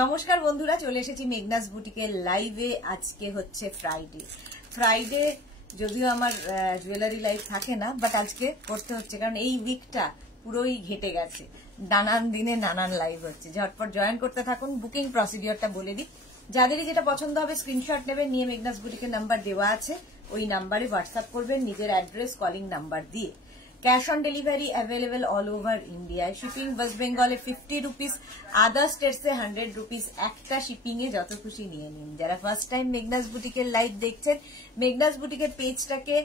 নমস্কার বন্ধুরা, চলে এসেছি মেঘনাস বুটিকের লাইভে। আজকে হচ্ছে ফ্রাইডে যদিও আমার জুয়েলারি লাইভ থাকে না, বাট আজকে করতে হচ্ছে কারণ এই উইকটা পুরোই ঘেটে গেছে, নানান দিনে নানান লাইভ হচ্ছে। ঝটপট জয়েন করতে থাকুন। বুকিং প্রসিডিওরটা বলে দিই, যাদেরই যেটা পছন্দ হবে স্ক্রিনশট নেবেন, নিয়ে মেঘনাস বুটিকের নাম্বার দেওয়া আছে, ওই নাম্বারে হোয়াটসঅ্যাপ করবেন নিজের অ্যাড্রেস কলিং নাম্বার দিয়ে। Cash on delivery available all over ইন্ডিয়ায়। শিপিং ওয়েস্ট বেঙ্গলে 50 রুপিস, আদার স্টেটসে 100 রুপিস। একটা শিপিং এ যত খুশি নিয়ে নিন। যারা ফার্স্ট টাইম মেঘনাস বুটিকের লাইভ দেখছেন, মেঘনাস বুটিকের পেজটাকে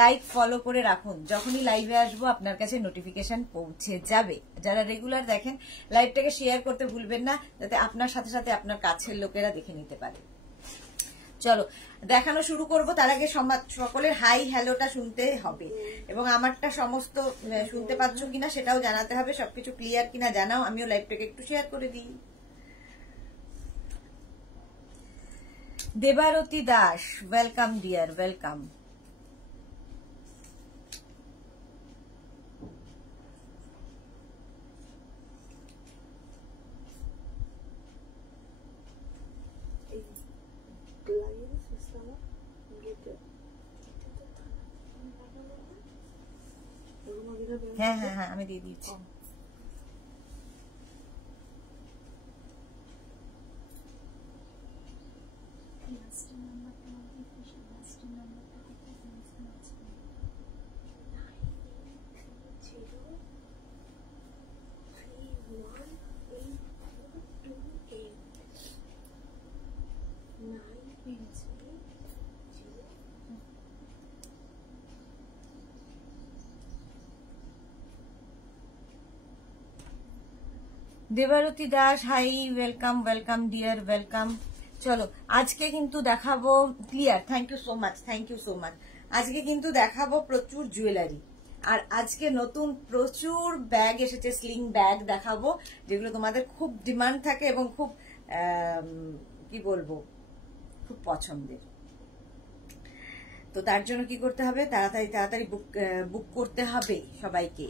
লাইক ফলো করে রাখুন, যখনই লাইভে আসবো আপনার কাছে নোটিফিকেশন পৌঁছে যাবে। যারা রেগুলার দেখেন, লাইভটাকে শেয়ার করতে ভুলবেন না, যাতে আপনার সাথে সাথে আপনার কাছের লোকেরা দেখে নিতে পারে। চলো দেখানো শুরু করব। তার আগে সকলের হাই হ্যালোটা শুনতে হবে এবং আমারটা সমস্ত শুনতে পাচ্ছ কিনা সেটাও জানাতে হবে। সবকিছু ক্লিয়ার কিনা জানাও, আমিও লাইভটাকে একটু শেয়ার করে দিই। Debarati Das, welcome dear, welcome. হ্যাঁ হ্যাঁ হ্যাঁ, আমি দিয়ে দিয়েছি। Debarati Das, hi, welcome welcome dear, welcome. চলো আজকে কিন্তু দেখাবো clear, thank you so much, thank you so much. আজকে কিন্তু দেখাবো প্রচুর জুয়েলারি, আর আজকে নতুন প্রচুর ব্যাগ এসেছে, স্লিং ব্যাগ দেখাবো, যেগুলো তোমাদের খুব ডিমান্ড থাকে এবং খুব কি বলবো, খুব পছন্দের। তো তার জন্য কি করতে হবে, তাড়াতাড়ি তাড়াতাড়ি বুক করতে হবে সবাইকে।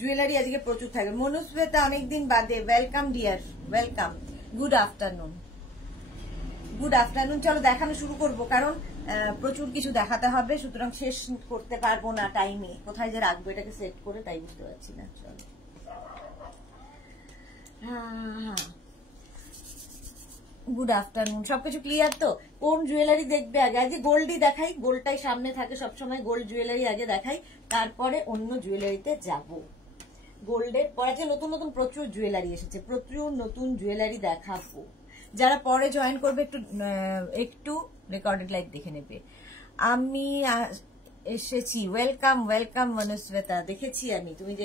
জুয়েলারি আজকে প্রচুর থাকবে। মনুশ্বেতা, অনেকদিন বাদে, welcome dear, welcome. Good afternoon, good afternoon. চলো দেখানো শুরু করব, কারণ প্রচুর কিছু দেখাতে হবে, সুতরাং শেষ করতে পারবো না টাইমে। কোথায় যে রাখবো এটাকে সেট করে, তাই বুঝতে পারছি না। চলো গুড আফটারনুন। সবকিছু ক্লিয়ার তো? কোন জুয়েলারি দেখবে আগে? আগে গোল্ডই দেখাই, গোল্ডটাই সামনে থাকে সবসময়। গোল্ড জুয়েলারি আগে দেখাই, তারপরে অন্য জুয়েলারিতে যাব। গোল্ডের পরে যে নতুন নতুন প্রচুর জুয়েলারি এসেছে, প্রচুর নতুন জুয়েলারি দেখাবো। যারা পরে জয়েন করবে একটু রেকর্ডেড লাইভ দেখে নেবে। আমি এসেছি, ওয়েলকাম ওয়েলকাম মনুশ্বেতা। দেখেছি আমি তুমি যে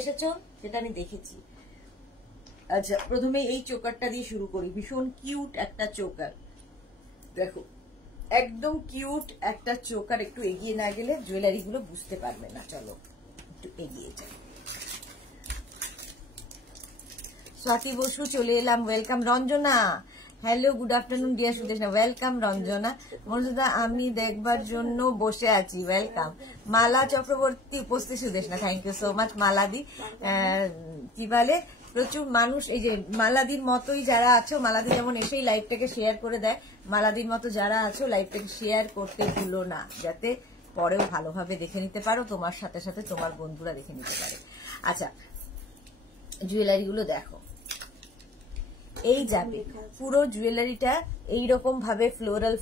এসেছো সেটা আমি দেখেছি। আচ্ছা, প্রথমে এই চোকারটা দিয়ে শুরু করি। ভীষণ কিউট একটা চোকার, দেখো একদম কিউট একটা চোকার। একটু এগিয়ে না গেলে জুয়েলারি গুলো বুঝতে পারবে না। চলো একটু এগিয়ে যাই। স্বাতি বসু, চলে এলাম, welcome. Ranjana, hello, good afternoon dear Sudeshna, welcome Ranjana. মনুদা, আমি দেখবার জন্য বসে আছি, ওয়েলকাম। মালা চক্রবর্তী, উপস্থিত Sudeshna, thank you so much মালাদি। কি বলে, প্রচুর মানুষ, এই যে মালাদির মতোই যারা আছো, মালাদি যেমন এসেই লাইভটাকে শেয়ার করে দেয়, মালাদির মতো যারা আছো লাইভটাকে শেয়ার করতে ভুলো না, যাতে পরেও ভালোভাবে দেখে নিতে পারো, তোমার সাথে সাথে তোমার বন্ধুরা দেখে নিতে পারে। আচ্ছা, জুয়েলারি গুলো দেখো। এই যাবে পুরো জুয়েলারিটা এইরকম ভাবে ফ্লোরাল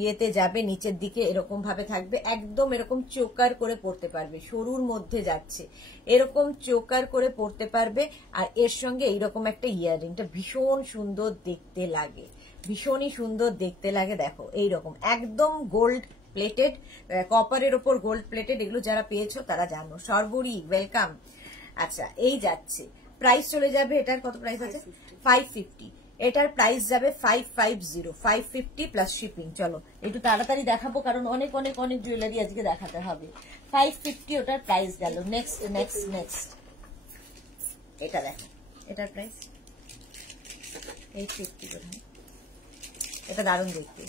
ইয়েতে যাবে, নিচের দিকে এরকম ভাবে থাকবে, একদম এরকম চোকার করে পড়তে পারবে, সরুর মধ্যে যাচ্ছে, এরকম চোকার করে পড়তে পারবে। আর এর সঙ্গে এইরকম একটা ইয়াররিংটা ভীষণ সুন্দর দেখতে লাগে, ভীষণই সুন্দর দেখতে লাগে। দেখো এইরকম একদম গোল্ড প্লেটেড, কপারের ওপর গোল্ড প্লেটেড। এগুলো যারা পেয়েছো তারা জানো। সর্বরী, ওয়েলকাম। আচ্ছা, এই যাচ্ছে, প্রাইস চলে যাবে, এটার কত প্রাইস আছে? 550। এটার প্রাইস যাবে 550, 550 প্লাস শিপিং। চলো একটু তাড়াতাড়ি দেখাবো, কারণ অনেক অনেক অনেক জুয়েলারি আজকে দেখাতে হবে। 550 ওটার প্রাইস গেল। নেক্সট নেক্সট নেক্সট, এটা দেখো, এটার প্রাইস 850। এটা দারুণ দেখতে,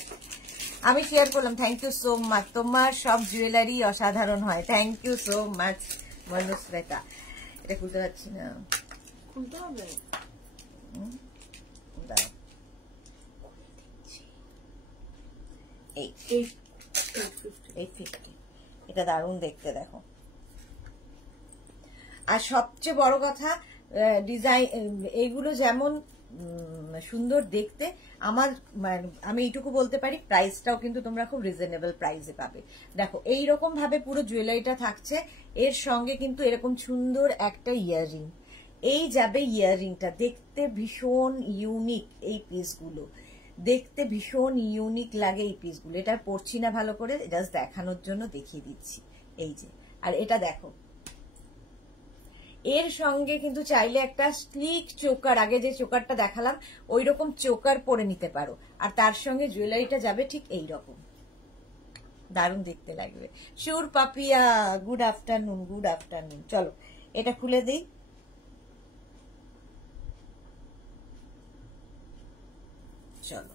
আমি শেয়ার করলাম। থ্যাংক ইউ সো মাচ, তোমার সব জুয়েলারি অসাধারণ হয়। Thank you so much Manushweta. এটা খুলতে পারছি না, খুলতে হবে। 850। এটা দারুণ দেখতে, দেখো। আর সবচেয়ে বড় কথা ডিজাইন এইগুলো যেমন সুন্দর দেখতে, আমি এইটুকু বলতে পারি প্রাইসটাও কিন্তু তোমরা খুব রিজনেবল প্রাইসে পাবে। দেখো এইরকম ভাবে পুরো জুয়েলারিটা থাকছে, এর সঙ্গে কিন্তু এরকম সুন্দর একটা ইয়াররিং, এই যাবে ইয়াররিংটা। দেখতে ভীষণ ইউনিক এই পিসগুলো, দেখতে ভীষণ ইউনিক লাগে এই পিসগুলো। এটা পরছি না ভালো করে, জাস্ট দেখানোর জন্য দেখিয়ে দিচ্ছি। এই যে, আর এটা দেখো, এর সঙ্গে কিন্তু চাইলে একটা স্লিক চোকার, আগে যে চোকারটা দেখালাম ওই রকম চোকার পরে নিতে পারো, আর তার সঙ্গে জুয়েলারিটা যাবে ঠিক এই রকম, দারুণ দেখতে লাগবে। Sur Papiya, good afternoon, good afternoon. চলো এটা খুলে দিই। চলো,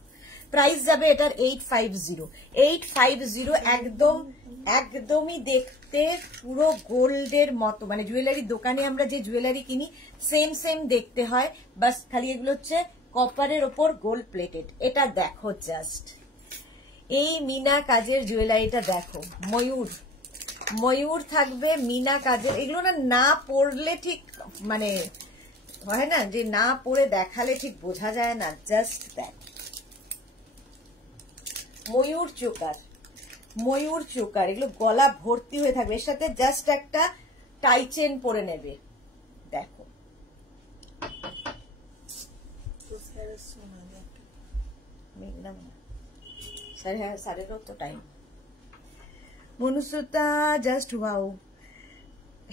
প্রাইস যাবে এটার 850। 850 একদমই দেখতে পুরো গোল্ডের মতো, মানে জুয়েলারি দোকানে আমরা যে জুয়েলারি কিনি সেম দেখতে হয়, বাস খালি এগুলো হচ্ছে কপারের ওপর গোল্ড প্লেটেড। এটা দেখো জাস্ট, এই মিনা কাজের জুয়েলারিটা দেখো, ময়ূর থাকবে মিনা কাজের। এগুলো না পরলে ঠিক মানে হয় না, যে না পরে দেখালে ঠিক বোঝা যায় না। জাস্ট দেখ, ময়ূর চোকার, এগুলো গলা ভর্তি হয়ে থাকবে। এর সাথে জাস্ট একটা টাই চেন পরে নেবে, দেখো। সাড়ে তো টাইম। মনুষ্যতা just wow.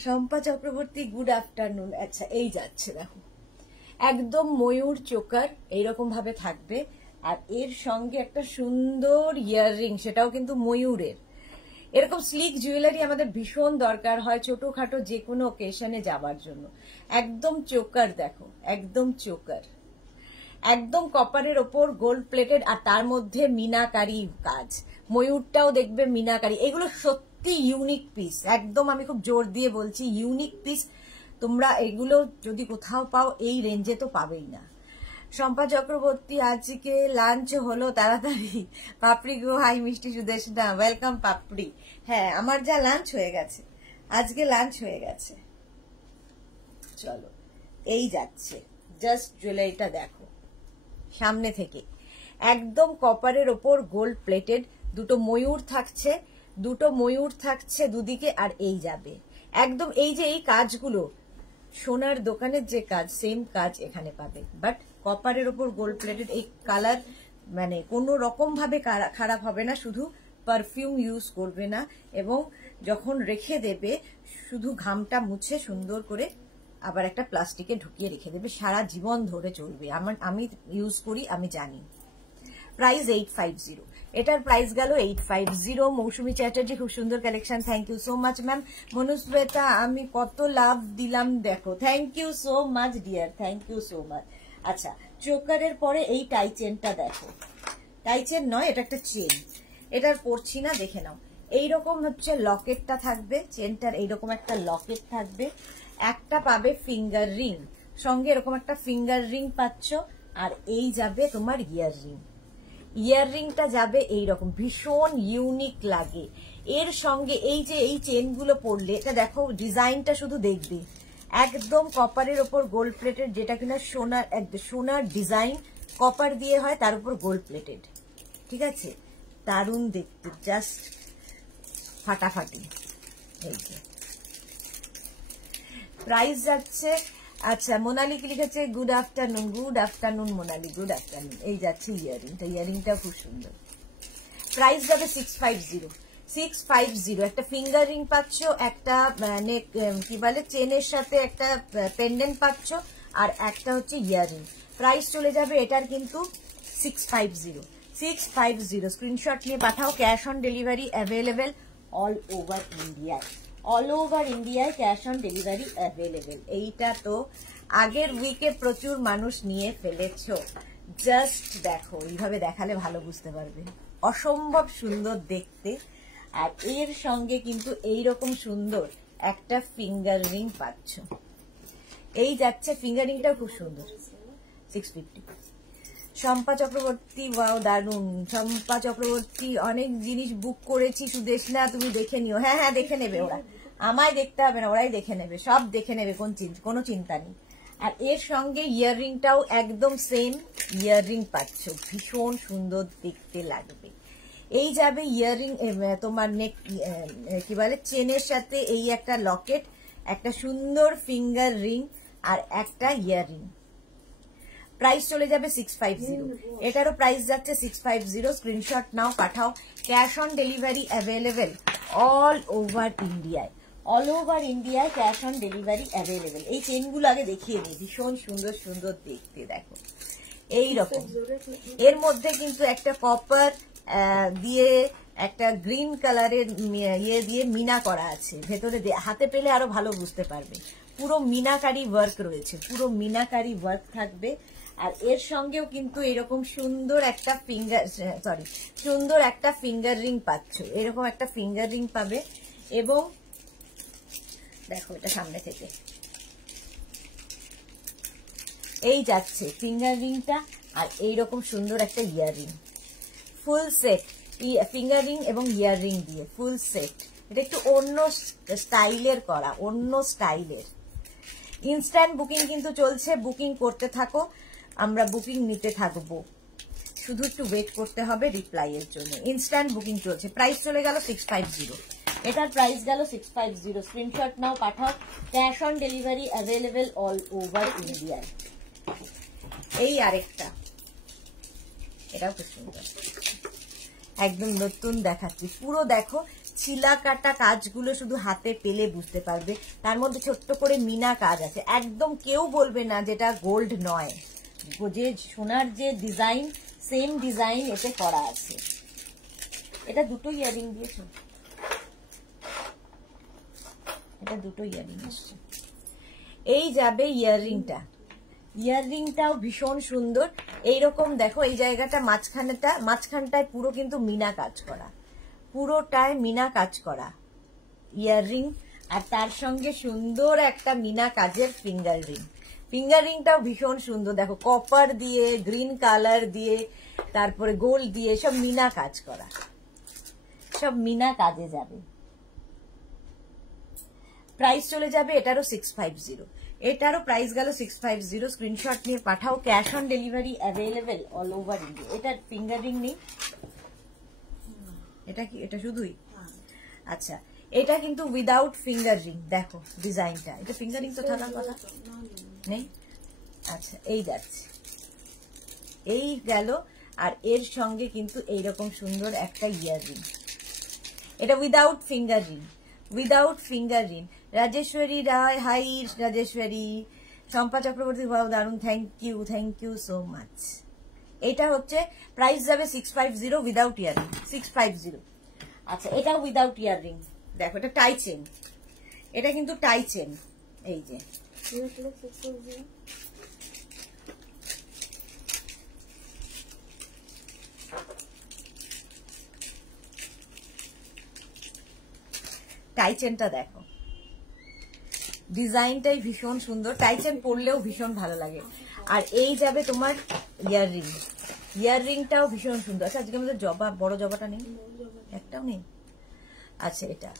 Shampa Chakraborty, good afternoon. আচ্ছা, এই যাচ্ছে দেখো, একদম ময়ূর চোকার এইরকম ভাবে থাকবে, আর এর সঙ্গে একটা সুন্দর ইয়াররিং, সেটাও কিন্তু ময়ূরের। এরকম স্লিক জুয়েলারি আমাদের ভীষণ দরকার হয় ছোটখাটো যে কোনো ওকেশনে যাবার জন্য। একদম চোকার দেখো, একদম চোকার, একদম কপারের ওপর গোল্ড প্লেটেড, আর তার মধ্যে মিনাকারি কাজ। ময়ূরটাও দেখবে মিনাকারি। এগুলো সত্যি ইউনিক পিস, একদম আমি খুব জোর দিয়ে বলছি ইউনিক পিস। তোমরা এগুলো যদি কোথাও পাও এই রেঞ্জে তো পাবেই না। শম্পা চক্রবর্তী, আজকে লাঞ্চ হলো তাড়াতাড়ি? পাপড়ি গো, হাই মিষ্টি সুদেশনা, ওয়েলকাম পাপড়ি। হ্যাঁ, আমার যা লাঞ্চ হয়ে গেছে, আজকে লাঞ্চ হয়ে গেছে। চলো, এই যাচ্ছে, জাস্ট জুয়েলারিটা দেখো সামনে থেকে, একদম কপারের ওপর গোল্ড প্লেটেড। দুটো ময়ূর থাকছে দুদিকে, আর এই যাবে একদম এই যে এই কাজগুলো সোনার দোকানের যে কাজ, সেম কাজ এখানে পাবে, বাট কপারের ওপর গোল্ড প্লেটেড। এই কালার মানে কোনো রকম ভাবে খারাপ হবে না, শুধু পারফিউম ইউজ করবে না, এবং যখন রেখে দেবে শুধু ঘামটা মুছে সুন্দর করে আবার একটা প্লাস্টিকে ঢুকিয়ে রেখে দেবে, সারা জীবন ধরে চলবে। আমি ইউজ করি, আমি জানি। প্রাইস 850, এটার প্রাইস গেল 850। মৌসুমী চ্যাটার্জি, খুব সুন্দর collection, thank you so much ma'am. Manushweta, আমি কত লাভ দিলাম দেখো, thank you so much dear, thank you so much. আচ্ছা, চোকারের পরে এই টাই চেনটা দেখো, টাই চেন নয়, এটা একটা চেন, এটার পরছি না, দেখে নাও। এইরকম হচ্ছে লকেটটা থাকবে, চেনটার এইরকম একটা লকেট থাকবে, একটা পাবে ফিঙ্গার রিং, সঙ্গে এরকম একটা ফিঙ্গার রিং পাচ্ছ, আর এই যাবে তোমার ইয়াররিংটা যাবে এইরকম, ভীষণ ইউনিক লাগে। এর সঙ্গে এই যে এই চেনগুলো পরলে, এটা দেখো ডিজাইনটা শুধু দেখবে, একদম কপারের ওপর গোল্ড প্লেটেড, যেটা কিনা সোনার ডিজাইন কপার দিয়ে হয়, তার উপর গোল্ড প্লেটেড, ঠিক আছে? দারুণ দেখতে, জাস্ট ফাটাফাটি। এই যে প্রাইস যাচ্ছে। আচ্ছা, মোনালি কি লিখেছে? Good afternoon Monali, good afternoon. এই যাচ্ছে ইয়ারিংটা খুব সুন্দর। প্রাইস যাবে 650। একটা ফিঙ্গার রিং পাচ্ছ, একটা কি বলে চেনের সাথে একটা পেন্ডেন্ট পাচ্ছ, আর একটা হচ্ছে ইয়ারিং। প্রাইস চলে যাবে এটার কিন্তু 650। স্ক্রিনশট নিয়ে পাঠাও। Cash on delivery available all over ইন্ডিয়ায় ক্যাশ অন ডেলিভারি অ্যাভেলেবেল। এইটা তো আগের উইকে প্রচুর মানুষ নিয়ে ফেলেছ, জাস্ট দেখো, এইভাবে দেখালে ভালো বুঝতে পারবে, অসম্ভব সুন্দর দেখতে। আর এর সঙ্গে কিন্তু এইরকম সুন্দর একটা ফিঙ্গার রিং পাচ্ছ, এই যাচ্ছে ফিঙ্গার রিংটাও খুব সুন্দর। 650। শম্পা চক্রবর্তী, ওয়াও দারুন। শম্পা চক্রবর্তী, অনেক জিনিস বুক করেছি সুদেশনা, তুমি দেখে নিও। হ্যাঁ হ্যাঁ, দেখে নেবে ওরা, আমায় দেখতে হবে না, ওরাই দেখে নেবে, সব দেখে নেবে, কোনো চিন্তা নেই। আর এর সঙ্গে ইয়াররিংটাও একদম সেম ইয়াররিং পাচ্ছ, ভীষণ সুন্দর দেখতে লাগবে। এই যাবে ইয়াররিং, তোমার নেক কি বলে চেনের সাথে এই একটা লকেট, একটা সুন্দর ফিঙ্গার রিং আর একটা ইয়াররিং। প্রাইস চলে যাবে 650। এটারও প্রাইস যাচ্ছে 650। স্ক্রিনশট নাও, পাঠাও। Cash on delivery available all over ইন্ডিয়ায়, অল ওভার ইন্ডিয়ায় ক্যাশ অন ডেলিভারি অ্যাভেলেবেল। এই চেনগুলো আগে দেখিয়ে দিই, ভীষণ সুন্দর সুন্দর দেখতে, দেখো এইরকম। এর মধ্যে কিন্তু একটা কপার দিয়ে একটা গ্রিন কালারের ইয়ে দিয়ে মিনা করা আছে ভেতরে, হাতে পেলে আরো ভালো বুঝতে পারবে। পুরো মিনাকারি ওয়ার্ক রয়েছে, পুরো মিনাকারি ওয়ার্ক থাকবে। আর এর সঙ্গেও কিন্তু এরকম সুন্দর একটা সুন্দর একটা ফিঙ্গার রিং পাচ্ছ, এরকম একটা ফিঙ্গার রিং পাবে। এবং দেখো এটা সামনে থেকে এই যাচ্ছে ফিঙ্গার রিংটা, আর এইরকম সুন্দর একটা earring, full set finger ring এবং ইয়াররিং দিয়ে ফুল সেট। এটা একটু অন্য স্টাইলের করা, অন্য স্টাইলের। ইনস্ট্যান্ট বুকিং কিন্তু চলছে, বুকিং করতে থাকো, আমরা বুকিং নিতে থাকবো, শুধু একটু ওয়েট করতে হবে রিপ্লাই এর জন্য। ইনস্ট্যান্ট বুকিং চলছে। প্রাইস চলে গেল 650, এটার প্রাইস গেল 650। স্ক্রিনশট নাও, পাঠাও। Cash on delivery available all over ইন্ডিয়ায়। এই আরেকটা, এটাও খুব সুন্দর, একদম নতুন দেখাচ্ছি। পুরো দেখো ছিলা কাটা কাজগুলো শুধু হাতে পেলে বুঝতে পারবে, তার মধ্যে ছোট্ট করে মিনা কাজ আছে, একদম কেউ বলবে না যেটা গোল্ড নয়, যে সোনার যে ডিজাইন সেম ডিজাইন এতে করা আছে। এটা দুটো ইয়ারিং দিয়েছ, এটা দুটো ইয়ারিং আসছে। এই যাবে ইয়াররিংটা, ইয়াররিংটাও ভীষণ সুন্দর। এইরকম দেখো এই জায়গাটা মাঝখানটায় পুরো কিন্তু মিনা কাজ করা, পুরোটায় মিনা কাজ করা ইয়াররিং, আর তার সঙ্গে সুন্দর একটা মিনা কাজের ফিঙ্গার রিং। ফিঙ্গার রিংটাও ভীষণ সুন্দর, দেখো কপার দিয়ে, গ্রিন কালার দিয়ে, তারপরে গোল্ড দিয়ে, সব মিনা কাজ করা, সব মিনা কাজে যাবে। প্রাইস চলে যাবে এটারও 650, এটারও প্রাইস গেল 650। স্ক্রিনশট নিয়ে পাঠাও। Cash on delivery available all over India. এটার ফিঙ্গার রিং নেই, এটা কি এটা শুধুই? আচ্ছা, এটা কিন্তু উইদাউট ফিঙ্গার রিং, দেখো ডিজাইনটা, এটা ফিঙ্গার রিং তো থাকার কথা নেই। আচ্ছা, এই যাচ্ছে, এই গেল। আর এর সঙ্গে কিন্তু এইরকম সুন্দর একটা ইয়াররিং, এটা without finger ring, without finger ring. Rajeshwari Roy, hi Rajeshwari. Shampa Chakraborty, wow দারুন, থ্যাংক ইউ সো মাচ। এটা হচ্ছে প্রাইস যাবে 650 উইদাউট ইয়াররিং, 650। আচ্ছা, এটা উইদাউট ইয়াররিং, দেখো এটা টাই চেন, এটা কিন্তু টাই চেন, এই যে টাই চেনটা দেখো, ডিজাইনটাই ভীষণ সুন্দর, টাই চেন পরলেও ভীষণ ভালো লাগে। আর এই যাবে তোমার ইয়াররিং, ইয়াররিংটাও ভীষণ সুন্দর। আচ্ছা, আজকে আমাদের জবা, বড় জবাটা নেই, একটাও নেই। আচ্ছা, এটা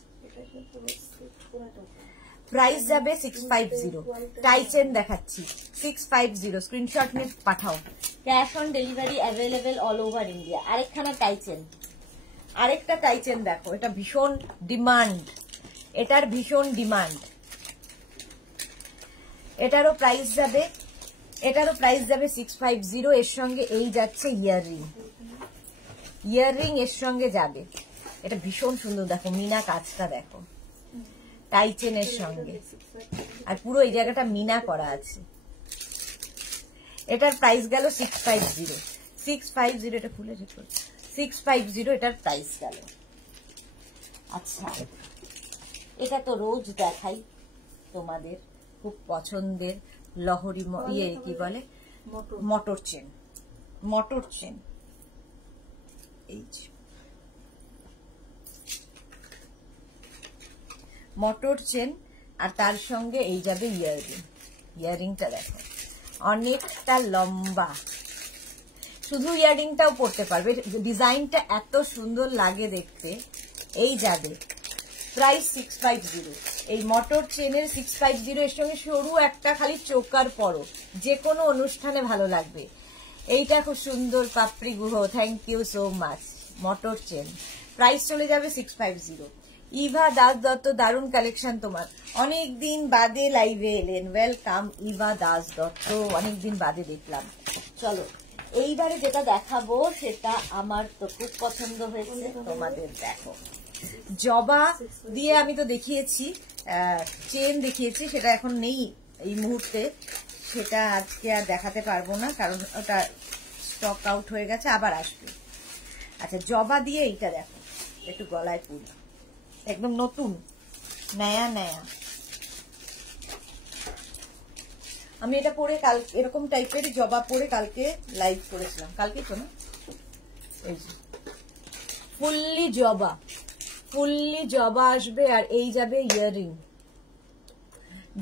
প্রাইস যাবে 650। টাই চেন দেখাচ্ছি 650। স্ক্রিনশট নিয়ে পাঠাও। Cash on delivery available all over India. আরেকখানা টাই চেন, আরেকটা টাই চেন দেখো, এটা ভীষণ ডিমান্ড, এটার ভীষণ ডিমান্ড। এটারও প্রাইস যাবে, এটারও প্রাইস যাবে 650। এর সঙ্গে এই যাচ্ছে ইয়াররিং, ইয়াররিং এর সঙ্গে যাবে। এটা ভীষণ সুন্দর, দেখো মিনা কাজটা দেখো, টাই চেনের সঙ্গে, আর পুরো এই জায়গাটা মিনা করা আছে। এটার প্রাইস গেল 650, 650। এটা খুলে রেখো, 650 এটার প্রাইস গেল। আচ্ছা, এটা তো রোজ দেখাই তোমাদের, খুব পছন্দের লহরি ইয়ে কি বলে, মটর চেন, মটর চেন, এই মটর চেন। আর তার সঙ্গে এই যাবে ইয়াররিং, ইয়াররিংটা দেখো অনেকটা লম্বা, শুধু ইয়াররিংটাও পরতে পারবে, ডিজাইনটা এত সুন্দর লাগে দেখতে। এই যাবে, প্রাইস 650। এই মটর চেনের 650, এর সঙ্গে সরু একটা খালি চোকার পরো, যে কোনো অনুষ্ঠানে ভালো লাগবে। এইটা খুব সুন্দর, Papri Guha, thank you so much. মটর চেন, প্রাইস চলে যাবে 650। ইভা দাস দত্ত, দারুণ কালেকশন তোমার, অনেকদিন বাদে লাইভে এলেন, ওয়েলকাম ইভা দাস দত্ত, অনেকদিন বাদে দেখলাম। চলো এইবারে যেটা দেখাবো সেটা আমার তো খুব পছন্দ হয়েছে, তোমাদের দেখো। জবা দিয়ে আমি তো দেখিয়েছি, চেন দেখিয়েছি, সেটা এখন নেই এই মুহূর্তে, সেটা আজকে আর দেখাতে পারবো না, কারণ ওটা স্টক আউট হয়ে গেছে, আবার আসবে। আচ্ছা, জবা দিয়ে এইটা দেখো, একটু গলায় পুরি, একদম নতুন, নয়া নয়া। আমি এটা পরে কাল এরকম টাইপের জবা পরে কালকে লাইভ করেছিলাম, কালকে তো না, এই যে ফুললি জবা, ফুললি জবা আসবে। আর এই যাবে ইয়াররিং।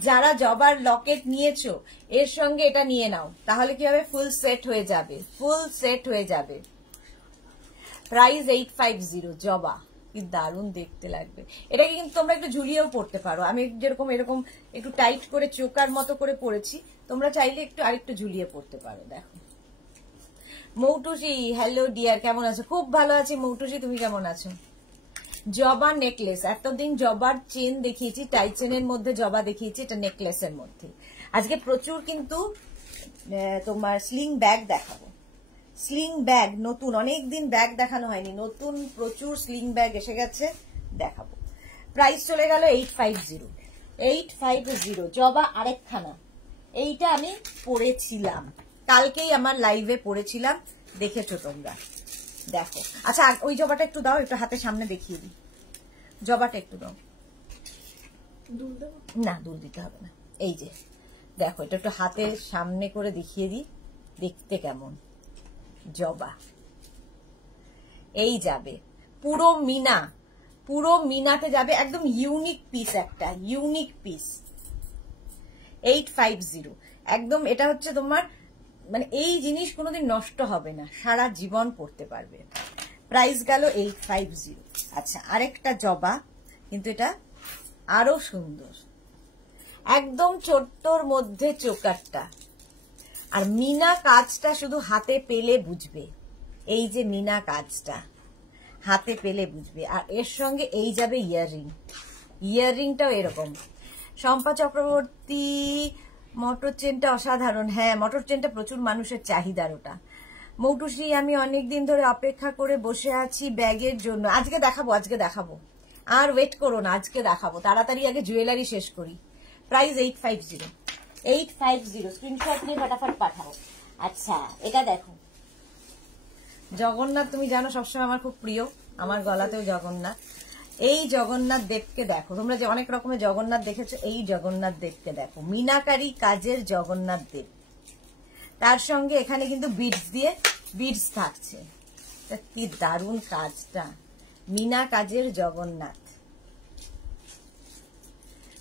যারা জবার লকেট নিয়েছো এর সঙ্গে এটা নিয়ে নাও, তাহলে কি হবে, ফুল সেট হয়ে যাবে, ফুল সেট হয়ে যাবে। প্রাইস 850। জবা কি দারুণ দেখতে লাগবে। এটাকে কিন্তু তোমরা একটু ঝুলিয়েও পড়তে পারো, আমি যেরকম এরকম একটু টাইট করে চোকার মতো করে পরেছি, তোমরা চাইলে একটু আরেকটু ঝুলিয়ে পড়তে পারো। দেখো মৌটুসি, হ্যালো ডিয়ার, কেমন আছো? খুব ভালো আছি মৌটুসি, তুমি কেমন আছো? জবা নেকলেস, এতদিন জবার চেন দেখিয়েছি, টাই চেনের মধ্যে জবা দেখিয়েছি, এটা নেকলেসের মধ্যে। আজকে প্রচুর কিন্তু তোমার স্লিং ব্যাগ দেখাবো, স্লিং ব্যাগ নতুন, অনেকদিন ব্যাগ দেখানো হয়নি, নতুন প্রচুর স্লিং ব্যাগ এসে গেছে, দেখাবো। প্রাইস চলে গেল 850। 850 জবা আরেকখানা, এইটা আমি পরেছিলাম কালকেই, আমার লাইভে পরেছিলাম, দেখেছো তোমরা, দেখো। আচ্ছা ওই জবাটা একটু দাও, একটু হাতের সামনে দেখিয়ে দিই, জবাটা একটু দাও। না দুল দিতে হবে না, এই যে দেখো, এটা একটু হাতের সামনে করে দেখিয়ে দিই, দেখতে কেমন জবা। এই যাবে পুরো মিনা, পুরো মিনাতে যাবে, একদম ইউনিক পিস, একটা ইউনিক পিস। 850 একদম, এটা হচ্ছে তোমার মানে এই জিনিস কোনোদিন নষ্ট হবে না, সারা জীবন পড়তে পারবে। প্রাইস গেল 850। আচ্ছা আরেকটা জবা, কিন্তু এটা আরো সুন্দর, একদম ছোট্টর মধ্যে চোকারটা, আর মিনা কাজটা শুধু হাতে পেলে বুঝবে, এই যে মিনা কাজটা হাতে পেলে বুঝবে। আর এর সঙ্গে এই যাবে ইয়াররিং, ইয়াররিংটাও এরকম। শম্পা চক্রবর্তী, মটর চেনটা অসাধারণ, হ্যাঁ মটর চেনটা প্রচুর মানুষের চাহিদার ওটা। মৌটুসি, আমি অনেকদিন ধরে অপেক্ষা করে বসে আছি ব্যাগের জন্য, আজকে দেখাবো, আজকে দেখাবো, আর ওয়েট করো না, আজকে দেখাবো, তাড়াতাড়ি আগে জুয়েলারি শেষ করি। প্রাইস 850। 850 স্ক্রিনশট নিয়ে ফটাফট পাঠাও। আচ্ছা এটা দেখো, জগন্নাথ, তুমি জানো সবসময় আমার খুব প্রিয়, আমার গলাতেও জগন্নাথ। এই জগন্নাথ দেবকে দেখো, তোমরা যে অনেক রকমের জগন্নাথ দেখেছো, এই জগন্নাথ দেবকে দেখো, মিনাকারি কাজের জগন্নাথ দেব, তার সঙ্গে এখানে কিন্তু বিডস দিয়ে, বিডস থাকছে, কি দারুণ কাজটা, মিনা কাজের জগন্নাথ,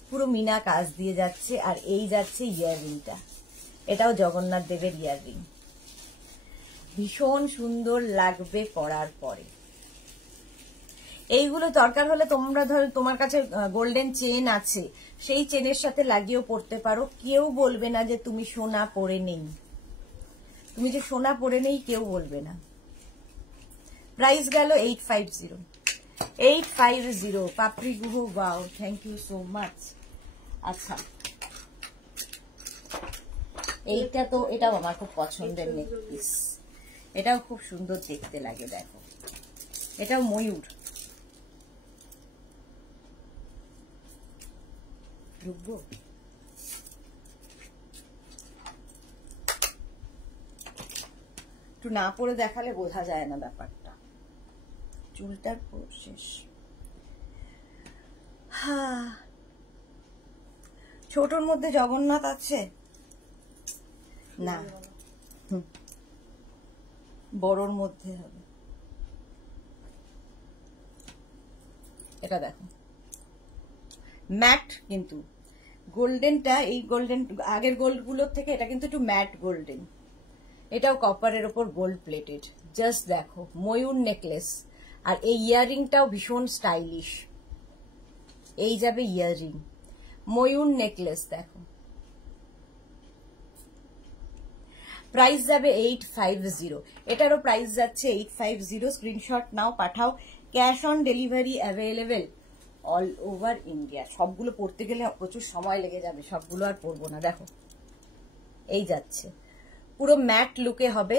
পুরো মিনা কাজ দিয়ে যাচ্ছে। আর এই যাচ্ছে ইয়াররিংটা, এটাও জগন্নাথ দেবের ইয়াররিং, ভীষণ সুন্দর লাগবে পরার পরে। এইগুলো দরকার হলে তোমরা ধরো তোমার কাছে গোল্ডেন চেন আছে, সেই চেনের সাথে লাগিয়েও পড়তে পারো, কেউ বলবে না যে তুমি সোনা পরে নেই, তুমি যে সোনা পরে নেই কেউ বলবে না। প্রাইস গেল 850। 850 Papri Guha, wow thank you so much. আচ্ছা এইটা তো, এটাও আমার খুব পছন্দের নেকপিস, এটাও খুব সুন্দর দেখতে লাগে, দেখো এটাও ময়ূর, ঢুকবো একটু না পরে দেখালে বোঝা যায় না ব্যাপারটা, চুলটার পুরো শেষ। হ্যাঁ ছোটর মধ্যে জগন্নাথ আছে না, বড়র মধ্যে হবে। এটা দেখো ম্যাট, কিন্তু গোল্ডেনটা, এই গোল্ডেন আগের গোল্ড গুলোর থেকে এটা কিন্তু একটু ম্যাট গোল্ডেন, এটাও কপারের ওপর গোল্ড প্লেটেড, জাস্ট দেখো ময়ূর নেকলেস। আর এই ইয়াররিংটাও ভীষণ স্টাইলিশ, এই যাবে ইয়াররিং, ময়ূর নেকলেস দেখো। প্রাইস যাবে 850, এটারও প্রাইস যাচ্ছে 850। স্ক্রিনশট নাও, পাঠাও। Cash on delivery available all over India. সবগুলো পড়তে গেলে প্রচুর সময় লেগে যাবে, সবগুলো আর পড়বো না। দেখো এই যাচ্ছে, পুরো ম্যাট লুকে হবে,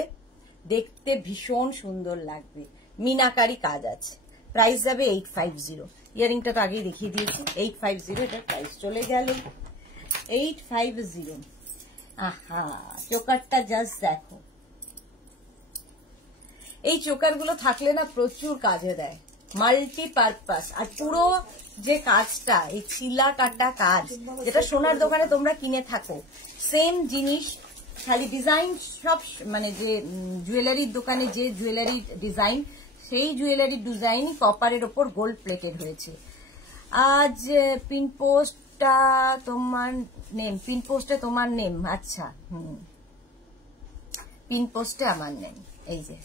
দেখতে ভীষণ সুন্দর লাগবে, মিনাকারি কাজ আছে। প্রাইস যাবে 850। ইয়ারিংটা তো আগেই দেখিয়ে দিয়েছি, 850 এটার প্রাইস চলে গেল 850। আহা, চোকারটা জাস্ট দেখো। এই চোকারগুলো থাকলে না প্রচুর কাজে দেয়, মাল্টিপারপাস। আর পুরো যে কাজটা, এই ছিলা কাটা কাজ, যেটা সোনার দোকানে তোমরা কিনে থাকো, সেম জিনিস, খালি ডিজাইন সব, মানে যে জুয়েলারির দোকানে যে জুয়েলারি ডিজাইন, সেই জুয়েলারি ডিজাইন কপারের ওপর গোল্ড প্লেটেড হয়েছে। আজ পিন পোস্টটা তোমার নেম, পিন পোস্টে তোমার নেম, আচ্ছা পিন পোস্টে আমার নেম। এই যে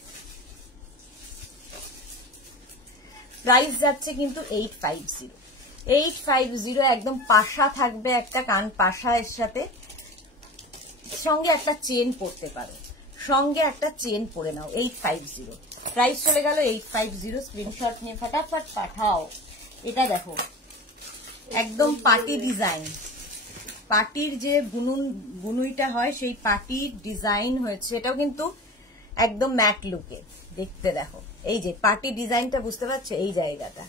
প্রাইস যাচ্ছে কিন্তু 850। 850 একদম পাশা থাকবে, একটা কান পাশা এর সাথে, সঙ্গে একটা চেন পরতে পারো, সঙ্গে একটা চেন পরে নাও। 850 প্রাইস চলে গেল 850। স্ক্রিনশট নিয়ে ফটাফট পাঠাও। এটা দেখো একদম পার্টি ডিজাইন, পার্টির যে বুনুইটা হয় সেই পার্টির ডিজাইন হয়েছে, এটাও কিন্তু একদম ম্যাট লুকে দেখতে। দেখো এই যে পার্টি ডিজাইনটা, বুঝতে পারছো এই জায়গাটা,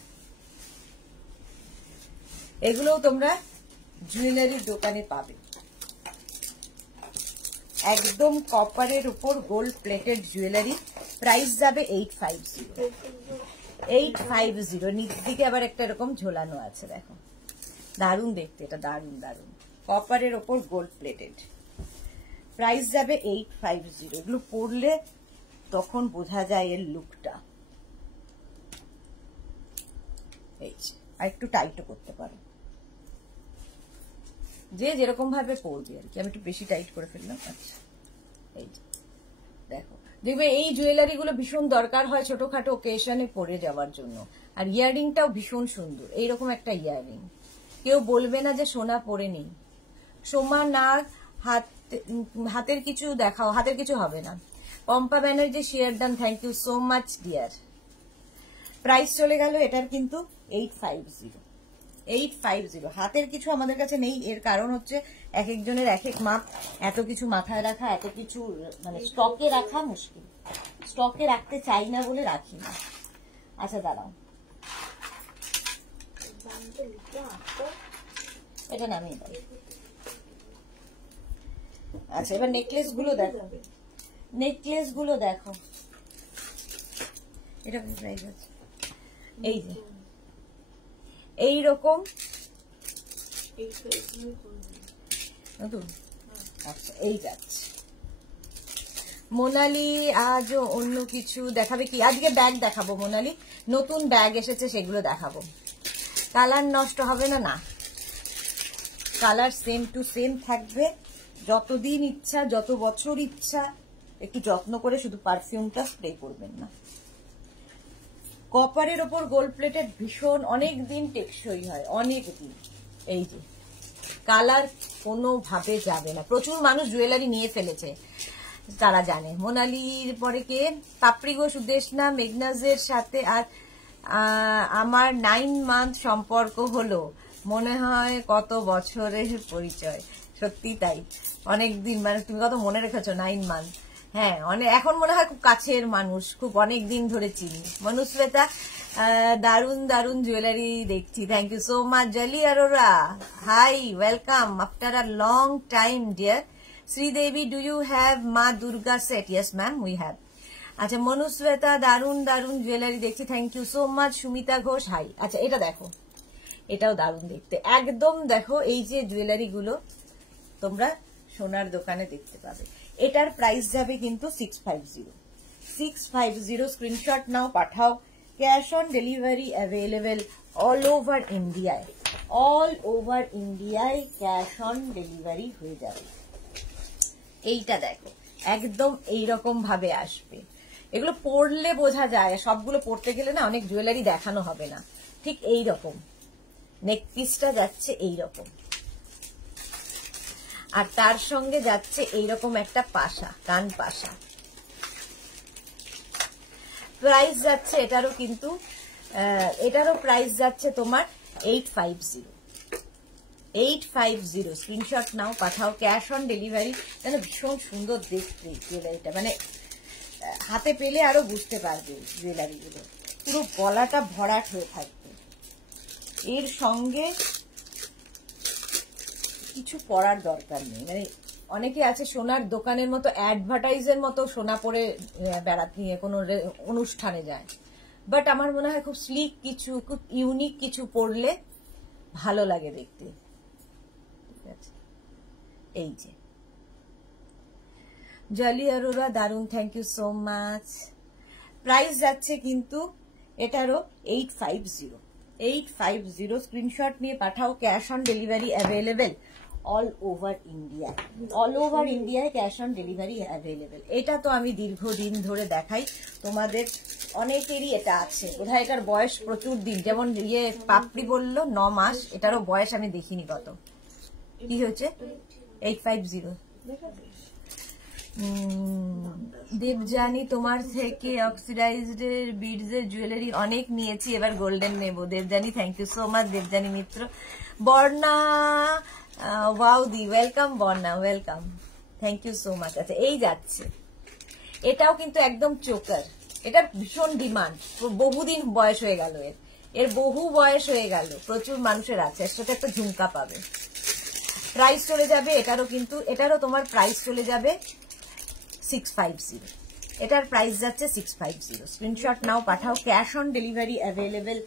এগুলোও তোমরা জুয়েলারির দোকানে পাবে। একদম কপারের উপর গোল্ড প্লেটেড জুয়েলারি, প্রাইস যাবে 850। 850 নিচ দিকে আবার একটা এরকম ঝোলানো আছে, দেখো দারুণ দেখতে, এটা দারুণ দারুণ, কপারের ওপর গোল্ড প্লেটেড। প্রাইস যাবে 850। এগুলো পরলে তখন বোঝা যায় এর লুকটা। এই আর একটু টাইটও করতে পারো, যে যেরকম ভাবে পরবে আর কি। আমি একটু বেশি টাইট করে ফেললাম। আচ্ছা এই দেখো, দেখবে এই জুয়েলারি গুলো ভীষণ দরকার হয় ছোটখাটো ওকেশনে পরে যাওয়ার জন্য। আর ইয়াররিংটাও ভীষণ সুন্দর, এইরকম একটা ইয়াররিং, কেউ বলবে না যে সোনা পরে নেই। সোমা নাগ, হাতের কিছু দেখাও, হাতের কিছু হবে না। Pampa Banerjee share done, thank you so much dear. Price চলে গেল এটার কিন্তু 850। 850 হাতের কিছু আমাদের কাছে নেই, এর কারণ হচ্ছে এক একজনের এক এক মাপ, এত কিছু মাথায় রাখা, এত কিছু মানে স্টকে রাখা মুশকিল, স্টকে রাখতে চাই না বলে রাখি না। আচ্ছা দাঁড়াও, এটা নামিয়ে দাও। আচ্ছা এবার নেকলেস গুলো দেখো, নেকলেস গুলো দেখো, এটা প্রাইস আছে এই যে এইরকম। আচ্ছা এই যাচ্ছে। মোনালি আজ অন্য কিছু দেখাবে কি? আজকে ব্যাগ দেখাবো মোনালি, নতুন ব্যাগ এসেছে সেগুলো দেখাবো। কালার নষ্ট হবে না, না কালার সেম টু সেম থাকবে, যতদিন ইচ্ছা, যত বছর ইচ্ছা। একটু যত্ন করে শুধু পারফিউমটা স্প্রে করবেন না। কপারের ওপর গোল্ড প্লেটেড, ভীষণ অনেক দিন টেকসই হয়, অনেক দিন। এই যে কালার কোনোভাবে যাবে না। প্রচুর মানুষ জুয়েলারি নিয়ে ফেলেছে, তারা জানে। মোনালির পরে কে? পাপড়ি ঘোষ, উদ্দেশনা, মেঘনাজের সাথে আর আমার 9 মান্থ সম্পর্ক হলো, মনে হয় কত বছরের পরিচয়। সত্যি তাই, অনেক দিন, মানে তুমি কত মনে রেখেছো 9 মান্থ। হ্যাঁ অনেক, এখন মনে হয় খুব কাছের মানুষ, খুব অনেক দিন ধরে চিনি। মনুশ্বেতা দারুন দারুন জুয়েলারি দেখছি, thank you so much. Jolly Arora hi, welcome after a long time dear. Sridevi, do you have Maa Durga set? Yes ma'am, we have. আচ্ছা মনুশ্বেতা দারুন দারুন জুয়েলারি দেখছি, thank you so much. Sumita Ghosh hi. আচ্ছা এটা দেখো, এটাও দারুন দেখতে, একদম দেখো। এই যে জুয়েলারি গুলো তোমরা সোনার দোকানে দেখতে পাবে। এটার প্রাইস যাবে কিন্তু 650। 650 স্ক্রিনশট নাও, পাঠাও। Cash on delivery available all over ইন্ডিয়ায়, অল ওভার ইন্ডিয়ায় ক্যাশ অন ডেলিভারি হয়ে যাবে। এইটা দেখো, একদম এইরকম ভাবে আসবে। এগুলো পরলে বোঝা যায়, সবগুলো পরতে গেলে না অনেক জুয়েলারি দেখানো হবে না। ঠিক এইরকম নেক পিসটা যাচ্ছে এইরকম, আর তার সঙ্গে যাচ্ছে এইরকম একটা পাশা, কান পাশা। প্রাইস যাচ্ছে এটারও কিন্তু এটারও প্রাইস যাচ্ছে তোমার 850 স্ক্রিনশট নাও, পাঠাও, ক্যাশ অন ডেলিভারি। যেন ভীষণ সুন্দর দেখতে জুয়েলারিটা, মানে হাতে পেলে আরো বুঝতে পারবে জুয়েলারিগুলো। পুরো গলাটা ভরাট হয়ে থাকবে। এর সঙ্গে কিছু পরার দরকার নেই, মানে অনেকে আছে সোনার দোকানের মতো অ্যাডভার্টাইজের মতো সোনা পরে বেড়াতে কোনো অনুষ্ঠানে যায়, বাট আমার মনে হয় খুব স্লিক কিছু, খুব ইউনিক কিছু পরলে ভালো লাগে দেখতে। ঠিক আছে, এই যে জলি অরোরা, দারুন, thank you so much. Price যাচ্ছে কিন্তু এটারও 850 স্ক্রিনশট নিয়ে পাঠাও, cash on delivery available all over India. All over ইন্ডিয়ায় ক্যাশ অন ডেলিভারি অ্যাভেলেবেল। এটা তো আমি দীর্ঘদিন ধরে দেখাই, তোমাদের অনেকেরই এটা আছে। বোধহয় এটার বয়স প্রচুর দিন, যেমন পাপড়ি বললো 9 মাস, এটারও বয়স আমি দেখিনি কত। কি হচ্ছে 850? দেবজানি, তোমার থেকে অক্সিডাইজড বিডস এর জুয়েলারি অনেক নিয়েছি, এবার গোল্ডেন নেব। Debjani, thank you so much Debjani Mitra. Barna, wow দি, welcome Barna, welcome, thank you so much. আচ্ছা, এই যাচ্ছে, এটাও কিন্তু একদম চোকার, এটার ভীষণ ডিমান্ড, বহুদিন বয়স হয়ে গেল, এর বহু বয়স হয়ে গেল, প্রচুর মানুষের আছে। এর সাথে একটা ঝুমকা পাবে। প্রাইস চলে যাবে এটারও, কিন্তু এটারও তোমার প্রাইস চলে যাবে 650। এটার প্রাইস যাচ্ছে 650। স্ক্রিনশট নাও, পাঠাও, cash on delivery available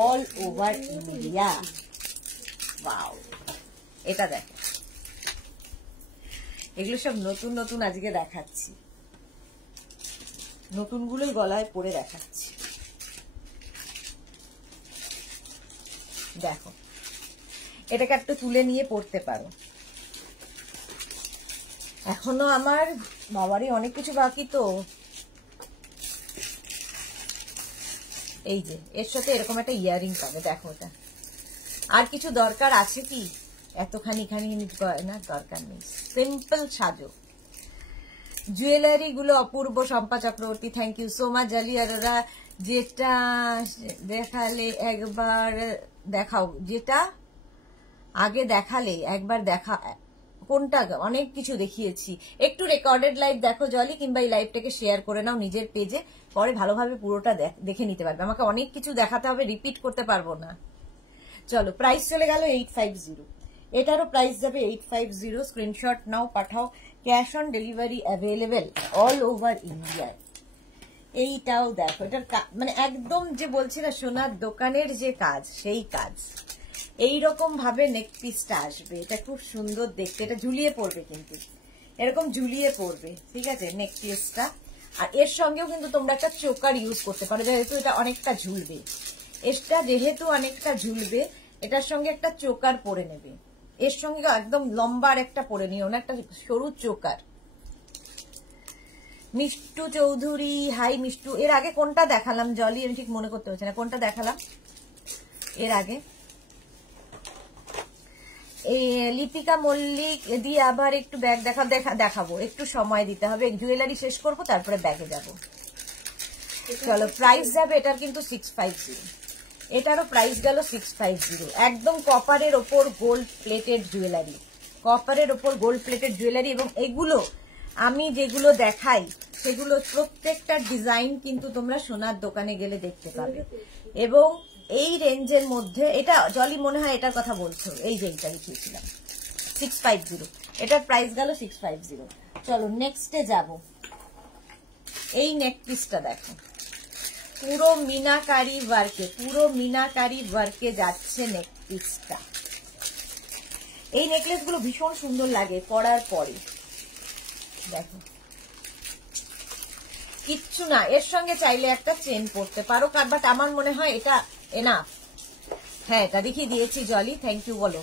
all over India. Wow, এটা দেখো, এগুলো সব নতুন নতুন আজকে দেখাচ্ছি, নতুনগুলোই গলায় পরে দেখাচ্ছি। দেখো, এটাকে একটু তুলে নিয়ে পড়তে পারো। এখনো আমার বাবারই অনেক কিছু বাকি তো। এই যে এর সাথে এরকম একটা ইয়ারিং পাবে, দেখো এটা। আর কিছু দরকার আছে কি? এতখানি না, দরকার নেই, সিম্পল সাজো। জুয়েলারি গুলো অপূর্ব। Shampa Chakraborty, thank you so much. Jolly Arora, যেটা দেখালে একবার দেখাও, যেটা আগে দেখালে একবার দেখা, কোনটা? অনেক কিছু দেখিয়েছি। একটু রেকর্ডেড লাইভ দেখো জলি, কিংবা এই লাইভটাকে শেয়ার করে নাও নিজের পেজে, পরে ভালোভাবে পুরোটা দেখে নিতে পারবে। আমাকে অনেক কিছু দেখাতে হবে, রিপিট করতে পারবো না। চলো, প্রাইস চলে গেল 850। এটারও প্রাইস যাবে 850। স্ক্রিনশট নাও, পাঠাও, cash on delivery available all over ইন্ডিয়ায়। এইটাও দেখো, এটার মানে একদম যে বলছি না সোনার দোকানের যে কাজ, সেই কাজ। এইরকম ভাবে নেক পিসটা আসবে, এটা খুব সুন্দর দেখতে। এটা ঝুলিয়ে পড়বে, কিন্তু এরকম ঝুলিয়ে পড়বে, ঠিক আছে নেক পিসটা। আর এর সঙ্গেও কিন্তু তোমরা একটা চোকার ইউজ করতে পারো, যেহেতু এটা অনেকটা ঝুলবে। এটার সঙ্গে একটা চোকার পরে নেবে, এর সঙ্গে একদম লম্বার একটা পরে নিও না, একটা সরু চোকার। মিষ্টু চৌধুরী, হাই মিষ্টু। এর আগে কোনটা দেখালাম জলি, আমি ঠিক মনে করতে পারছি না কোনটা দেখালাম এর আগে। লিপিকা মল্লিক দিয়ে আবার একটু ব্যাগ দেখাবো, একটু সময় দিতে হবে, জুয়েলারি শেষ করব, তারপরে ব্যাগে যাব। চলো, প্রাইস যাবে এটার কিন্তু 650। এটারও প্রাইস গেল 650। একদম কপারের ওপর গোল্ড প্লেটেড জুয়েলারি, কপারের ওপর গোল্ড প্লেটেড জুয়েলারি। এবং এগুলো আমি যেগুলো দেখাই সেগুলো প্রত্যেকটা ডিজাইন কিন্তু তোমরা সোনার দোকানে গেলে দেখতে পাবে। এবং এই রেঞ্জের মধ্যে, এটা জলি মনে হয় এটার কথা বলছো, এই যে এইটা লিখিয়েছিলাম 650, এটার প্রাইস গেল 650। চলো নেক্সটে যাব। এই নেক পিসটা দেখো, পুরো মিনাকারি ওয়ার্কে যাচ্ছে নেক পিসটা। এই নেকলেস গুলো ভীষণ সুন্দর লাগে পরার পরে। দেখো, কিচ্ছু না, এর সঙ্গে চাইলে একটা চেন পরতে পারো, বাট আমার মনে হয় এটা এনাফ। হ্যাঁ, এটা দেখিয়ে দিয়েছি জলি, থ্যাংক ইউ বলো।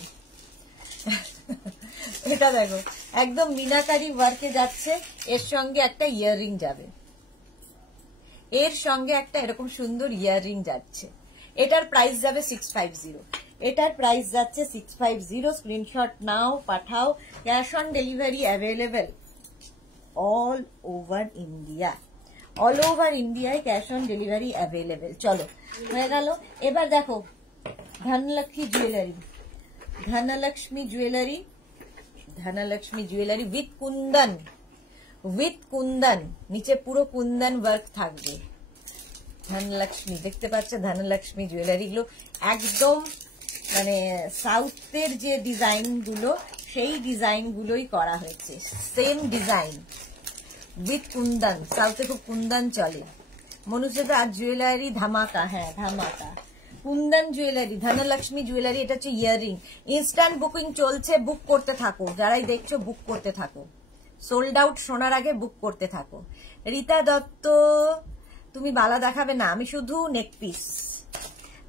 এটা দেখো, একদম মিনাকারি ওয়ার্কে যাচ্ছে, এর সঙ্গে একটা ইয়াররিং যাবে, এর সঙ্গে একটা এরকম সুন্দর ইয়াররিং যাচ্ছে। এটার প্রাইস যাবে 650, এটার প্রাইস যাচ্ছে 650। স্ক্রিনশট নাও, পাঠাও। Cash on delivery available all over India, all over ইন্ডিয়ায় ক্যাশ অন ডেলিভারি অ্যাভেলেবেল। চলো হয়ে গেল। এবার দেখো Dhanlaxmi jewellery, Dhanlaxmi jewellery, Dhanlaxmi jewellery with Kundan, with Kundan, নিচে পুরো কুন্দন ওয়ার্ক থাকবে। ধনলক্ষ্মী দেখতে পাচ্ছে, ধনলক্ষ্মী জুয়েলারি গুলো একদম মানে সাউথের যে ডিজাইন গুলো সেই ডিজাইন গুলোই করা হয়েছে, সেম ডিজাইন উইথ কুন্দন। সাউথে খুব কুন্দন চলে। মনুষ্যতা আর জুয়েলারি ধামাকা, হ্যাঁ ধামাকা। কুন্দন জুয়েলারি, ধনলক্ষ্মী জুয়েলারি, এটা হচ্ছে ইয়াররিং। ইনস্ট্যান্ট বুকিং চলছে, বুক করতে থাকো, যারাই দেখছো বুক করতে থাকো, সোল্ড আউট শোনার আগে বুক করতে থাকো। রীতা দত্ত, তুমি বালা দেখাবে না, আমি শুধু নেক পিস।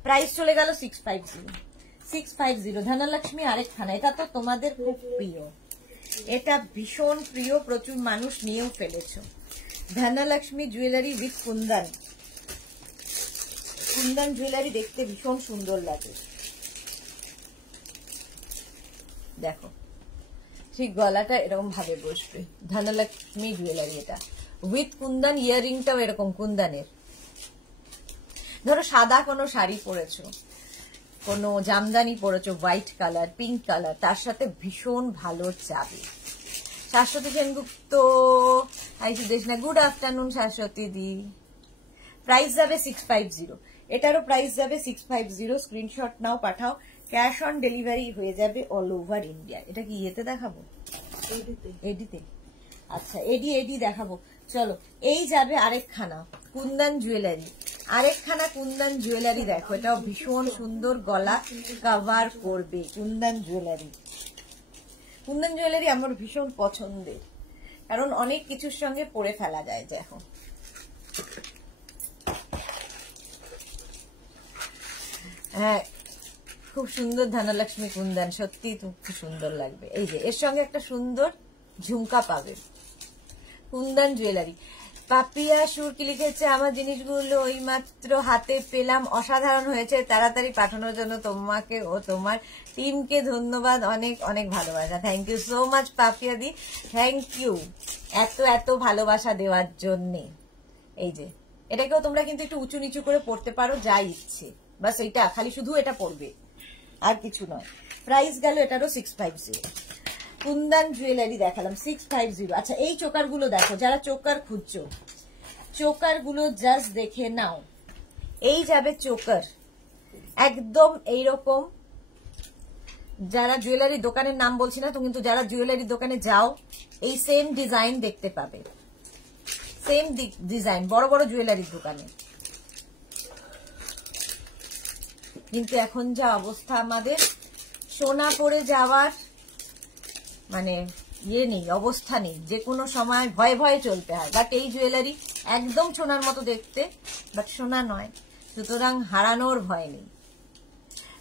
প্রাইস চলে গেল 650, 650। ধনলক্ষ্মী আরেকখানা, এটা তো তোমাদের খুব প্রিয়, এটা ভীষণ প্রিয়, প্রচুর মানুষ নিয়েও ফেলেছ। Dhanlakshmi jewellery with kundan, kundan jewellery দেখতে ভীষণ সুন্দর লাগে। দেখো ঠিক গলাটা এরকম ভাবে বসবে, ধনলক্ষ্মী জুয়েলারি এটা উইথ কুন্দন। ইয়াররিংটাও এরকম কুন্দনের। ধরো সাদা কোনো শাড়ি পরেছো, কোনো জামদানি পরেছো হোয়াইট কালার, পিঙ্ক কালার, তার সাথে ভীষণ ভালো যাবে। শাশ্বতী সেনগুপ্ত, আইসি দেশনা, গুড আফটারনুন শাশ্বতী দি। প্রাইস যাবে 650, এটারও প্রাইস যাবে 650। স্ক্রিনশট নাও, পাঠাও। ক্যাশ অন ডেলিভারি হয়ে যাবে অল ওভার ইন্ডিয়া। এটা কি ইয়েতে দেখাবো? এডিতে। আচ্ছা এডি দেখাবো। চলো এই যাবে আরেকখানা কুন্দন জুয়েলারি, আরেকখানা কুন্দন জুয়েলারি দেখো, এটাও ভীষণ সুন্দর, গলা কভার করবে। কুন্দন জুয়েলারি, কুন্দন জুয়েলারি আমার ভীষণ পছন্দের, কারণ অনেক কিছুর সঙ্গে পরে ফেলা যায়। দেখো হ্যাঁ খুব সুন্দর ধনলক্ষ্মী কুন্দন, সত্যি খুব সুন্দর লাগবে। এই যে এর সঙ্গে একটা সুন্দর ঝুমকা পাবে। কুন্দন জুয়েলারি। পাপিয়া সুর কি লিখেছে, আমার জিনিসগুলো ওই মাত্র হাতে পেলাম, অসাধারণ হয়েছে, তাড়াতাড়ি পাঠানোর জন্য তোমাকে ও তোমার টিমকে ধন্যবাদ, অনেক অনেক ভালোবাসা। Thank you so much Papiya di, thank you এত এত ভালোবাসা দেওয়ার জন্যে। এই যে এটাকেও তোমরা কিন্তু একটু উঁচু নিচু করে পড়তে পারো, যা ইচ্ছে, বাস এইটা খালি শুধু এটা পড়বে, আর কিছু নয়। প্রাইস গেল এটারও 650। কুন্দন জুয়েলারি দেখালাম 650। আচ্ছা এই চোকার গুলো দেখো, যারা চোকার খুঁজছো, চোকার গুলো জাস্ট দেখে নাও। এই যাবে চোকার একদম এইরকম, যারা জুয়েলারি দোকানের নাম বলছি না তো, কিন্তু যারা জুয়েলারি দোকানে যাও এই সেম ডিজাইন দেখতে পাবে, সেম ডিজাইন বড় বড় জুয়েলারির দোকানে। কিন্তু এখন যা অবস্থা আমাদের, সোনা পরে যাওয়ার মানে ইয়ে নেই, অবস্থা নেই, যে কোনো সময় ভয়ে ভয়ে চলতে হয়। বাট এই জুয়েলারি একদম সোনার মতো দেখতে, বাট সোনা নয়, সুতরাং হারানোর ভয় নেই।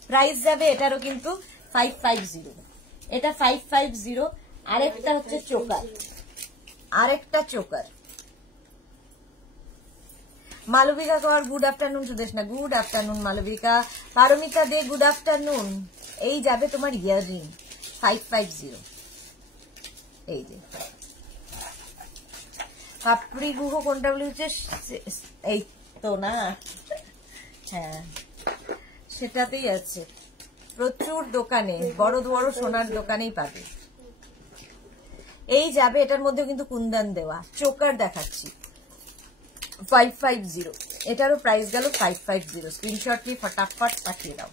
প্রাইস যাবে এটারও কিন্তু 550, এটা 550। আরেকটা হচ্ছে চোকার, আরেকটা choker. Malabika Kar good afternoon, Sudeshna good afternoon, Malabika. Paramita De good afternoon. এই যাবে তোমার ইয়াররিং 550। এই যে পাপড়ি গুহ কোনটা বলে হচ্ছে, এই তো না, হ্যাঁ সেটাতেই আছে, প্রচুর দোকানে, বড় বড় সোনার দোকানেই পাবে। এই যাবে, এটার মধ্যে কিন্তু কুন্দন দেওয়া। চোকার দেখাচ্ছি 550, এটারও প্রাইস গেল 550। স্ক্রিনশট নিয়ে ফটাফট পাঠিয়ে দাও।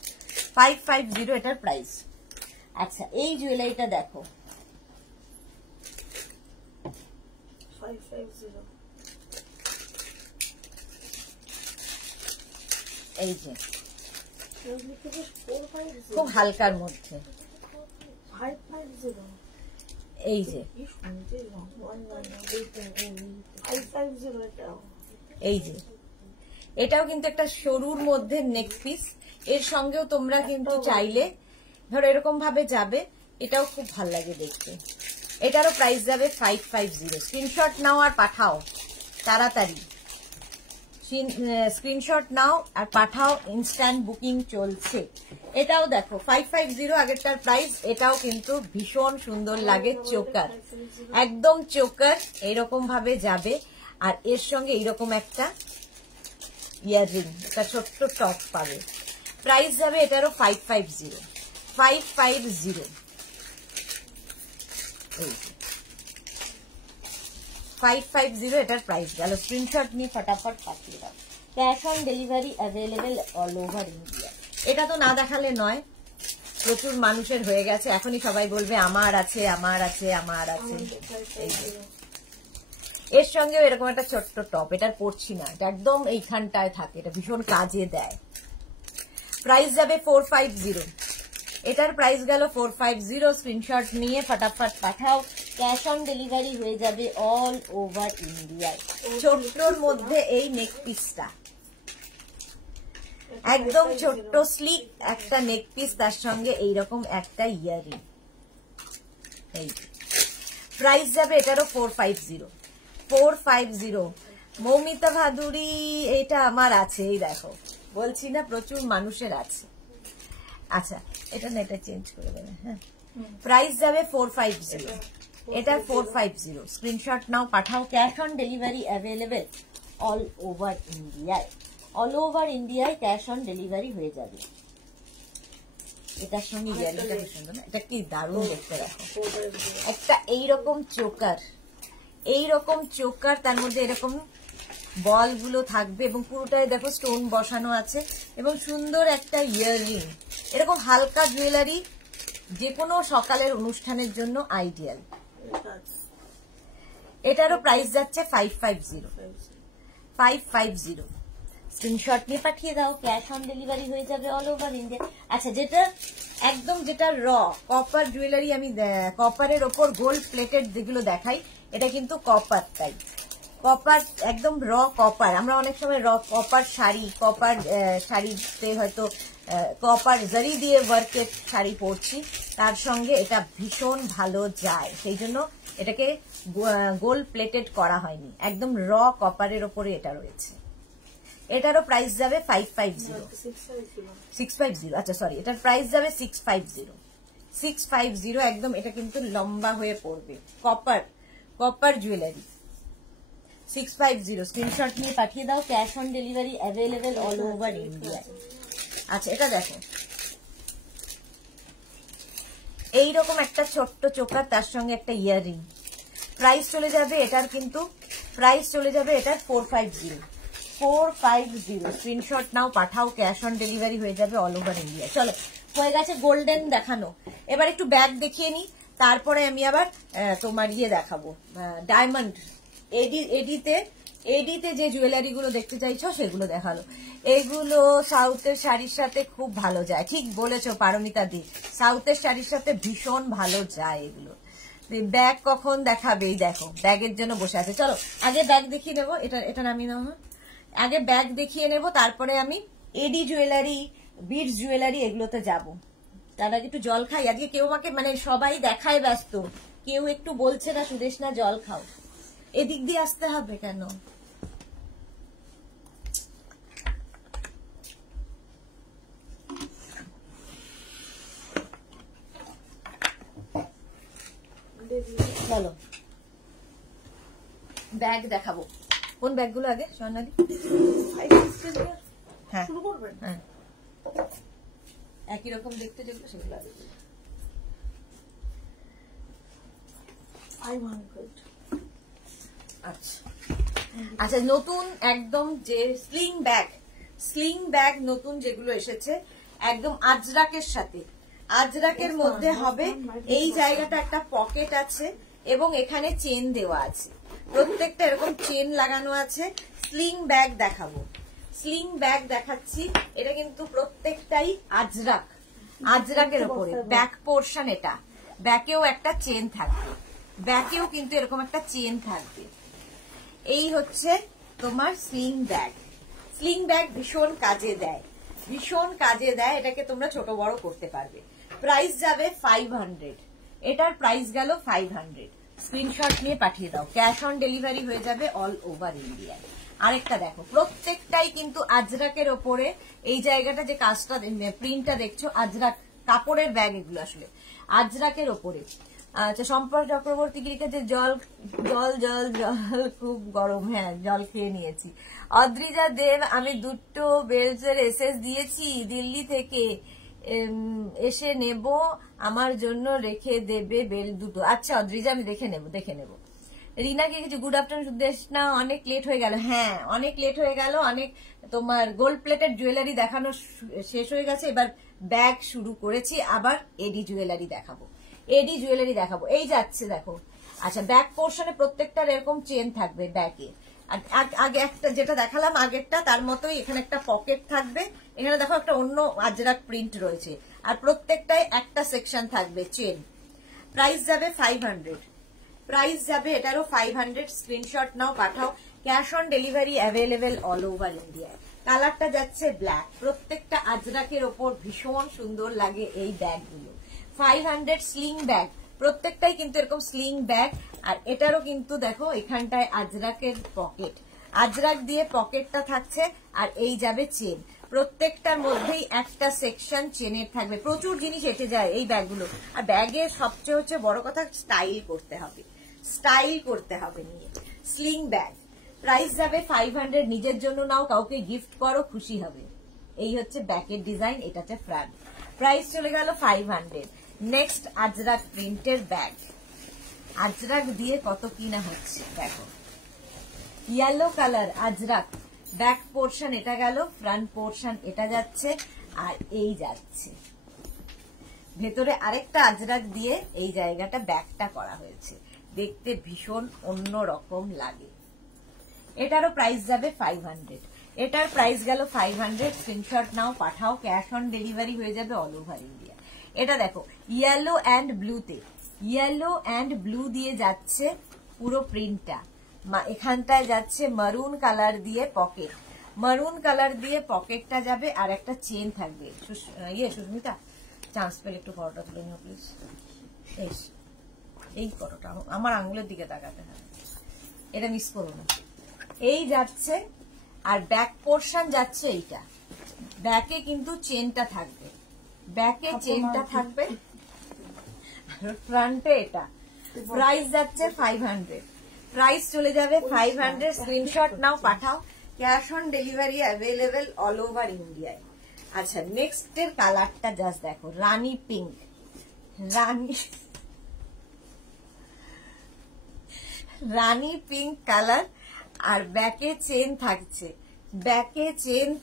550 এটার প্রাইস। আচ্ছা এই জুয়েলারিটা দেখো, 550। এই যে খুব হালকার মধ্যে, এই যে এই যে এটাও কিন্তু একটা সরুর মধ্যে নেক পিস, এর সঙ্গেও তোমরা কিন্তু চাইলে ধরো এরকম ভাবে যাবে, এটাও খুব ভালো লাগে দেখতে। এটারও প্রাইস যাবে 550। স্ক্রিনশট নাও আর পাঠাও তাড়াতাড়ি, স্ক্রিনশট নাও আর পাঠাও, ইনস্ট্যান্ট বুকিং চলছে। এটাও দেখো 550 আগেরটার প্রাইস। এটাও কিন্তু ভীষণ সুন্দর লাগে, চোকার, একদম চোকার এইরকম ভাবে যাবে। আর এর সঙ্গে এইরকম একটা ইয়াররিং, একটা ছোট্ট টপ পাবে। প্রাইস যাবে এটারও 550। 550 550 এটার প্রাইস গেল। স্ক্রিনশট নিয়ে ফটাফট পাঠিয়ে দাও। Cash on delivery available all over India. এটা তো না দেখালে নয়, প্রচুর মানুষের হয়ে গেছে, এখনই সবাই বলবে আমার আছে আমার আছে আমার আছে। এর সঙ্গেও এরকম একটা ছোট্ট টপ, এটার পরছি না, এটা একদম এইখানটায় থাকে, এটা ভীষণ কাজে দেয়। প্রাইস যাবে 450। এটার প্রাইস গেল 450। স্ক্রিনশট নিয়ে ফটাফট পাঠাও, ক্যাশ অন ডেলিভারি হয়ে যাবে অল ওভার ইন্ডিয়ায়। ছোট্টর মধ্যে এই নেক পিসটা একদম ছোট্ট স্লিক একটা নেক পিস, তার সঙ্গে এইরকম একটা ইয়ারিং। এই প্রাইস যাবে এটারও 450। 450। মৌমিতা ভাদুরী, এটা আমার আছে, এই দেখো বলছি না প্রচুর মানুষের আছে। আচ্ছা এটা না, এটা চেঞ্জ করে দেবে। হ্যাঁ, প্রাইস যাবে 450। এটা 450। স্ক্রিনশট নাও পাঠাও, cash on delivery available all over ইন্ডিয়ায়। অল ওভার ইন্ডিয়ায় ক্যাশ অন ডেলিভারি হয়ে যাবে। এটার সঙ্গে ইয়ারিংটা খুব সুন্দর না? এটা কি দারুণ দেখতে, রাখো একটা এইরকম চোকার, এইরকম চোকার, তার মধ্যে এরকম বল গুলো থাকবে এবং পুরোটায় দেখো স্টোন বসানো আছে এবং সুন্দর একটা ইয়াররিং। এরকম হালকা জুয়েলারি যে কোনো সকালের অনুষ্ঠানের জন্য আইডিয়াল। এটারও প্রাইস যাচ্ছে 550। 550। স্ক্রিনশট নিয়ে পাঠিয়ে দাও, ক্যাশ অন ডেলিভারি হয়ে যাবে অল ওভার ইন্ডিয়া। আচ্ছা, যেটা একদম যেটা র কপার জুয়েলারি, আমি কপারের ওপর গোল্ড প্লেটেড যেগুলো দেখাই, এটা কিন্তু কপার টাইপ, কপার একদম র কপার। আমরা অনেক সময় র কপার শাড়ি, কপার শাড়িতে হয়তো কপার জারি দিয়ে ওয়ার্কের শাড়ি পরছি, তার সঙ্গে এটা ভীষণ ভালো যায়, সেই জন্য এটাকে গোল্ড প্লেটেড করা হয়নি, একদম র কপারের ওপরে এটা রয়েছে। এটারও প্রাইস যাবে 550। 650। আচ্ছা সরি, এটার প্রাইস যাবে 650। 650 একদম। এটা কিন্তু লম্বা হয়ে পড়বে, কপার কপার জুয়েলারি। 650। স্ক্রিনশট নিয়ে পাঠিয়ে দাও, cash on delivery available all over India. আচ্ছা এটা দেখো, এইরকম একটা ছোট্ট চোকার, তার সঙ্গে একটা ইয়াররিং। প্রাইস চলে যাবে এটার, কিন্তু প্রাইস চলে যাবে এটার 450। 450। স্ক্রিনশট নাও পাঠাও, ক্যাশ অন ডেলিভারি হয়ে যাবে অল ওভার ইন্ডিয়া। চলো, হয়ে গেছে গোল্ডেন দেখানো, এবার একটু ব্যাগ দেখিয়ে নি, তারপরে আমি আবার তোমার ইয়ে দেখাবো, ডায়মন্ড। এডিতে যে জুয়েলারি গুলো দেখতে চাইছো সেগুলো দেখালো। এগুলো সাউথের শাড়ির সাথে খুব ভালো যায়, ঠিক বলেছো পারমিতা দি, সাউথের শাড়ির সাথে ভীষণ ভালো যায় এগুলো। ব্যাগ কখন দেখাবে? এই দেখো ব্যাগের জন্য বসে আছে। চলো আগে ব্যাগ দেখিয়ে নেবো, এটা নামিয়ে নেবো, আগে ব্যাগ দেখিয়ে নেবো, তারপরে আমি এডি জুয়েলারি, বিডস জুয়েলারি এগুলোতে যাবো। তার আগে একটু জল খাই। আজকে কেউ আমাকে মানে সবাই দেখায় ব্যস্ত, কেউ একটু বলছে না সুদেশ না জল খাও। এদিক দিয়ে আসতে হবে কেন? চলো ব্যাগ দেখাবো। কোন ব্যাগগুলো আগে স্বর্ণালী? হ্যাঁ হ্যাঁ, একই রকম দেখতে যেগুলো সেগুলো আগে। আচ্ছা, নতুন একদম যে স্লিং ব্যাগ নতুন যেগুলো এসেছে, একদম আজরাকের সাথে, আজরাকের মধ্যে হবে। এই জায়গাটা একটা পকেট আছে এবং এখানে চেন দেওয়া আছে, প্রত্যেকটা এরকম চেন লাগানো আছে। স্লিং ব্যাগ দেখাবো, স্লিং ব্যাগ দেখাচ্ছি। এটা কিন্তু প্রত্যেকটাই আজরাকের উপরে ব্যাক পোর্শন। এটা ব্যাকেও একটা চেন থাকবে, ব্যাকেও কিন্তু এরকম একটা চেন থাকবে। এই হচ্ছে তোমার স্লিং ব্যাগ। স্লিং ব্যাগ ভীষণ কাজে দেয়, ভীষণ কাজে দেয়। এটাকে তোমরা ছোট বড় করতে পারবে। প্রাইস যাবে 500। এটার প্রাইস গেল 500। স্ক্রিনশট নিয়ে পাঠিয়ে দাও, ক্যাশ অন ডেলিভারি হয়ে যাবে অল ওভার ইন্ডিয়ায়। আরেকটা দেখো, প্রত্যেকটাই কিন্তু আজরাকের ওপরে, এই জায়গাটা যে কাজটা প্রিন্টটা দেখছো আজরাক কাপড়ের ব্যাগ, এগুলো আসলে আজরাকের ওপরে। আচ্ছা, সম্পর্ক চক্রবর্তী কি লিখেছে, জল জল জল জল খুব গরম, হ্যাঁ জল খেয়ে নিয়েছি। অদ্রিজা দেব, আমি দুটো বেলসের এসএস দিয়েছি দিল্লি থেকে, এসে নেব, আমার জন্য রেখে দেবে বেল দুটো। আচ্ছা অদ্রিজা, আমি দেখে নেব। রিনা কে কিছু গুড আফটারনুন সুদেশ না, অনেক লেট হয়ে গেল। হ্যাঁ অনেক লেট হয়ে গেল, অনেক তোমার গোল্ড প্লেটেড জুয়েলারি দেখানো শেষ হয়ে গেছে, এবার ব্যাগ শুরু করেছি, আবার এডি জুয়েলারি দেখাবো। এই যাচ্ছে দেখো। আচ্ছা, ব্যাক পোর্শনে প্রত্যেকটার এরকম চেন থাকবে ব্যাগে। আগে একটা যেটা দেখালাম আগেরটা, তার মতোই এখানে একটা পকেট থাকবে, এখানে দেখো একটা অন্য আজরাক প্রিন্ট রয়েছে, আর প্রত্যেকটাই একটা সেকশন থাকবে চেন। প্রাইস যাবে 500, প্রাইস যাবে এটারও 500। স্ক্রিনশট নাও, পাঠাও, cash on delivery available all over India. কালারটা যাচ্ছে ব্ল্যাক, প্রত্যেকটা আজরাকের ওপর ভীষণ সুন্দর লাগে এই ব্যাগগুলো। 500 স্লিং ব্যাগ, প্রত্যেকটাই কিন্তু এরকম স্লিং ব্যাগ। আর এটারও কিন্তু দেখো এখানটায় আজরাকের পকেট, আজরাক দিয়ে পকেটটা থাকছে, আর এই যাবে চেন। প্রত্যেকটার মধ্যেই একটা সেকশন চেনের থাকবে। প্রচুর জিনিস এঁটে যায় এই ব্যাগগুলো, আর ব্যাগের সবচেয়ে হচ্ছে বড় কথা স্টাইল করতে হবে নিয়ে। স্লিং ব্যাগ, প্রাইস যাবে 500। নিজের জন্য নাও, কাউকে গিফট করো, খুশি হবে। এই হচ্ছে ব্যাকের ডিজাইন, এটা হচ্ছে ফ্রন্ট। প্রাইস চলে গেল 500। নেক্সট আজরাক প্রিন্টের ব্যাগ, আজরাক দিয়ে কত কিনা হচ্ছে দেখো। Yellow colour Ajrak, back portion এটা গেল, ফ্রন্ট পোর্শন এটা যাচ্ছে, আর এই যাচ্ছে ভেতরে আরেকটা আজরাক দিয়ে এই জায়গাটা ব্যাকটা করা হয়েছে, দেখতে ভীষণ অন্য রকম লাগে। এটারও প্রাইস যাবে 500। এটার প্রাইস গেল 500। স্ক্রিনশট নাও, পাঠাও, ক্যাশ অন ডেলিভারি হয়ে যাবে অল ওভার ইন্ডিয়া। এটা দেখো ইয়েলো অ্যান্ড ব্লুতে, ইয়েলো অ্যান্ড ব্লু দিয়ে যাচ্ছে পুরো প্রিন্টটা। এখানটায় যাচ্ছে মারুন কালার দিয়ে পকেট, মারুন কালার দিয়ে পকেটটা যাবে, আর একটা চেন থাকবে। সুস্মিতা, চান্স পেলে একটু ফটোটা তুলে নিও প্লিজ। এই ফটোটা আমার আঙুলের দিকে তাকাতে হবে, এটা মিস করো না। এই যাচ্ছে, আর ব্যাক পোর্শন যাচ্ছে এইটা, ব্যাকে কিন্তু চেনটা থাকবে, ব্যাকে চেনটা থাকবে, ফ্রন্টে এটা। প্রাইস যাচ্ছে 500, প্রাইস চলে যাবে 500। স্ক্রিনশট নাও, পাঠাও, cash on delivery available all over ইন্ডিয়ায়। আচ্ছা, নেক্সট এর কালারটা জাস্ট দেখো, রানী পিঙ্ক, রানী পিঙ্ক কালার, আর ব্যাকে চেন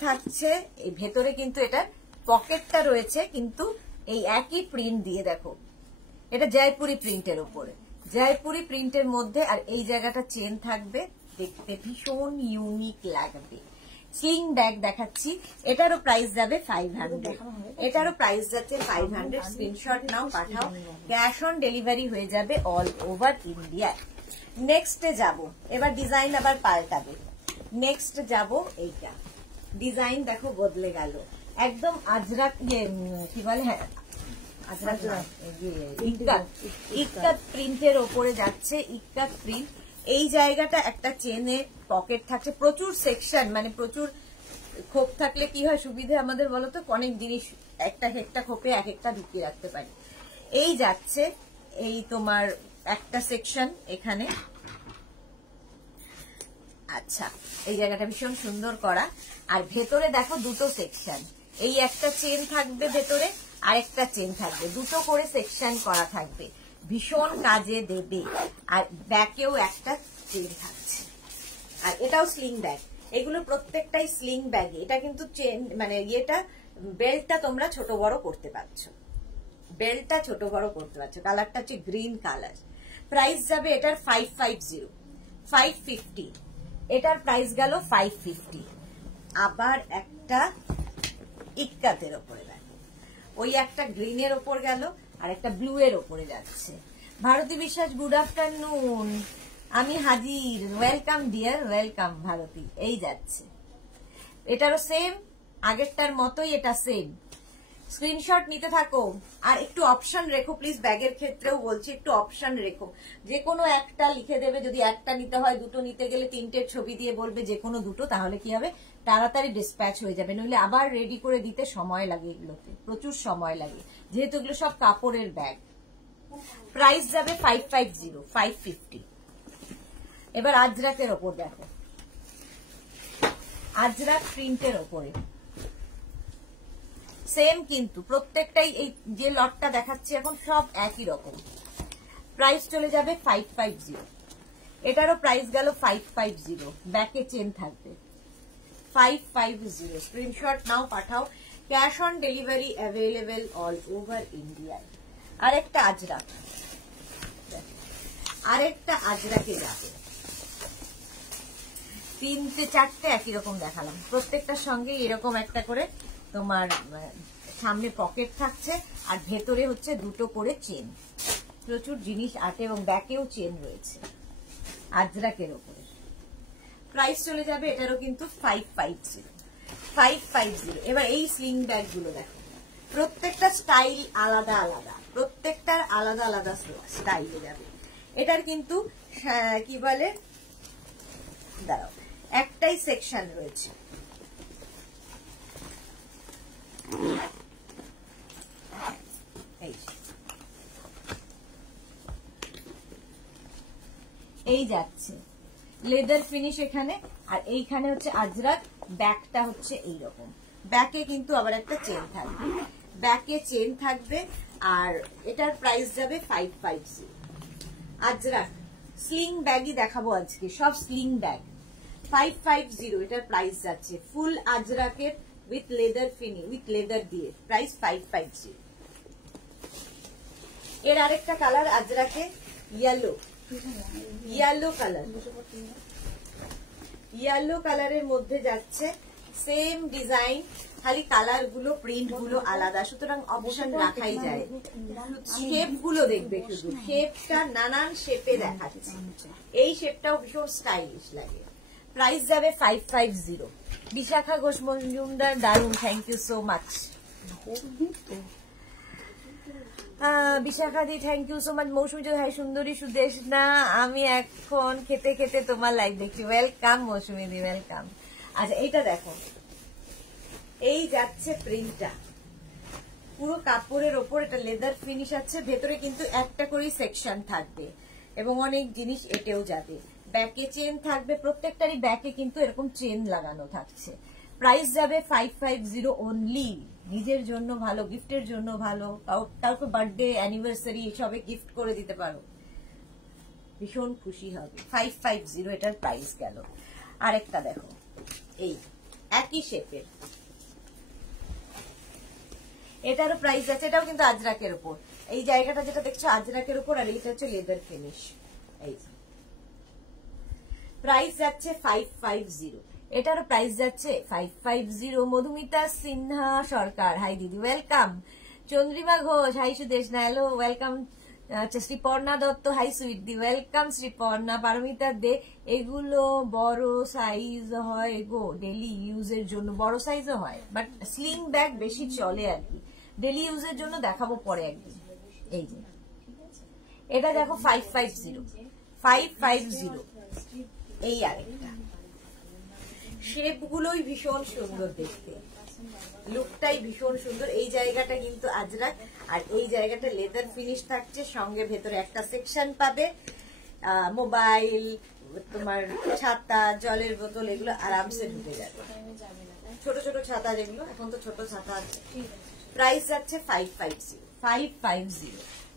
থাকছে, এই ভেতরে কিন্তু এটা পকেটটা রয়েছে, কিন্তু এই একই প্রিন্ট দিয়ে দেখো, এটা জয়পুরি প্রিন্টের উপরে, জয়পুরি প্রিন্টের মধ্যে, আর এই জায়গাটা চেন থাকবে, দেখতে ভীষণ ইউনিক লাগবে। স্লিং ব্যাগ দেখাচ্ছি, এটারও প্রাইস যাবে 500, এটারও প্রাইস যাচ্ছে 500। স্ক্রিনশট নাও, পাঠাও, ক্যাশ অন ডেলিভারি হয়ে যাবে অল ওভার ইন্ডিয়া। নেক্সটে যাব, এবার ডিজাইন আবার পাল্টাবে। নেক্সট যাব এইটা, ডিজাইন দেখো বদলে গেল, একদম আজরাক কি বলে, হ্যাঁ আজরাক ইক্কাত প্রিন্টের ওপরে যাচ্ছে, ইক্কাত প্রিন্ট। এই জায়গাটা একটা চেনে পকেট থাকছে, প্রচুর সেকশন, মানে প্রচুর খোপ থাকলে কি হয় সুবিধে আমাদের বলতো, অনেক জিনিস একটা খোপে এক একটা ঢুকিয়ে রাখতে পারি। এই যাচ্ছে, এই তোমার একটা সেকশন এখানে। আচ্ছা, এই জায়গাটা ভীষণ সুন্দর করা, আর ভেতরে দেখো দুটো সেকশন, এই একটা চেন থাকবে ভেতরে, আর একটা চেন থাকবে, দুটো করে সেকশন করা থাকবে, ভীষণ কাজে দেবে। আর ব্যাকেও একটা চেন থাকছে, আর এটাও স্লিং ব্যাগ, এগুলো প্রত্যেকটাই স্লিং ব্যাগে। এটা কিন্তু চেন মানে ইয়েটা, বেল্টটা তোমরা ছোট বড় করতে পারছো, বেল্টটা ছোট বড় করতে পারছো। কালারটা হচ্ছে গ্রিন কালার। প্রাইস যাবে এটার 550, এটার প্রাইস গেল 550। আবার একটা ইক্কাতের ওপরে দেখো, ওই একটা গ্রিনের ওপর গেল, আর একটা ব্লু এর ওপরে যাচ্ছে। ভারতী বিশ্বাস, গুড আফটারনুন, আমি হাজির, ওয়েলকাম ডিয়ার, ওয়েলকাম ভারতী। এই যাচ্ছে, এটারও সেম, আগেরটার মতোই এটা সেম। স্ক্রিনশট নিতে থাকো। আর একটু অপশন রেখো প্লিজ, ব্যাগের ক্ষেত্রেও বলছি একটু অপশন রেখো, যে কোনো একটা লিখে দেবে। যদি একটা নিতে হয়, দুটো নিতে গেলে তিনটের ছবি দিয়ে বলবে যে কোনো দুটো, তাহলে কি হবে তাড়াতাড়ি ডিসপ্যাচ হয়ে যাবে। নইলে আবার রেডি করে দিতে সময় লাগে, এগুলোতে প্রচুর সময় লাগে, যেহেতু এগুলো সব কাপড়ের ব্যাগ। প্রাইস যাবে 550, 550। এবার আজরাকের ওপর দেখো, আজরাক প্রিন্টের ওপরে সেম, কিন্তু প্রত্যেকটাই এই যে লটটা দেখাচ্ছি এখন সব একই রকম। প্রাইস চলে যাবে 550। এটারও প্রাইস গেল 550, ব্যাকে চেন থাকবে 550। স্ক্রিনশট নাও, পাঠাও। Cash on delivery available all over ইন্ডিয়ায়। আরেকটা আজরাক, আরেকটা আজরাকে যাবে। তিনটে চারটে একই রকম দেখালাম, প্রত্যেকটার সঙ্গে এরকম একটা করে তোমার সামনে পকেট থাকছে, আর ভেতরে হচ্ছে দুটো করে চেন। প্রচুর জিনিস আটে এবং ব্যাকেও চেন রয়েছে আজরাকের ওপরে। প্রাইস চলে যাবে এটারও কিন্তু 550, 550। এবার এই স্লিং ব্যাগ গুলো দেখো, প্রত্যেকটা স্টাইল আলাদা আলাদা, প্রত্যেকটার আলাদা আলাদা স্টাইলে যাবে। এটার কিন্তু কি বলে, দাঁড়াও, একটাই সেকশন রয়েছে। এই যাচ্ছে লেদার ফিনিশ এখানে, আর এইখানে হচ্ছে আজরাক। ব্যাকটা হচ্ছে এইরকম, ব্যাকে কিন্তু আবার একটা চেন থাকবে, ব্যাকে চেন থাকবে। আর এটার প্রাইস যাবে 550। আজরাক স্লিং ব্যাগই দেখাবো আজকে, সব স্লিং ব্যাগ। 550 এটার প্রাইস যাচ্ছে, ফুল আজরাকের with leather finish, with leather দিয়ে, প্রাইস 550। এর আরেকটা কালার আজরাকে ইয়েলো, ইয়েলো কালার, ইয়েলো কালারের মধ্যে যাচ্ছে। সেম ডিজাইন, খালি কালার গুলো প্রিন্ট গুলো আলাদা, সুতরাং অপশন রাখাই যায়। শেপ গুলো দেখবে, শুধু শেপটা নানান শেপে দেখাচ্ছে। এই শেপটাও ভীষণ স্টাইলিশ লাগে। প্রাইস যাবে 550। বিশাখা ঘোষ মজুমদার, দারুন, thank you so much. Bishakha di, thank you so much. Mousumi hi সুন্দরী সুদেশ না, আমি এখন খেতে খেতে তোমার লাইভ দেখছি। ওয়েলকাম মৌসুমী দি, ওয়েলকাম। আচ্ছা এইটা দেখো, এই যাচ্ছে প্রিন্টটা পুরো কাপড়ের ওপর, এটা লেদার ফিনিশ আছে, ভেতরে কিন্তু একটা করেই সেকশন থাকবে এবং অনেক জিনিস এটেও যাবে। ব্যাকে চেন থাকবে, প্রত্যেকটারই ব্যাকে কিন্তু এরকম চেন লাগানো থাকছে। প্রাইস যাবে 550 অনলি। নিজের জন্য ভালো, গিফটের জন্য ভালো, কাউকে বার্থডে অ্যানিভার্সারি এসবে গিফট করে দিতে পারো, ভীষণ খুশি হবে। 550 এটার প্রাইস গেল। আরেকটা দেখো, এই একই শেপের, এটারও প্রাইস আছে, এটাও কিন্তু আজরাকের উপর। এই জায়গাটা যেটা দেখছো আজরাকের উপর, আর এইটা হচ্ছে লেদার ফিনিশ। এই প্রাইস যাচ্ছে 550, এটারও প্রাইস যাচ্ছে 550। মধুমিতা সিনহা সরকার, হাই দিদি, welcome. Chandrima Ghosh, hi Sudeshna, hello, welcome. Sriparna Dutta, hi sweet দি, ওয়েলকাম শ্রীপর্ণা। পারমিতা দে, এগুলো বড় সাইজ হয় গো, ডেলি ইউজের জন্য বড় সাইজও হয়, বাট স্লিং ব্যাগ বেশি চলে আর কি, ডেলি ইউজের জন্য দেখাবো পরে একদিন। এই যে এটা দেখো 550, 550। এই আরেকটা, শেপ গুলোই ভীষণ সুন্দর দেখতে, লুকটাই ভীষণ সুন্দর। এই জায়গাটা কিন্তু আজরাক, আর এই জায়গাটা লেদার ফিনিশ থাকছে, সঙ্গে ভেতরে একটা সেকশন পাবে। মোবাইল, তোমার ছাতা, জলের বোতল, এগুলো আরামসে ঢুকে যাবে। ছোট ছোট ছাতা যেগুলো, এখন তো ছোট ছাতা আছে। প্রাইস যাচ্ছে 550, 550।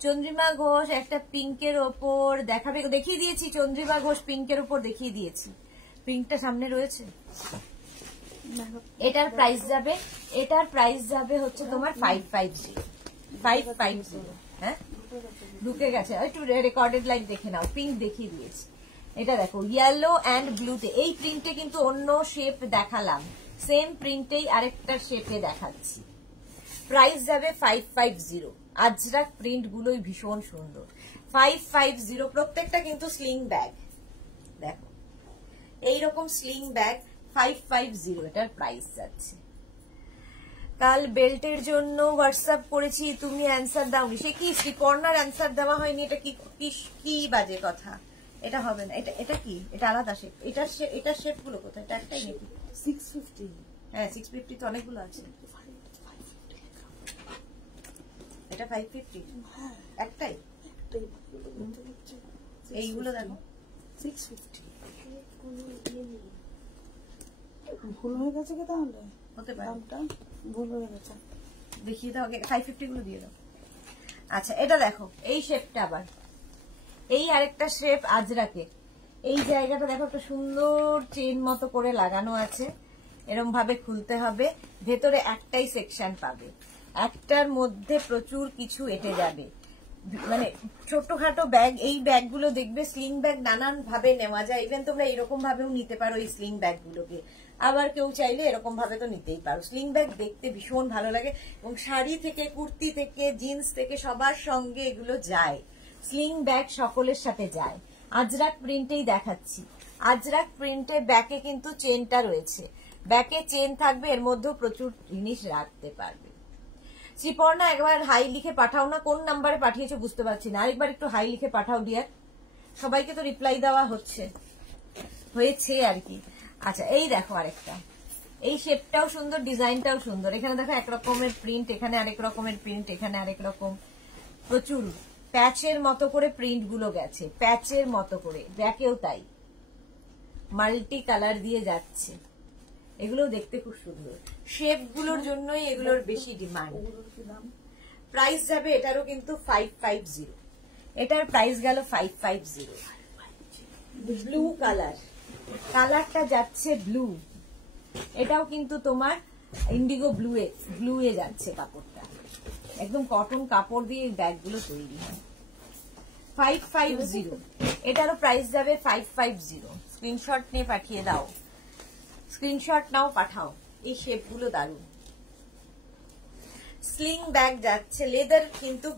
চন্দ্রিমা ঘোষ একটা পিঙ্কের ওপর দেখাবে, দেখিয়ে দিয়েছি। চন্দ্রিমা ঘোষ পিঙ্কের ওপর দেখিয়ে দিয়েছি, পিঙ্কটা সামনে রয়েছে। এটার প্রাইস যাবে, এটার প্রাইস যাবে হচ্ছে তোমার 550, 550। হ্যাঁ ঢুকে গেছে, একটু রেকর্ডেড লাইভ দেখে নাও, পিঙ্ক দেখিয়ে দিয়েছি। এটা দেখো ইয়েলো অ্যান্ড ব্লুতে, এই প্রিন্টে কিন্তু অন্য শেপ দেখালাম, সেম প্রিন্টেই আরেকটা শেপে দেখাচ্ছি। প্রাইস যাবে 550। আজরাক প্রিন্ট গুলোই ভীষণ সুন্দর। 550, প্রত্যেকটা কিন্তু স্লিং ব্যাগ, দেখো এইরকম স্লিং ব্যাগ 550 এটার প্রাইস যাচ্ছে। কাল বেল্টের জন্য হোয়াটসঅ্যাপ করেছি, তুমি অ্যান্সার দাওনি। সে কি শ্রীপর্ণার অ্যান্সার দেওয়া হয়নি? এটা কি কি বাজে কথা? এটা হবে না। এটা কি? এটা আলাদা শেপ। এটার শেপ গুলো কোথায়? এটা একটাই নাকি? 650। হ্যাঁ 650 তো অনেকগুলো আছে। এটা 550 একটাই। এইগুলো দেখো 650। ভুল হয়ে গেছে কি? তাহলে হতে পারে দামটা ভুল হয়ে গেছে। দেখিয়ে দাও আগে, 550 গুলো দিয়ে দাও। আচ্ছা এটা দেখো, এই শেপটা আবার এই আরেকটা শেপ আজরাকে। এই জায়গাটা দেখো একটা সুন্দর চেন মতো করে লাগানো আছে, এরকম ভাবে খুলতে হবে। ভেতরে একটাই সেকশন পাবে, একটার মধ্যে প্রচুর কিছু এঁটে যাবে। মানে ছোটখাটো ব্যাগ, এই ব্যাগগুলো দেখবে স্লিং ব্যাগ নানান ভাবে নেওয়া যায়। ইভেন তোমরা এরকম ভাবেও নিতে পারো এই স্লিং ব্যাগগুলোকে। আবার কেউ চাইলে এরকম ভাবে তো নিতেই পারো। স্লিং ব্যাগ দেখতে ভীষণ ভালো লাগে এবং শাড়ি থেকে, কুর্তি থেকে, জিন্স থেকে সবার সঙ্গে এগুলো যায়। স্লিং ব্যাগ সকলের সাথে যায়। আজরাক প্রিন্টেই দেখাচ্ছি। আজরাক প্রিন্টে ব্যাকে কিন্তু চেনটা রয়েছে, ব্যাকে চেন থাকবে, এর মধ্যেও প্রচুর জিনিস রাখতে পারবে। শ্রীপর্ণা একবার হাই লিখে পাঠাও না, কোন নাম্বারে পাঠিয়েছো বুঝতে পারছি না। আরেকবার একটু হাই লিখে পাঠাও ডিয়ার। সবাইকে তো রিপ্লাই দেওয়া হয়েছে আর কি। আচ্ছা এই দেখো আরেকটা, এই শেপটাও সুন্দর, ডিজাইনটাও সুন্দর। এখানে দেখো এক রকমের প্রিন্ট, এখানে আরেক রকমের প্রিন্ট, এখানে আরেক রকম, প্রচুর প্যাচের মতো করে প্রিন্ট গুলো গেছে, প্যাচের মতো করে। ব্যাকেও তাই মাল্টি কালার দিয়ে যাচ্ছে। এগুলো দেখতে খুব সুন্দর। শেপ গুলোর জন্যই এগুলোর বেশি ডিমান্ড। প্রাইস যাবে এটারও কিন্তু 550। এটার প্রাইস গেল 550। ব্লু কালার, কালারটা যাচ্ছে ব্লু। এটাও কিন্তু তোমার ইন্ডিগো ব্লু এ যাচ্ছে কাপড়টা। একদম কটন কাপড় দিয়ে এই ব্যাগগুলো তৈরি হয়। 550। এটারও প্রাইস যাবে 550। স্ক্রিনশট নিয়ে পাঠিয়ে দাও, স্ক্রিনশট নাও, পাঠাও। এই শেপগুলো দারুণ। স্লিং ব্যাগ যাচ্ছে, লেদার কিন্তু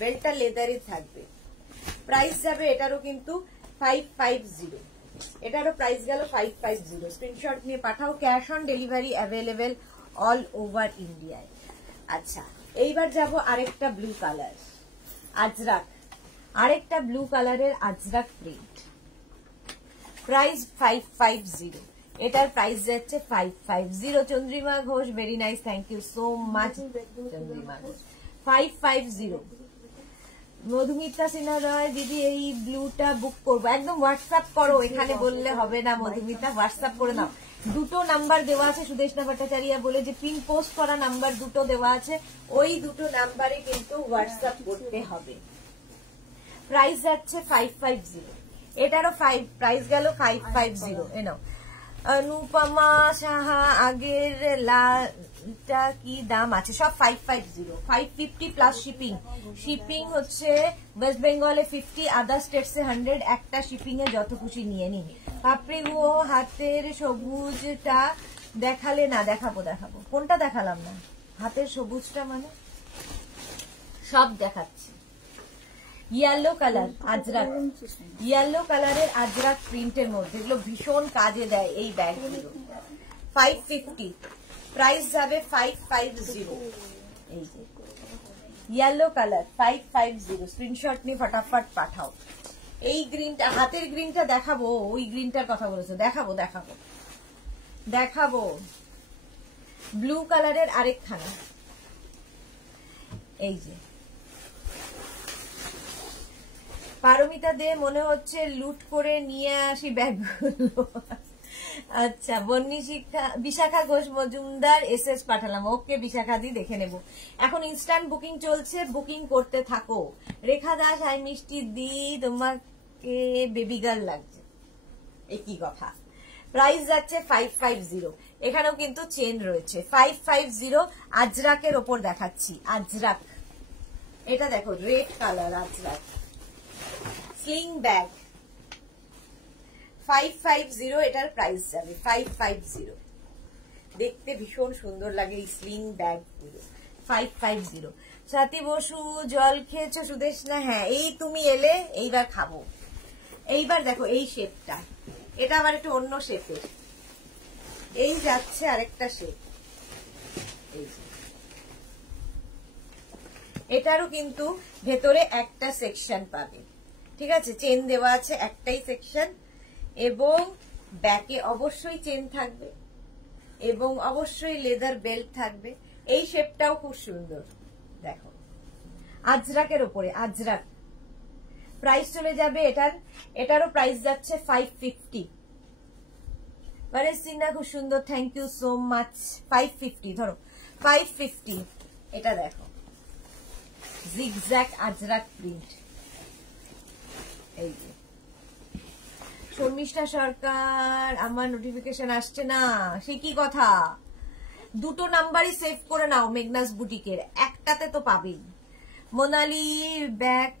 বেল্টটা লেদারে থাকবে। প্রাইস যাবে এটারও কিন্তু 550। এটারও প্রাইস গেল 550। স্ক্রিনশট নিয়ে পাঠাও। Cash on delivery available all over ইন্ডিয়ায়। আচ্ছা এইবার যাব আরেকটা ব্লু কালার আজরাক, আরেকটা ব্লু কালারের আজরাক প্রিন্ট। প্রাইস 550। এটার প্রাইস যাচ্ছে 550। Chandrima Ghosh, very nice, thank you so much Chandrima Ghosh. 550। Madhumita Sinha Roy, দিদি এই ব্লুটা বুক করবো। একদম হোয়াটসঅ্যাপ করো, এখানে বললে হবে না মধুমিতা, হোয়াটসঅ্যাপ করে নাও। দুটো নাম্বার দেওয়া আছে, সুদেশনা ভট্টাচার্য বলে যে পিন পোস্ট করা নাম্বার দুটো দেওয়া আছে, ওই দুটো নাম্বারে কিন্তু হোয়াটসঅ্যাপ করতে হবে। প্রাইস যাচ্ছে 550। এটারও প্রাইস গেল 550। এনো অনুপমা সাহা, আগের লালটা কি দাম আছে? সব 550। 550 প্লাস শিপিং। শিপিং হচ্ছে ওয়েস্ট বেঙ্গলে 50, আদার স্টেটসে 100। একটা শিপিং এ যত খুশি নিয়ে নিন। পাপড়ি গো হাতের সবুজটা দেখালে না? দেখাবো। কোনটা দেখালাম না? হাতের সবুজটা মানে সব দেখাচ্ছি। ইয়েলো কালার আজরাক, ইয়েলো কালারের আজরাক প্রিন্টের মধ্যে, এগুলো ভীষণ কাজে দেয় এই ব্যাগগুলো। 550। প্রাইস যাবে 550। এই যে ইয়েলো কালার 550। স্ক্রিনশট নিয়ে ফটাফট পাঠাও। এই গ্রিনটা, হাতের গ্রিনটা দেখাবো, ওই গ্রিনটার কথা বলেছো। দেখাবো। ব্লু কালারের আরেকখানা, এই যে পারমিতা দে, মনে হচ্ছে লুট করে নিয়ে আসি ব্যাগগুলো। আচ্ছা বন্নি বিশাখা ঘোষ মজুমদার এসএস পাঠালাম। ওকে বিশাখা দি, দেখে নেব। এখন ইনস্ট্যান্ট বুকিং চলছে, বুকিং করতে থাকো। রেখা দাস, হাই মিষ্টি দি, তোমাকে বেবি গার্ল লাগছে। একই কথা। প্রাইস যাচ্ছে 550। এখানেও কিন্তু চেন রয়েছে। 550 আজরাকের ওপর দেখাচ্ছি। আজরাক, এটা দেখো red colour Ajrak sling bag. 550 এটার প্রাইস যাবে 550। দেখতে ভীষণ সুন্দর লাগে এই স্লিং ব্যাগ গুলো। 550। সাথী বসু, জল খেয়েছো? সুদেশ না, হ্যাঁ এই তুমি এলে, এইবার খাবো। এইবার দেখো এই শেপটা, এটা আবার একটু অন্য শেপের। এই যাচ্ছে আরেকটা শেপ, এই এটারও কিন্তু ভেতরে একটা সেকশন পাবে, ঠিক আছে, চেন দেওয়া আছে একটাই সেকশন, এবং ব্যাকে অবশ্যই চেন থাকবে এবং অবশ্যই লেদার বেল্ট থাকবে। এই শেপটাও খুব সুন্দর, দেখো আজরাকের উপরে, আজরাক। প্রাইস চলে যাবে এটারও প্রাইস যাচ্ছে 550। সিনা খুব সুন্দর, থ্যাংক ইউ সো মাচ। 550 ধরো, 550। এটা দেখো জিগজ্যাগ আজরাক প্রিন্ট। এই যে শর্মিষ্ঠা সরকার, আমার নোটিফিকেশন আসছে না, সে কি কথা? দুটো নাম্বারই সেভ করে নাও মেঘনাস বুটিকের, একটাতে তো পাবেই। মোনালি ব্যাগ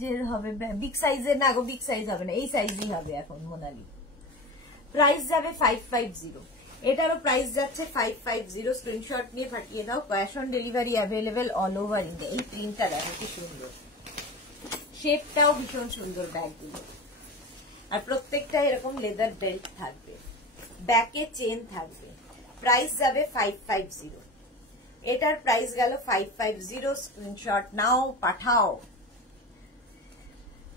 যে হবে বিগ সাইজের, না গো বিগ সাইজ হবে না, এই সাইজই হবে এখন মোনালি। প্রাইস যাবে 550, এটারও প্রাইস যাচ্ছে 550। স্ক্রিনশট নিয়ে পাঠিয়ে দাও, cash on delivery available all over India. এই প্রিন্টটা দেখো কি সুন্দর, শেপটাও ভীষণ সুন্দর ব্যাগগুলো, আর প্রত্যেকটা এরকম লেদার বেল্ট থাকবে, ব্যাকে চেন থাকবে। প্রাইস যাবে 550, এটার প্রাইস গেল 550। স্ক্রিনশট নাও, পাঠাও।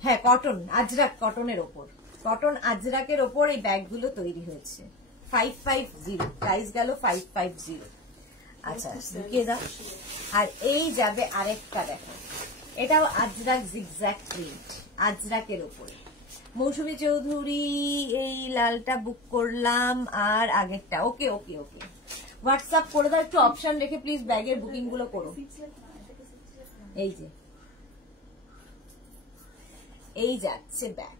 হ্যাঁ, কটন আজরাক, কটনের ওপর, কটন আজরাকের ওপর এই ব্যাগগুলো তৈরি হয়েছে। 550, প্রাইস গেল 550। আচ্ছা ঢুকিয়ে দাও। আর এই যাবে আরেকটা, দেখো এটাও আজরাক জিগজ্যাগ প্রিন্ট, আজরাকের ওপরে। মৌসুমী চৌধুরী, এই লালটা বুক করলাম আর আগেরটা। ওকে ওকে ওকে, হোয়াটসঅ্যাপ করে দাও, একটু অপশন রেখে প্লিজ ব্যাগের বুকিং গুলো করো। এই যে এই যাচ্ছে ব্যাগ,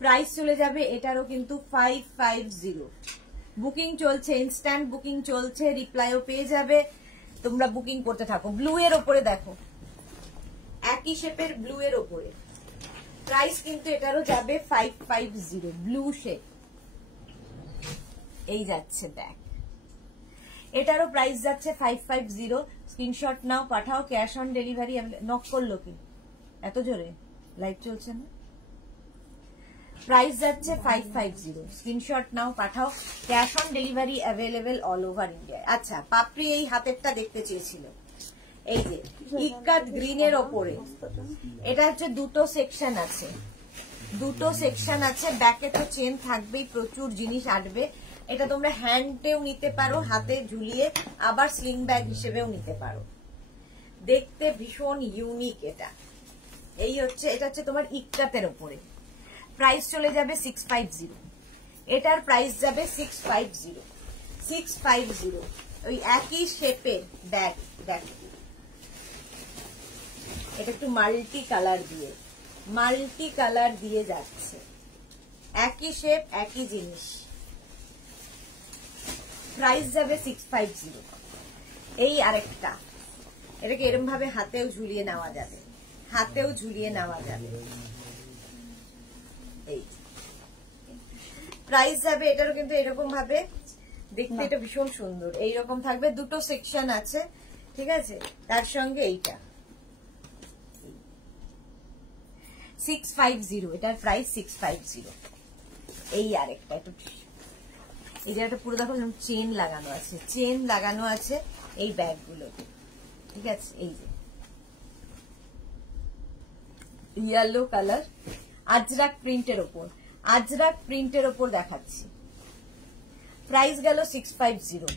প্রাইস চলে যাবে এটারও কিন্তু 550। বুকিং চলছে, ইনস্ট্যান্ট বুকিং চলছে, রিপ্লাইও পেয়ে যাবে, তোমরা বুকিং করতে থাকো। ব্লু এর ওপরে দেখো, একই শেপের ব্লু এর ওপরে, প্রাইস কিন্তু এটারও যাবে 550, ব্লু শেপ। এই যাচ্ছে ব্যাগ, এটারও প্রাইস যাচ্ছে 550। স্ক্রিনশট নাও, পাঠাও, ক্যাশ অন ডেলিভারি। নক করলো কি এত জোরে? লাইভ চলছে না। প্রাইস যাচ্ছে 550, স্ক্রিনশট নাও, পাঠাও, cash on delivery available all over India. আচ্ছা, পাপড়ি এই হাতেরটা দেখতে চেয়েছিল, এই যে ইক্কাত গ্রিনের ওপরে। এটা হচ্ছে দুটো সেকশন আছে, দুটো সেকশন আছে, ব্যাকে তো চেন থাকবেই, প্রচুর জিনিস আটবে। এটা তোমরা হ্যান্ডেও নিতে পারো, হাতে ঝুলিয়ে, আবার স্লিং ব্যাগ হিসেবেও নিতে পারো। দেখতে ভীষণ ইউনিক এটা। এই হচ্ছে, এটা হচ্ছে তোমার ইক্কাতের ওপরে। প্রাইস চলে যাবে 650, এটার প্রাইস যাবে 650। 650, ওই একই শেপের ব্যাগ। দেখো এটা একটু মাল্টি কালার দিয়ে যাচ্ছে, একই শেপ একই জিনিস। প্রাইস যাবে 650। এই আরেকটা, এটাকে এরকম ভাবে হাতেও ঝুলিয়ে নেওয়া যাবে, হাতেও ঝুলিয়ে নেওয়া যাবে। এই প্রাইস যাবে এটারও কিন্তু এরকম ভাবে, দেখতে এটা ভীষণ সুন্দর, এইরকম থাকবে, দুটো সেকশন আছে, ঠিক আছে, তার সঙ্গে এইটা 650, এটার প্রাইস 650। এই আরেকটা, একটু এই জায়গাটা পুরো দেখো চেন লাগানো আছে, চেন লাগানো আছে এই ব্যাগগুলো, ঠিক আছে। এই যে ইয়েলো কালার আজরাক প্রিন্টের ওপর, আজরাক প্রিন্টের ওপর দেখাচ্ছি। প্রাইস গেল 650।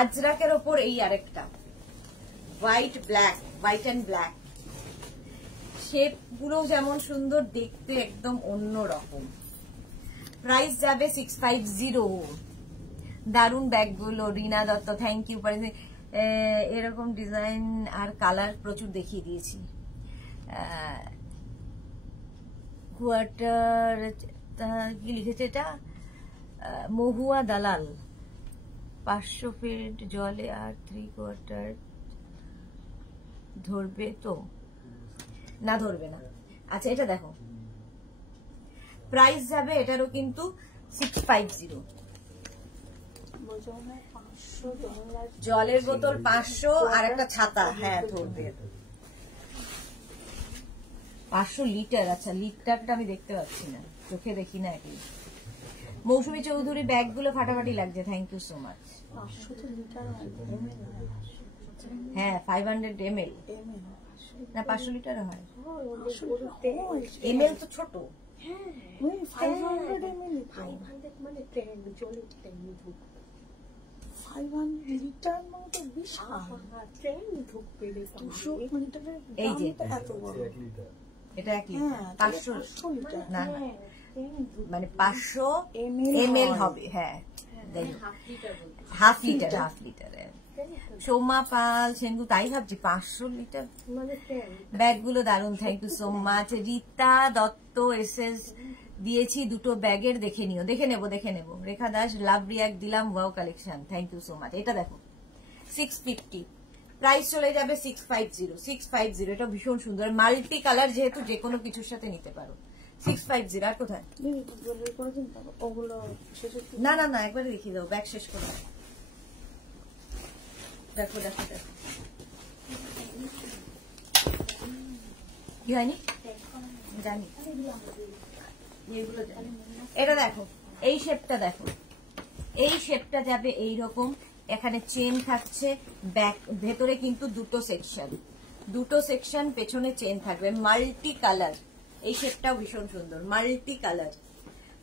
আজরাকের ওপর এই আরেকটা হোয়াইট অ্যান্ড ব্ল্যাক, শেপ গুলো যেমন সুন্দর, দেখতে একদম অন্য রকম। প্রাইস যাবে 650। দারুন ব্যাগগুলো, রিনা দত্ত, থ্যাংক ইউ। এরকম ডিজাইন আর কালার প্রচুর দেখিয়ে দিয়েছি। কোয়ার্টার কি লিখেছে এটা? মহুয়া দালাল, 500 ফিট জলে আর 3 কোয়ার্টার ধরবে তো? না, ধরবে না। আচ্ছা, এটা দেখো, প্রাইস যাবে এটারও কিন্তু 650। জলের বোতল 500 আর একটা ছাতা, হ্যাঁ ধরবে। 500 লিটার। আচ্ছা, লিটারটা আমি দেখতে পাচ্ছি না, চোখে দেখি না। একই মৌসুমী চৌধুরী, ব্যাগগুলো ফাটাফাটি লাগছে, থ্যাংক ইউ সো মাচ। হ্যাঁ 500 ml এমএল না 500 লিটার হয় এমএল ml তো ছোট ওই 500 এমএল 500 লিটার মানে তো বিশাল 200 লিটারের এই যে এত বড় এটা 1 লিটার 500 লিটার না না মানে 500 ml হবে হ্যাঁ half litre Soma Pal Sengupta ভাবছি 500 লিটার ব্যাগগুলো দারুন thank you so much Rita Dutta SS দিয়েছি দুটো ব্যাগের দেখে নিও দেখে নেব রেখা দাস লাভ রিয়াক্ট দিলাম wow collection thank you so much এটা দেখো 650 প্রাইস চলে যাবে 650 এটা ভীষণ সুন্দর মাল্টি কালার যেহেতু যে কোনো কিছুর সাথে নিতে পারো 650 আর কোথায় ওগুলো না না না একবারে দেখিয়ে দাও ব্যাগ শেষ করে দেখো কি হয়নি জানি এটা দেখো এই শেপটা দেখো এই শেপটা যাবে এইরকম এখানে চেন থাকছে ব্যাক ভেতরে কিন্তু দুটো সেকশন পেছনে চেন থাকবে মাল্টি কালার এই শেপটাও ভীষণ সুন্দর মাল্টি কালার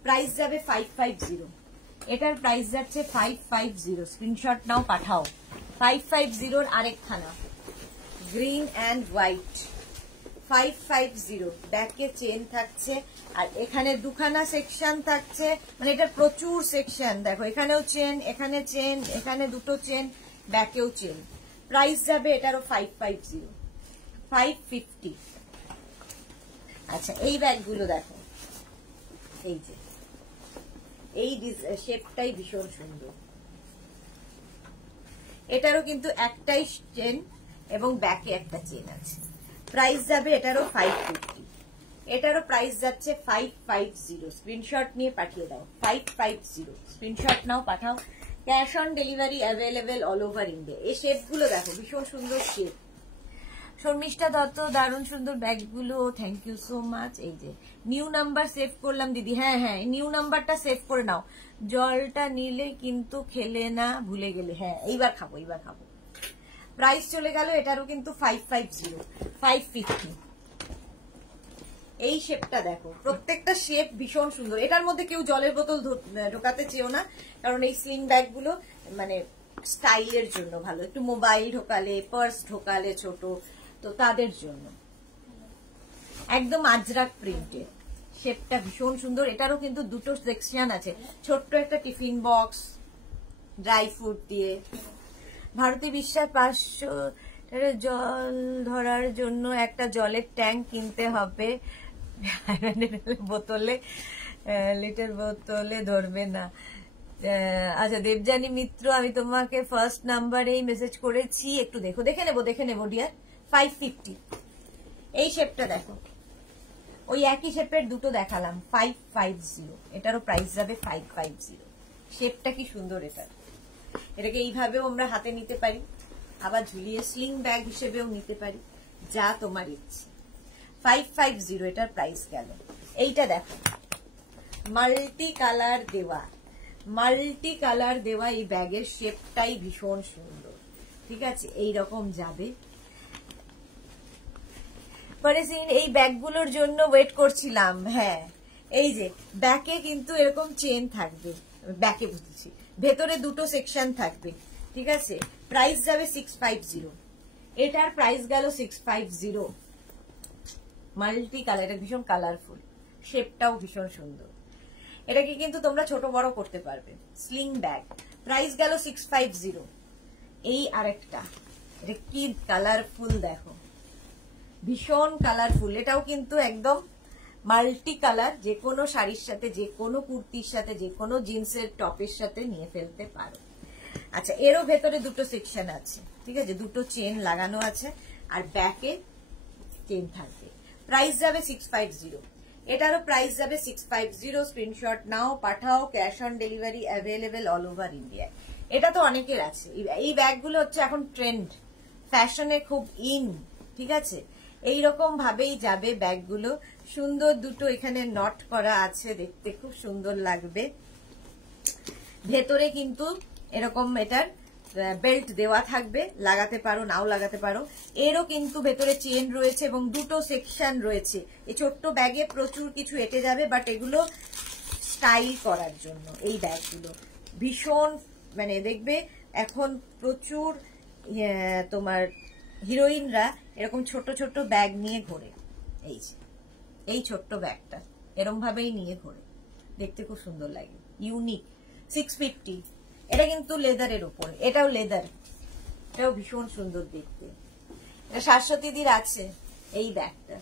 প্রাইস যাবে 550 এটার প্রাইস যাচ্ছে 550 স্ক্রিনশট নাও পাঠাও 550 এর আরেকখানা গ্রিন এন্ড হোয়াইট 550 ব্যাকে চেন থাকছে আর এখানে দুখানা সেকশন থাকছে মানে এটা প্রচুর সেকশন দেখো এখানেও চেন এখানে দুটো চেন ব্যাকেও চেন প্রাইস যাবে এটারও 550 আচ্ছা এই ব্যাগগুলো দেখো এই যে এই শেপটাই ভীষণ সুন্দর এটারও কিন্তু একটাই চেন এবং ব্যাকে একটা চেন আছে প্রাইস যাবে এটারও 550 এটারও প্রাইস যাচ্ছে 550 স্ক্রিনশট নিয়ে পাঠিয়ে দাও 550 স্ক্রিনশট নাও পাঠাও cash on delivery available all over India এই শেপগুলো দেখো ভীষণ সুন্দর শেপ শর্মিষ্ঠা দত্ত দারুণ সুন্দর ব্যাগগুলো থ্যাংক ইউ সো মাচ এই যে নিউ নাম্বার সেভ করলাম দিদি হ্যাঁ নিউ নাম্বারটা সেভ করে নাও জলটা নিলে কিন্তু খেলে না ভুলে গেলে হ্যাঁ এইবার খাবো প্রাইস চলে গেল এটারও কিন্তু 550 এই শেপটা দেখো প্রত্যেকটা শেপ ভীষণ সুন্দর এটার মধ্যে কেউ জলের বোতল ঢোকাতে চেও না কারণ এই স্লিং ব্যাগগুলো মানে স্টাইলের জন্য ভালো একটু মোবাইল ঢোকালে পার্স ঢোকালে ছোট তো তাদের জন্য একদম আজরাক প্রিন্টের শেপটা ভীষণ সুন্দর এটারও কিন্তু দুটো সেকশন আছে ছোট্ট একটা টিফিন বক্স ড্রাই ফ্রুট দিয়ে ভারতী বিশ্বাস 500 জল ধরার জন্য একটা জলের ট্যাঙ্ক কিনতে হবে লিটার বোতলে ধরবে না আচ্ছা দেবজানী মিত্র আমি তোমাকে ফার্স্ট নাম্বারেই মেসেজ করেছি একটু দেখে নেবো ডিয়ার 550 এই শেপটা দেখো ওই একই শেপের দুটো দেখালাম 550 এটারও প্রাইস যাবে 550 শেপটা কি সুন্দর এটাকে এইভাবেও আমরা হাতে নিতে পারি আবার ঝুলিয়ে স্লিং ব্যাগ হিসেবেও নিতে পারি যা তোমার ইচ্ছে 550 এটার প্রাইস গেল এইটা দেখো মাল্টি কালার দেওয়া এই ব্যাগের শেপটাই ভীষণ সুন্দর ঠিক আছে এইরকম যাবে এই ব্যাগগুলোর জন্য ওয়েট করছিলাম হ্যাঁ এই যে ব্যাকে কিন্তু এরকম চেন থাকবে ব্যাকে বুঝছি ভেতরে দুটো সেকশন থাকবে ঠিক আছে প্রাইস যাবে 650 এটার প্রাইস গেল 650 মাল্টি কালার এটা ভীষণ কালারফুল শেপটাও ভীষণ সুন্দর এটাকে কিন্তু তোমরা ছোট বড় করতে পারবে স্লিং ব্যাগ প্রাইস গেল 650 এই আরেকটা এটা কি কালারফুল দেখো ভীষণ কালারফুল এটাও কিন্তু একদম মাল্টি কালার যে কোনো শাড়ির সাথে যে কোনো কুর্তির সাথে যে কোনো জিন্সের টপের সাথে নিয়ে ফেলতে পারো আচ্ছা এরও ভেতরে দুটো সেকশন আছে ঠিক আছে দুটো চেন লাগানো আছে আর ব্যাকে চেন থাকবে প্রাইস যাবে 650 এটারও প্রাইস যাবে 650 স্ক্রিনশট নাও পাঠাও cash on delivery available all over India এটা তো অনেকের আছে এই ব্যাগগুলো হচ্ছে এখন ট্রেন্ড ফ্যাশনে খুব ইন ঠিক আছে এইরকম ভাবেই যাবে ব্যাগগুলো সুন্দর দুটো এখানে নট করা আছে দেখতে খুব সুন্দর লাগবে ভেতরে কিন্তু এরকম এটার বেল্ট দেওয়া থাকবে, লাগাতে পারো নাও লাগাতে পারো। এরও কিন্তু ভেতরে চেন রয়েছে এবং দুটো সেকশন রয়েছে। এই ছোট্ট ব্যাগে প্রচুর কিছু এঁটে যাবে, বাট এগুলো স্টাইল করার জন্য। এই ব্যাগগুলো ভীষণ মানে দেখবে এখন প্রচুর তোমার হিরোইনরা এরকম ছোট ছোট ব্যাগ নিয়ে ঘোরে। এই ছোট্ট ব্যাগটা এরকম ভাবেই নিয়ে ঘোরে, দেখতে খুব সুন্দর লাগে, ইউনিক। 650। এটা কিন্তু লেদারের উপর, এটাও লেদার, এটাও ভীষণ সুন্দর দেখতে। এটা শাশ্বতীদির আছে এই ব্যাগটা।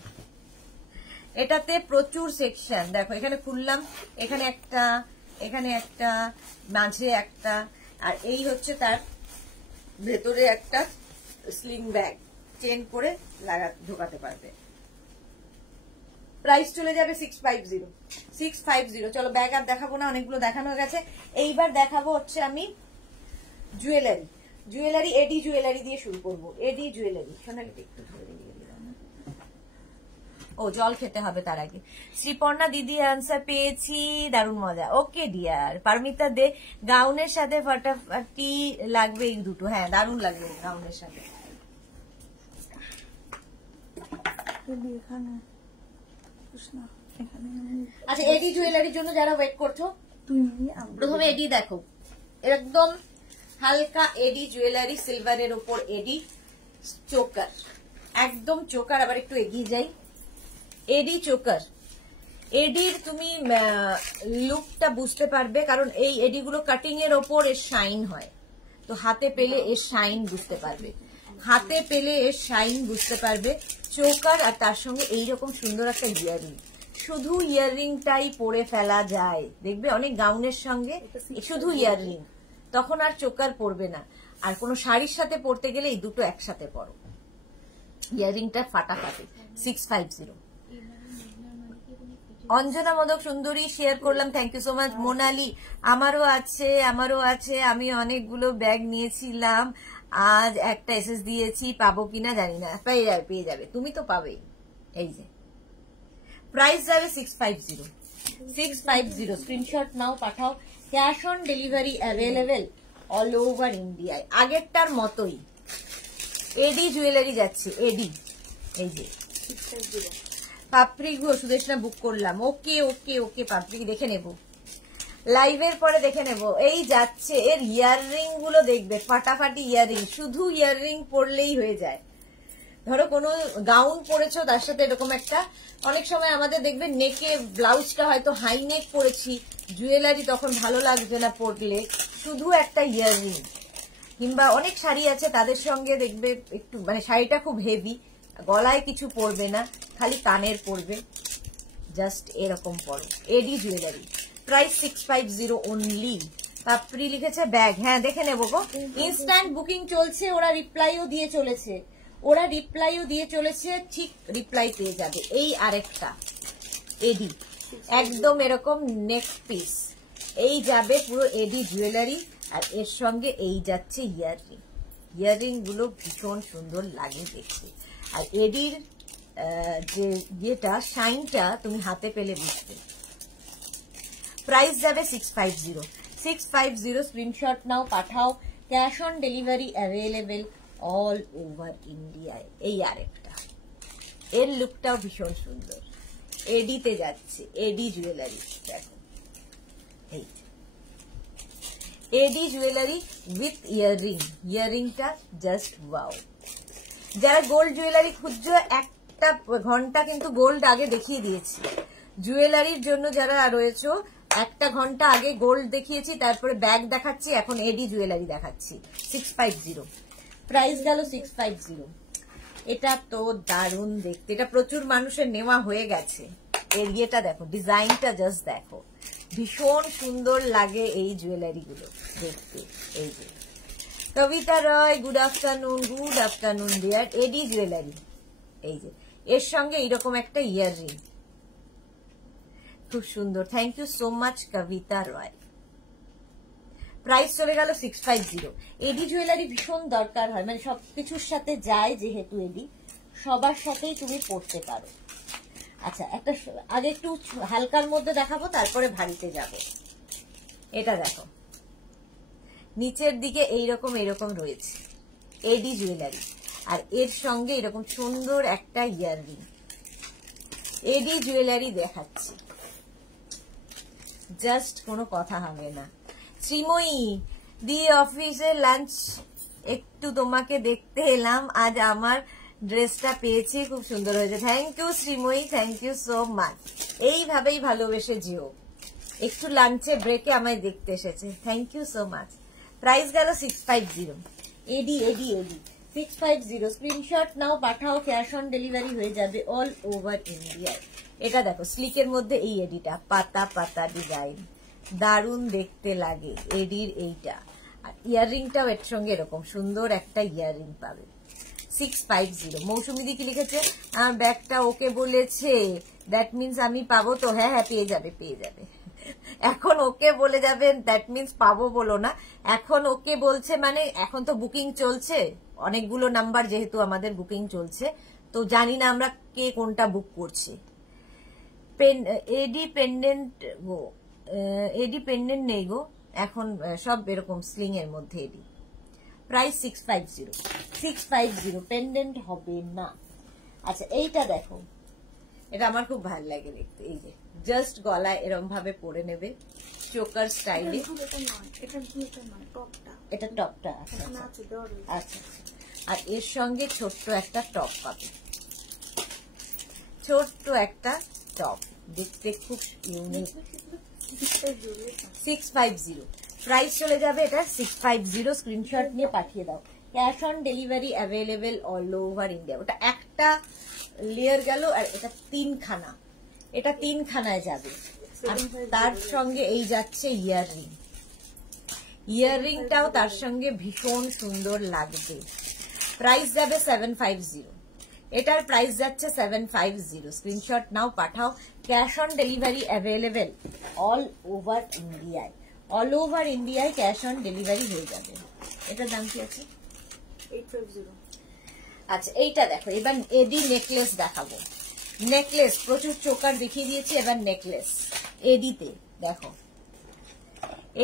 এটাতে প্রচুর সেকশন দেখো, এখানে খুললাম, এখানে একটা, মাঝে একটা, আর এই হচ্ছে তার ভেতরে একটা স্লিং ব্যাগ, চেন করে ঢোকাতে পারবে। প্রাইস চলে যাবে 650। চলো ব্যাগ আর দেখাবো না, অনেকগুলো দেখানো হয়ে গেছে। এইবার দেখাবো হচ্ছে আমি জুয়েলারি। এডি জুয়েলারি দিয়ে শুরু করবো। এডি জুয়েলারি সোনালিটা একটু ধরে দিয়ে দিলাম। ও জল খেতে হবে তার আগে। শ্রীপর্ণা দিদি আনসার পেয়েছি, দারুণ মজা। Okay dear. পারমিতা দে, গাউনের সাথে ফাটাফাটি লাগবে এই দুটো। হ্যাঁ দারুণ লাগবে গাউনের সাথে। আচ্ছা এডি জুয়েলারির জন্য যারা ওয়েট করছো, প্রথমে এডি দেখো, একদম হালকা এডি জুয়েলারি, সিলভারের উপর এডি চোকার, একদম চোকার। আবার একটু এগিয়ে যাই, এডি চোকার। এডির তুমি লুকটা বুঝতে পারবে, কারণ এই এডিগুলো কাটিং এর ওপর এর শাইন হয়, তো হাতে পেলে এর শাইন বুঝতে পারবে, চোকার। আর তার সঙ্গে এইরকম সুন্দর একটা ইয়াররিং, শুধু ইয়াররিংটাই পরে ফেলা যায়, দেখবে অনেক গাউনের সঙ্গে শুধু ইয়াররিং, তখন আর চোকার পরবে না। আর কোনো শাড়ির সাথে পরতে গেলে এই দুটো একসাথে পরো, ইয়াররিংটা ফাটাফাটি। 650। অঞ্জনা মোদক সুন্দরী শেয়ার করলাম, thank you so much. Monali, আমারও আছে, আমি অনেকগুলো ব্যাগ নিয়েছিলাম, আজ একটা এসএস দিয়েছি, পাবো কিনা জানি না। পেয়ে যাবে, তুমি তো পাবেই। এই যে প্রাইস যাবে 650। স্ক্রিনশট নাও, পাঠাও। Cash on delivery available all over ইন্ডিয়ায়, আগেরটার মতোই। এডি জুয়েলারি যাচ্ছে, এডি। এই যে পাপড়ি গো সুদেশনা বুক করলাম। ওকে পাপড়ি দেখে নেব, লাইভের পরে দেখে নেব। এই যাচ্ছে, এর ইয়াররিং গুলো দেখবে, ফাটাফাটি ইয়াররিং, শুধু ইয়াররিং পরলেই হয়ে যায়। ধরো কোনো গাউন পরেছো, তার সাথে এরকম একটা, অনেক সময় আমাদের দেখবে নেকে ব্লাউজটা হয়তো হাই নেক পরেছি, জুয়েলারি তখন ভালো লাগবে না পরলে, শুধু একটা ইয়াররিং। কিংবা অনেক শাড়ি আছে তাদের সঙ্গে দেখবে একটু মানে শাড়িটা খুব হেভি, গলায় কিছু পরবে না, খালি কানের পরবে, জাস্ট এরকম পরো। এডি জুয়েলারি, প্রাইস 650 অনলি। পাপড়ি লিখেছে ব্যাগ, হ্যাঁ দেখে নেবো গো। ইনস্ট্যান্ট বুকিং চলছে, ওরা রিপ্লাইও দিয়ে চলেছে, ঠিক রিপ্লাই পেয়ে যাবে। এই আরেকটা এডি, একদম এরকম নেক পিস, এই যাবে পুরো এডি জুয়েলারি, আর এর সঙ্গে এই যাচ্ছে ইয়াররিং গুলো ভীষণ সুন্দর লাগে দেখতে। আর এডির যে ইয়েটা শাইনটা তুমি হাতে পেলে বুঝবে। প্রাইস যাবে 650। স্ক্রিনশট নাও, পাঠাও। Cash on delivery available all over ইন্ডিয়ায়। এই আরেকটা, এর লুকটাও ভীষণ সুন্দর, এডিতে যাচ্ছে, এডি জুয়েলারি। দেখো এই এডি জুয়েলারি উইথ ইয়াররিংটা জাস্ট ওয়াও। যারা গোল্ড জুয়েলারি খুঁজছো, একটা ঘন্টা কিন্তু গোল্ড আগে দেখিয়ে দিয়েছি। জুয়েলারির জন্য যারা রয়েছে, একটা ঘন্টা আগে গোল্ড দেখিয়েছি, তারপরে ব্যাগ দেখাচ্ছি, এখন এডি জুয়েলারি দেখাচ্ছি। 650। প্রাইস গেল 650। এটা তো দারুণ দেখতে, এটা প্রচুর মানুষের নেওয়া হয়ে গেছে। এর ইয়েটা দেখো, ডিজাইনটা জাস্ট দেখো, ভীষণ সুন্দর লাগে এই জুয়েলারি গুলো দেখতে। এই যে Kabita Roy, good afternoon dear. AD jewellery, এই যে এর সঙ্গে এইরকম একটা ইয়াররিং, খুব সুন্দর। Thank you so much Kabita Roy. Price চলে গেল 650। এডি জুয়েলারি ভীষণ দরকার হয়, মানে সবকিছুর সাথে যায়, যেহেতু এডি সবার সাথেই তুমি পড়তে পারো। আচ্ছা, একটা আগে একটু হালকার মধ্যে দেখাবো, তারপরে ভারীতে যাব। এটা দেখো, নিচের দিকে এইরকম রয়েছে এডি জুয়েলারি, আর এর সঙ্গে এরকম সুন্দর একটা ইয়াররিং। এডি জুয়েলারি দেখাচ্ছি, জাস্ট কোনো কথা হবে না। শ্রীময়ী দি অফিসে লাঞ্চ একটু তোমাকে দেখতে এলাম, আজ আমার ড্রেসটা পেয়েছি, খুব সুন্দর হয়েছে। Thank you Shreemoyee, thank you so much. এইভাবেই ভালোবেসে যেও। একটু লাঞ্চে ব্রেকে আমায় দেখতে এসেছে, thank you so much. Price গেল 650। এডি 650। স্ক্রিনশট নাও, পাঠাও, ক্যাশ অন ডেলিভারি হয়ে যাবে অল ওভার ইন্ডিয়ায়। এটা দেখো স্লিকের মধ্যে এই এডিটা পাতা পাতা ডিজাইন, দারুণ দেখতে লাগে এডির এইটা। আর ইয়াররিংটাও এর সঙ্গে এরকম সুন্দর একটা ইয়াররিং পাবে। 650। মৌসুমী কি লিখেছে, ব্যাগটা ওকে বলেছে, দ্যাট মিনস আমি পাবো তো? হ্যাঁ পেয়ে যাবে। এখন ওকে বলে যাবেন দ্যাট মিনস পাবো বলো না, এখন ওকে বলছে মানে এখন তো বুকিং চলছে, অনেকগুলো নাম্বার যেহেতু আমাদের বুকিং চলছে, তো জানি না আমরা কে কোনটা বুক করছি। এডি পেন্ডেন্ট নেই গো এখন, সব এরকম স্লিং এর মধ্যে এডি। প্রাইস 650 পেন্ডেন্ট হবে না। আচ্ছা এইটা দেখো, এটা আমার খুব ভালো লাগে দেখতে। এই যে জাস্ট গলায় এরকম ভাবে পরে নেবে চোকার স্টাইলে। এটা টপটা। আচ্ছা, আর এর সঙ্গে ছোট্ট একটা টপ পাবে, ছোট্ট একটা টপ, দেখতে খুব ইউনিক। 650 প্রাইস চলে যাবে এটা 650। স্ক্রিনশট নিয়ে পাঠিয়ে দাও। Cash on delivery available all over India. ওটা একটা লেয়ার গেল, আর এটা তিনখানা, এটা তিনখানায় যাবে। আর তার সঙ্গে এই যাচ্ছে ইয়াররিং, ইয়াররিংটাও তার সঙ্গে ভীষণ সুন্দর লাগবে। প্রাইস যাবে 750। এটার প্রাইস যাচ্ছে 750। স্ক্রিনশট নাও, পাঠাও, cash on delivery available all over ইন্ডিয়ায়। অল ওভার ইন্ডিয়ায় ক্যাশ অন ডেলিভারি হয়ে যাবে। এটার দাম কি আছে? 850। আচ্ছা এইটা দেখো, এবার এডি নেকলেস দেখাবো। নেকলেস প্রচুর চোকার দেখিয়ে দিয়েছি, এবার নেকলেস এডিতে দেখো।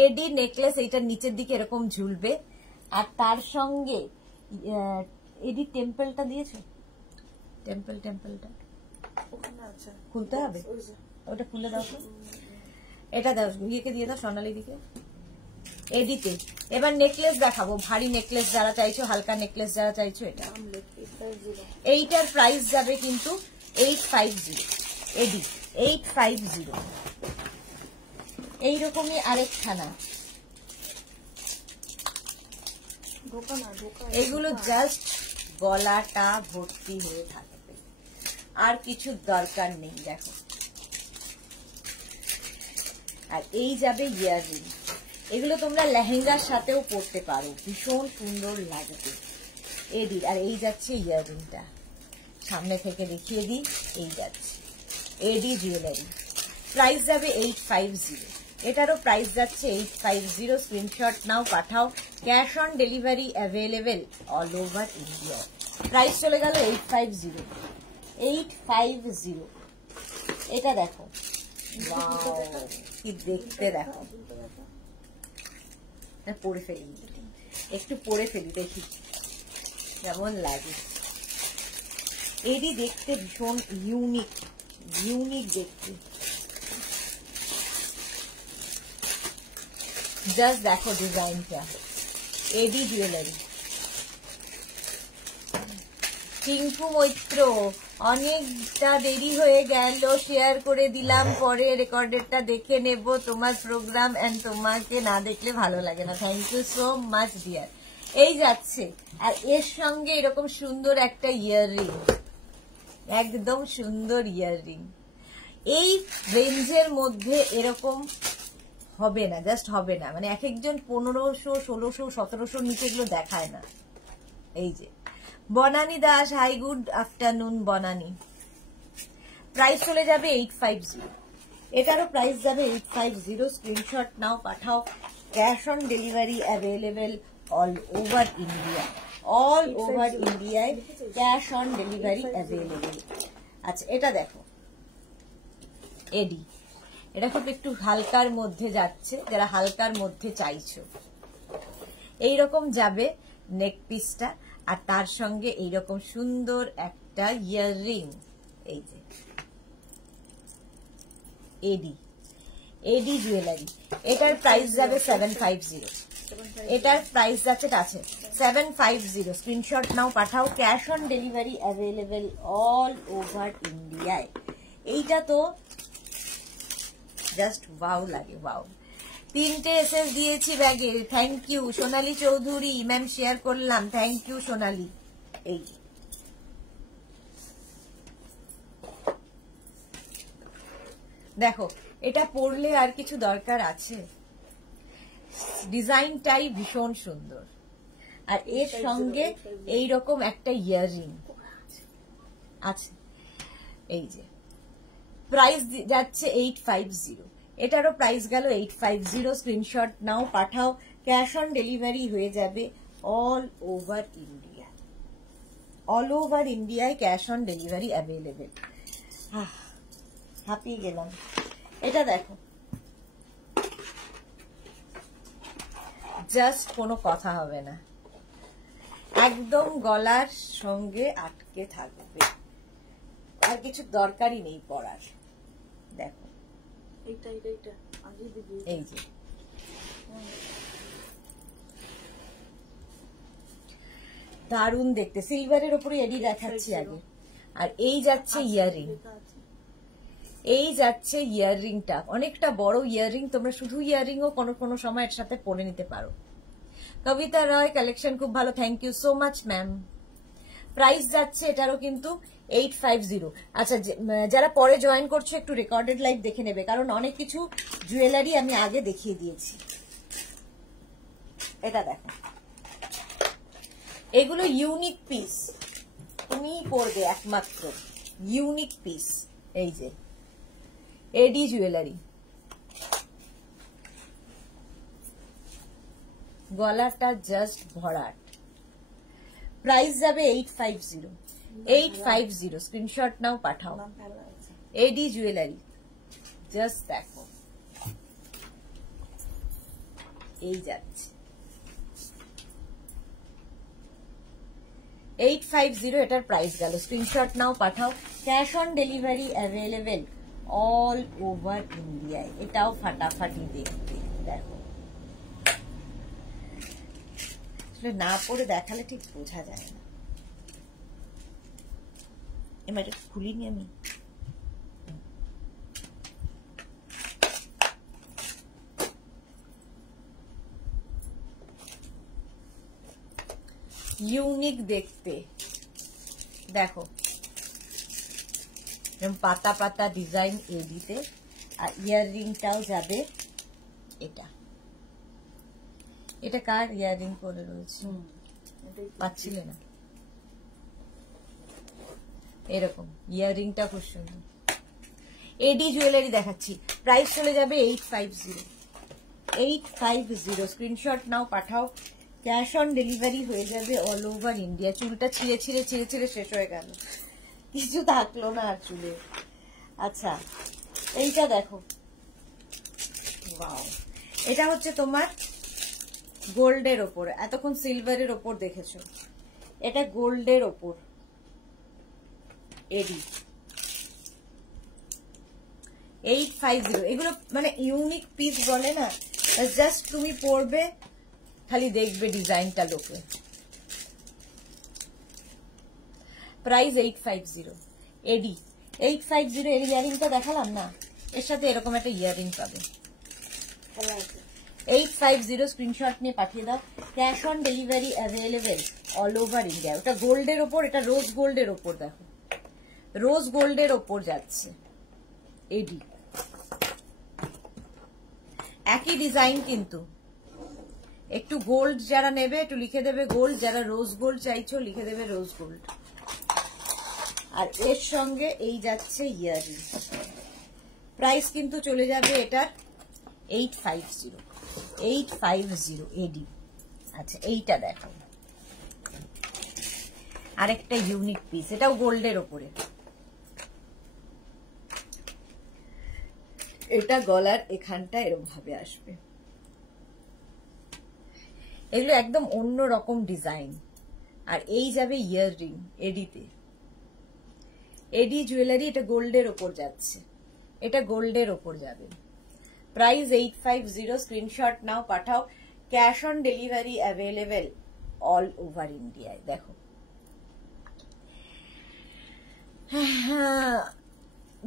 এডি নেকলেস এইটা নিচের দিকে এরকম ঝুলবে, আর তার সঙ্গে এডি টেম্পলটা দিয়েছে, টেম্পলটা খুলতে হবে, ওটা খুলে দাও তো। এটা দাও, ইয়েকে দিয়ে দাও, সোনালি দিকে। এডিতে এবার নেকলেস দেখাবো, ভারী নেকলেস যারা চাইছো, হালকা নেকলেস যারা চাইছো, এটা এইটার প্রাইস যাবে কিন্তু 850। এডি 850। এইরকমই আরেকখানা, এগুলো জাস্ট গলাটা ভর্তি হয়ে থাকবে, আর কিছু দরকার নেই। দেখো, আর এই যাবে ইয়াররিং। এগুলো তোমরা লেহেঙ্গার সাথেও পরতে পারো, ভীষণ সুন্দর লাগবে এডির। আর এই যাচ্ছে ইয়াররিংটা, সামনে থেকে দেখিয়ে দিই, এই যাচ্ছে এডি জুয়েলারি। প্রাইস যাবে 850। এটারও প্রাইস যাচ্ছে 850। স্ক্রিনশট নাও, পাঠাও, cash on delivery available all over India. Price চলে গেল 850। এটা দেখো, কি দেখতে, দেখো পরে ফেলি, একটু পরে ফেলি, দেখি কেমন লাগে। এডি দেখতে ভীষণ ইউনিক দেখতে। জাস্ট দেখো ডিজাইনটা, এডি জুয়েলারি। টিঙ্কু মৈত্র, অনেকটা দেরি হয়ে গেল, শেয়ার করে দিলাম, পরে রেকর্ডেডটা দেখে নেব তোমার প্রোগ্রাম, এন্ড তোমাকে না দেখলে ভালো লাগে না। Thank you so much dear. এই যাচ্ছে, আর এর সঙ্গে এরকম সুন্দর একটা ইয়াররিং, একদম সুন্দর ইয়াররিং। এই রেঞ্জের মধ্যে এরকম হবে না, জাস্ট হবে না, মানে এক একজন 1500, 1600, 1700 নিচে এগুলো দেখায় না। এই যে Banani Das, hi good afternoon Banani. Price চলে যাবে 850। এটারও প্রাইস যাবে 850। স্ক্রিনশট নাও, পাঠাও, cash on delivery available all over India. All over ইন্ডিয়ায় ক্যাশ অন ডেলিভারি অ্যাভেলেবেল। আচ্ছা এটা দেখো, এডি, এটা খুব একটু হালকার মধ্যে যাচ্ছে, যারা হালকার মধ্যে চাইছো। এইরকম যাবে নেক পিসটা, আর তার সঙ্গে এইরকম সুন্দর একটা ইয়াররিং। এই যে এডি জুয়েলারি, এটার প্রাইস যাবে 750। এটার প্রাইস যাচ্ছে কাছে 750। স্ক্রিনশট নাও, পাঠাও। Cash on delivery available all over ইন্ডিয়ায়। এইটা তো জাস্ট ওয়াও লাগে, ওয়াও। 3টে এসএস দিয়েছি ব্যাগে, thank you Sonali Chowdhury ma'am, share করলাম, থ্যাংক ইউ সোনালী। এই দেখো, এটা পরলে আর কিছু দরকার আছে? ডিজাইনটাই ভীষণ সুন্দর, আর এর সঙ্গে এইরকম একটা ইয়াররিং আছে। এই যে প্রাইস যাচ্ছে 850, এটারও প্রাইস গেল 850। স্ক্রিনশট নাও, পাঠাও। ক্যাশ অন ডেলিভারি হয়ে যাবে all over India, all over ইন্ডিয়ায় ক্যাশ অন ডেলিভারি অ্যাভেলেবেল। হাঁপিয়ে গেলাম। এটা দেখো, জাস্ট কোনো কথা হবে না, একদম গলার সঙ্গে আটকে থাকবে, আর কিছু দরকারই নেই পরার। দেখো এই যে দারুণ দেখতে, সিলভারের উপরে এডি দেখাচ্ছি আগে। আর এই যাচ্ছে ইয়াররিং, এই যাচ্ছে ইয়াররিংটা, অনেকটা বড় ইয়াররিং। তোমরা শুধু ইয়াররিংও কোনো কোনো সময় এর সাথে পরে নিতে পারো। কবিতা রয় কালেকশন খুব ভালো, thank you so much ma'am. Price যাচ্ছে এটারও কিন্তু 850। আচ্ছা, যারা পরে জয়েন করছো একটু রেকর্ডেড লাইভ দেখে নেবে, কারণ অনেক কিছু জুয়েলারি আমি আগে দেখিয়ে দিয়েছি। এটা দেখো, এগুলো ইউনিক পিস, তুমি পরবে একমাত্র ইউনিক পিস। এই যে এডি জুয়েলারি, গলাটা জাস্ট ভরাট। প্রাইস যাবে 850, 850। স্ক্রিনশট নাও, পাঠাও। এডি জুয়েলারি, জাস্ট দেখো এই যাচ্ছে 850, এটার প্রাইস গেল। স্ক্রিনশট নাও, পাঠাও। Cash on delivery available all over ইন্ডিয়ায়। এটাও ফাটাফাটি দেখতে, দেখো না পরে দেখালে ঠিক বোঝা যায় না। এবার এটা খুলিনি আমি। ইউনিক দেখতে, দেখো পাতা পাতা ডিজাইন এডিতে, আর ইয়াররিংটাও যাবে। এটা এটা কার ইয়াররিং পরে রয়েছে পাচ্ছিলে না, এরকম ইয়াররিংটা খুব সুন্দর। এডি জুয়েলারি দেখাচ্ছি, প্রাইস চলে যাবে 850, 850। স্ক্রিনশট নাও, পাঠাও। ক্যাশ অন ডেলিভারি হয়ে যাবে অল ওভার ইন্ডিয়া। চুলটা ছিঁড়ে ছিঁড়ে ছিঁড়ে ছিঁড়ে শেষ হয়ে গেল, কিছু থাকলো না আর চুলে। আচ্ছা, এইটা দেখো, ওয়াও। এটা হচ্ছে তোমার গোল্ডের ওপর, এতক্ষণ সিলভারের ওপর দেখেছো, এটা গোল্ডের ওপর এডি 850। এগুলো মানে ইউনিক পিস বলে না, জাস্ট তুমি পরবে, খালি দেখবে ডিজাইনটা লোকে। প্রাইস 850, এডি 850। এর ইয়ারিংটা দেখালাম না, এর সাথে এরকম একটা ইয়ারিং পাবে। 850 স্ক্রিনশট নিয়ে পাঠিয়ে দাও। Cash on delivery available all over India. ওটা গোল্ডের ওপর, এটা রোজ গোল্ডের ওপর। দেখো রোজ গোল্ডের ওপর যাচ্ছে এডি, একই ডিজাইন কিন্তু। একটু গোল্ড যারা নেবে একটু লিখে দেবে গোল্ড, যারা রোজ গোল্ড চাইছো লিখে দেবে রোজ গোল্ড। আর এর সঙ্গে এই যাচ্ছে ইয়ারিং। প্রাইস কিন্তু চলে যাবে এটার 850, 850 এডি। আচ্ছা, এইটা দেখো আরেকটা ইউনিক পিস, এটাও গোল্ডের ওপরে। এটা গলার এখানটা এরকম ভাবে আসবে। এগুলো একদম অন্য রকম ডিজাইন। আর এই যাবে ইয়াররিং এডিতে, এডি জুয়েলারি, এটা গোল্ডের ওপর যাচ্ছে, এটা গোল্ডের ওপর যাবে। প্রাইস 850, স্ক্রিনশট নাও, পাঠাও। Cash on delivery available all over ইন্ডিয়ায়। দেখো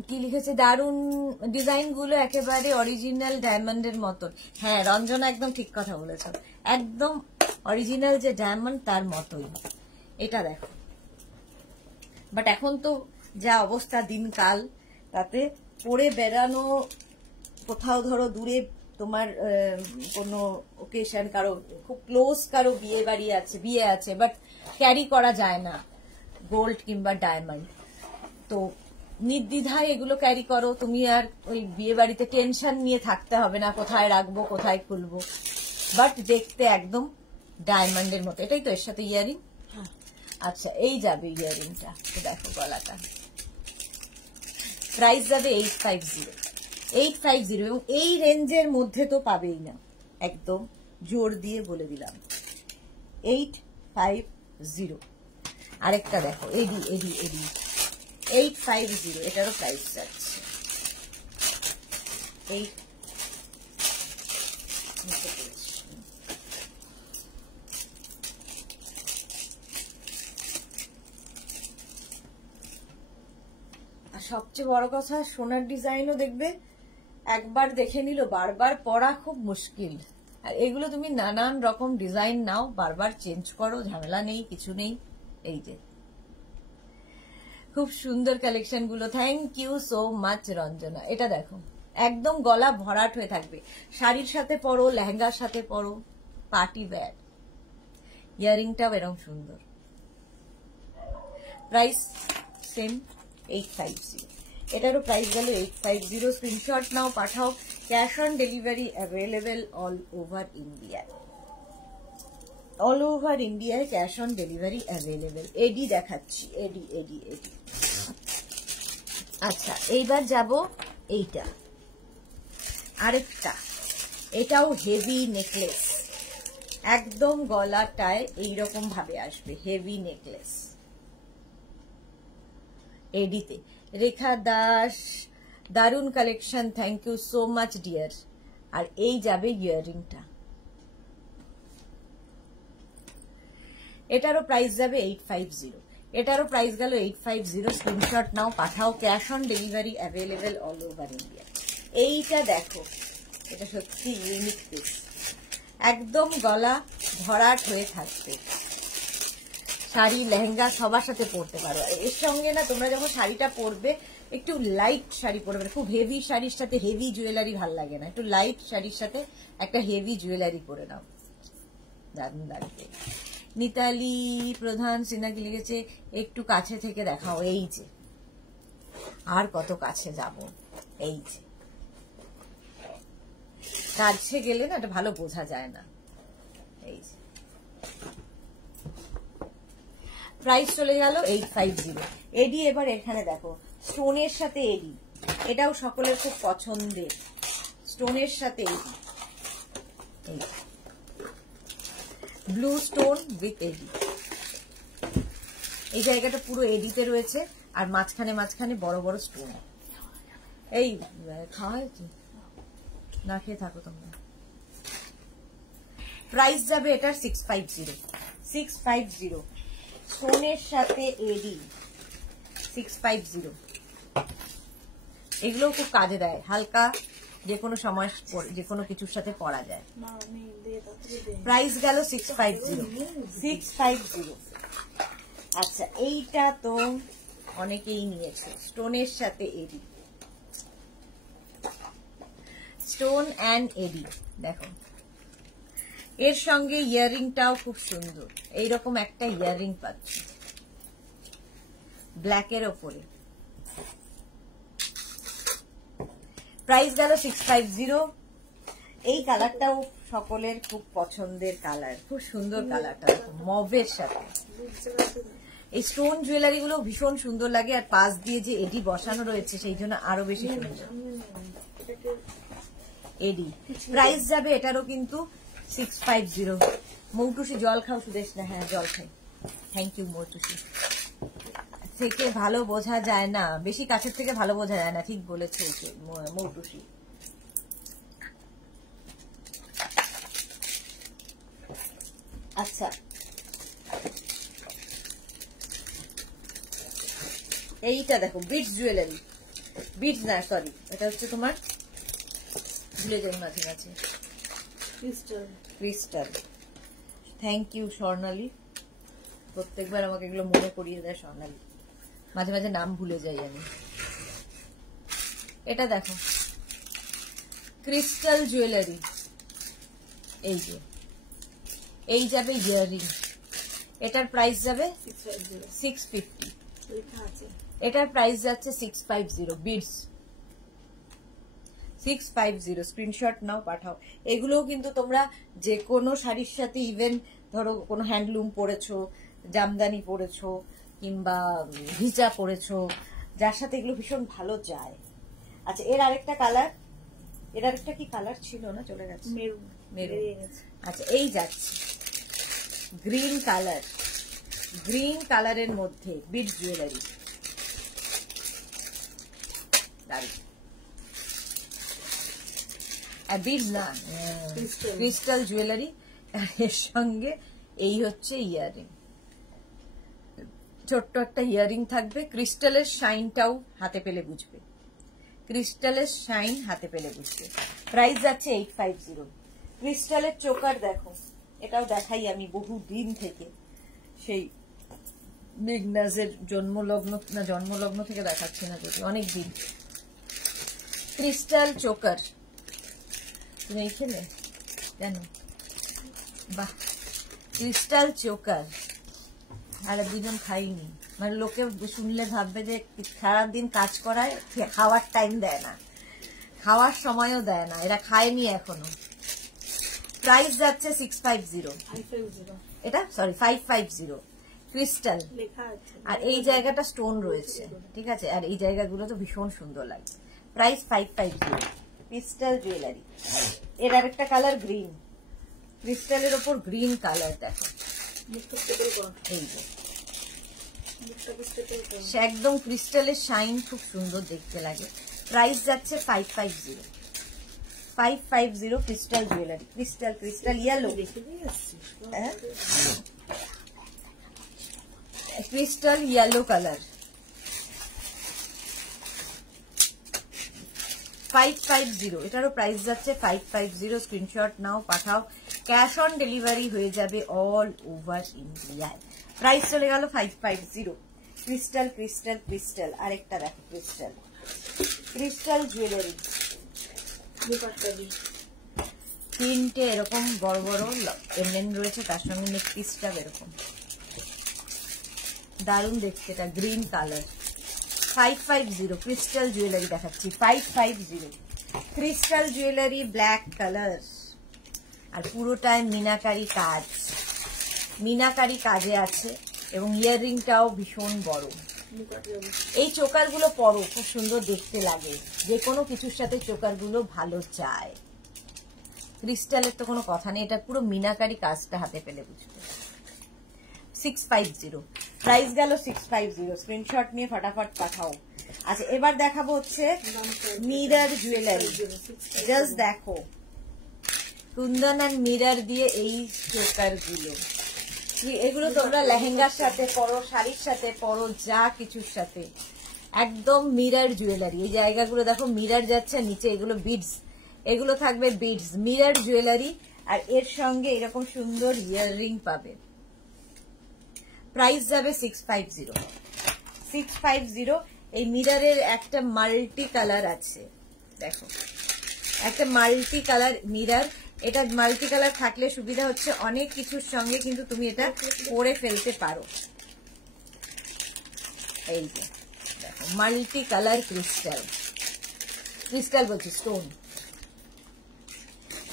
কি লিখেছে, দারুন ডিজাইন গুলো একেবারে অরিজিনাল ডায়মন্ডের মতন। হ্যাঁ রঞ্জনা একদম ঠিক কথা বলেছ, একদম অরিজিনাল যে ডায়মন্ড তার মতোই। এটা দেখো, বাট এখন তো যা অবস্থা দিনকাল, তাতে পরে বেড়ানো, কোথাও ধরো দূরে তোমার কোনো ওকেশন, কারো খুব ক্লোজ কারো বিয়ে আছে, বাট ক্যারি করা যায় না গোল্ড কিংবা ডায়মন্ড, তো নির্দ্বিধায় এগুলো ক্যারি করো। তুমি আর ওই বিয়ে বাড়িতে টেনশন নিয়ে থাকতে হবে না কোথায় রাখবো কোথায় খুলবো, বাট দেখতে একদম ডায়মন্ডের মতো। এটাই তো এর সাথে ইয়ারিং। আচ্ছা এই যাবে ইয়ারিংটা, দেখো গলাটা, প্রাইস যাবে 850 এবং এই রেঞ্জের মধ্যে তো পাবেই না, একদম জোর দিয়ে বলে দিলাম 850। আরেকটা দেখো এডি 850, এটারও প্রাইস যাচ্ছে 8। আর সবচেয়ে বড় কথা, সোনার ডিজাইনও দেখবে একবার দেখে নিল বারবার পরা খুব মুশকিল। আর এগুলো তুমি নানান রকম ডিজাইন নাও, বারবার চেঞ্জ করো, ঝামেলা নেই, কিছু নেই। এই যে খুব সুন্দর কালেকশন গুলো, thank you so much Ranjana. এটা দেখো একদম গলা ভরাট হয়ে থাকবে, শাড়ির সাথে পরো, লেহেঙ্গার সাথে পরো, পার্টি ওয়্যার। ইয়ারিংটাও এরকম সুন্দর। প্রাইস সেম 850, এটারও প্রাইস গেল 850। স্ক্রিনশট নাও, পাঠাও। Cash on delivery available all over India, all over ইন্ডিয়ায় ক্যাশ অন ডেলিভারি অ্যাভেলেবেল। এডি দেখাচ্ছি, এডি। আচ্ছা এইবার যাব এইটা, আরেকটা, এটাও হেভি নেকলেস, একদম গলাটায় এইরকম ভাবে আসবে, হেভি নেকলেস এডিতে। রেখা দাস, দারুন collection, thank you so much dear. আর এই যাবে ইয়াররিংটা, এটারও প্রাইস যাবে 850, এটারও প্রাইস গেল 850। স্ক্রিনশট নাও, পাঠাও। Cash on delivery available all over India. এইটা দেখো, এটা সত্যি ইউনিক পিস, একদম গলা ভরাট হয়ে থাকবে, শাড়ি লেহেঙ্গা সবার সাথে পরতে পারো। এর সঙ্গে না তোমরা যখন শাড়িটা পরবে, একটু লাইট শাড়ি পরবে, খুব হেভি শাড়ির সাথে হেভি জুয়েলারি ভাল লাগে না, একটু লাইট শাড়ির সাথে একটা হেভি জুয়েলারি পরে নাও, দারুণ লাগবে। নিতালি প্রধান সিনহা কি লিখেছে, একটু কাছে থেকে দেখাও। এই যে, আর কত কাছে যাব, এই যে কাছে গেলে না এটা ভালো বোঝা যায় না। এই যে প্রাইস চলে গেল 850। এডি এবার এখানে দেখো, স্টোনের সাথে এডি, এটাও সকলের খুব পছন্দের, স্টোনের সাথে এডি, ব্লু স্টোন উইথ এডি। এই জায়গাটা পুরো এডিতে রয়েছে, আর মাঝখানে মাঝখানে বড় বড় স্টোন। এই খাওয়া হয়েছে, না খেয়ে থাকো তোমরা। প্রাইস যাবে এটার 650, স্টোনের সাথে এডি 650। এগুলো খুব কাজে দেয়, হালকা যে কোনো সময় যে কোনো কিছুর সাথে পরা যায়। প্রাইস গেল 650। আচ্ছা এইটা তো অনেকেই নিয়েছে, স্টোনের সাথে এডি, স্টোন অ্যান্ড এডি। দেখো এর সঙ্গে ইয়াররিংটাও খুব সুন্দর, এইরকম একটা ইয়াররিং পাচ্ছি ব্ল্যাকের ওপরে। প্রাইস গেল 650। এই কালারটাও সকলের খুব পছন্দের কালার, খুব সুন্দর কালারটা, মভের সাথে। এই স্টোন জুয়েলারি গুলো ভীষণ সুন্দর লাগে, আর পাশ দিয়ে যে এডি বসানো রয়েছে সেই জন্য আরো বেশি সুন্দর। এডি প্রাইস যাবে এটারও কিন্তু 650। মৌটুসি জল খাও সুদেশনা? হ্যাঁ জল খাই। Thank you Moutushi. থেকে ভালো বোঝা যায় না, বেশি কাছের থেকে ভালো বোঝা যায় না, ঠিক বলেছে মৌটুসি। আচ্ছা এইটা দেখো, বিটস জুয়েলারি, বিটস না সরি, এটা হচ্ছে তোমার ভুলে যাই মাঝে মাঝে, ক্রিস্টাল। থ্যাংক ইউ স্বর্ণালী, প্রত্যেকবার আমাকে এগুলো মনে করিয়ে দেয় স্বর্ণালী, মাঝে মাঝে নাম ভুলে যাই আমি। এটা দেখো ক্রিস্টাল জুয়েলারি, এই যে এই যাবে ইয়াররিং, এটার প্রাইস যাবে 650, এটার প্রাইস যাচ্ছে 650 বিডস, 650। স্ক্রিনশট নাও পাঠাও। এগুলোও কিন্তু তোমরা যে কোনো শাড়ির সাথে, ইভেন ধরো কোনো হ্যান্ডলুম পরেছো, জামদানি পরেছো, কিংবা ভিজা পরেছো, যার সাথে এগুলো ভীষণ ভালো যায়। আচ্ছা এর আরেকটা কালার, এর আরেকটা কি কালার ছিল না, চলে গেছে, মেরুন। আচ্ছা এই যাচ্ছে গ্রিন কালার, গ্রিন কালারের মধ্যে বিড জুয়েলারি, বিড না ক্রিস্টাল জুয়েলারি, এর সঙ্গে এই হচ্ছে ইয়ারিং, ছোট্ট একটা ইয়ারিং থাকবে। ক্রিস্টালের শাইনটাও হাতে পেলে বুঝবে, ক্রিস্টালের শাইন হাতে পেলে বুঝবে। প্রাইস যাচ্ছে 850। ক্রিস্টালের চোকার দেখো, এটাও দেখাই আমি বহু দিন থেকে, সেই মেঘনাজের জন্মলগ্ন থেকে দেখাচ্ছি না, যদি অনেক দিন। ক্রিস্টাল চোকার তুমি এইখানে কেন, বাহ, ক্রিস্টাল চোকার আর দুজন খাইনি, মানে লোকে শুনলে ভাববে যে সারাদিন কাজ করায়, খাওয়ার টাইম দেয় না, খাওয়ার সময়ও দেয় না, এরা খায়নি এখনো। প্রাইস যাচ্ছে 650, এটা সরি 550 ক্রিস্টাল, আর এই জায়গাটা স্টোন রয়েছে, ঠিক আছে, আর এই জায়গাগুলো তো ভীষণ সুন্দর লাগে। Price 550 crystal jewellery. এর আরেকটা কালার গ্রিন, ক্রিস্টালের ওপর গ্রিন কালার দেখো, এই যে একদম ক্রিস্টালের শাইন খুব সুন্দর দেখতে লাগে। প্রাইস যাচ্ছে 550, 550 crystal jewellery. Crystal yellow, crystal yellow colour, 550, এটারও প্রাইস যাচ্ছে 550। স্ক্রিনশট নাও পাঠাও, ক্যাশ অন ডেলিভারি হয়ে যাবে অল ওভার ইন্ডিয়ায়। প্রাইস চলে গেল 550। ক্রিস্টাল ক্রিস্টাল ক্রিস্টাল, আরেকটা দেখো ক্রিস্টাল, ক্রিস্টাল জুয়েলারি, তিনটে এরকম বড় বড় এমএন রয়েছে, তার সঙ্গে নেক পিসটা এরকম দারুণ দেখতে, এটা গ্রিন কালার। 550 ক্রিস্টাল জুয়েলারি দেখাচ্ছি, 550 ক্রিস্টাল জুয়েলারি, ব্ল্যাক কালার, আর পুরোটাই মিনাকারি কাজ, মিনাকারি কাজে আছে, এবং ইয়াররিংটাও ভীষণ বড়। এই চোকারগুলো পরো, খুব সুন্দর দেখতে লাগে, যে কোনো কিছুর সাথে চোকারগুলো ভালো যায়। ক্রিস্টালের তো কোনো কথা নেই, এটা পুরো মিনাকারি কাজটা হাতে পেলে বুঝবে। 650 প্রাইস গেল 650। স্ক্রিনশট নিয়ে ফটাফট পাঠাও। আচ্ছা এবার দেখাবো হচ্ছে মিরর জুয়েলারি, জাস্ট দেখো কুন্দন আর মিরর দিয়ে এই চোকারগুলো, এগুলো তোমরা লেহেঙ্গার সাথে পরো, শাড়ির সাথে পরো, যা কিছুর সাথে, একদম মিরর জুয়েলারি। এই জায়গাগুলো দেখো মিরর যাচ্ছে নিচে, এগুলো বিডস, এগুলো থাকবে বিডস, মিরর জুয়েলারি, আর এর সঙ্গে এরকম সুন্দর ইয়াররিং পাবে। প্রাইস যাবে 650, 650। এই মিররের একটা মাল্টি কালার আছে, দেখো একটা মাল্টি কালার মিরর। এটা মাল্টি কালার থাকলে সুবিধা হচ্ছে অনেক কিছুর সঙ্গে কিন্তু তুমি এটা পরে ফেলতে পারো। এই যে দেখো মাল্টি কালার ক্রিস্টাল, ক্রিস্টাল বলছি স্টোন।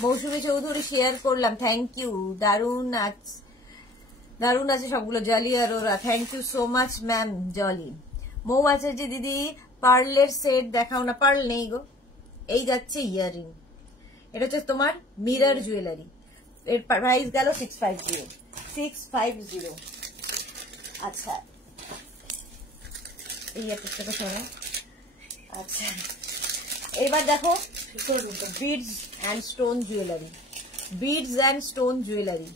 মৌসুমী চৌধুরী শেয়ার করলাম, থ্যাংক ইউ, দারুণ আছে, দারুণ আছে সবগুলো। Jolly Arora, thank you so much ma'am Jolly. Mou আছে যে দিদি পার্লের সেট দেখাও না, পার্ল নেই গো। এই যাচ্ছে ইয়াররিং, এটা হচ্ছে তোমার মিরর জুয়েলারি, এর প্রাইস গেল 650 650। আচ্ছা এই একটা শোনো। আচ্ছা এবার দেখো beads and stone jewellery, beads and stone jewellery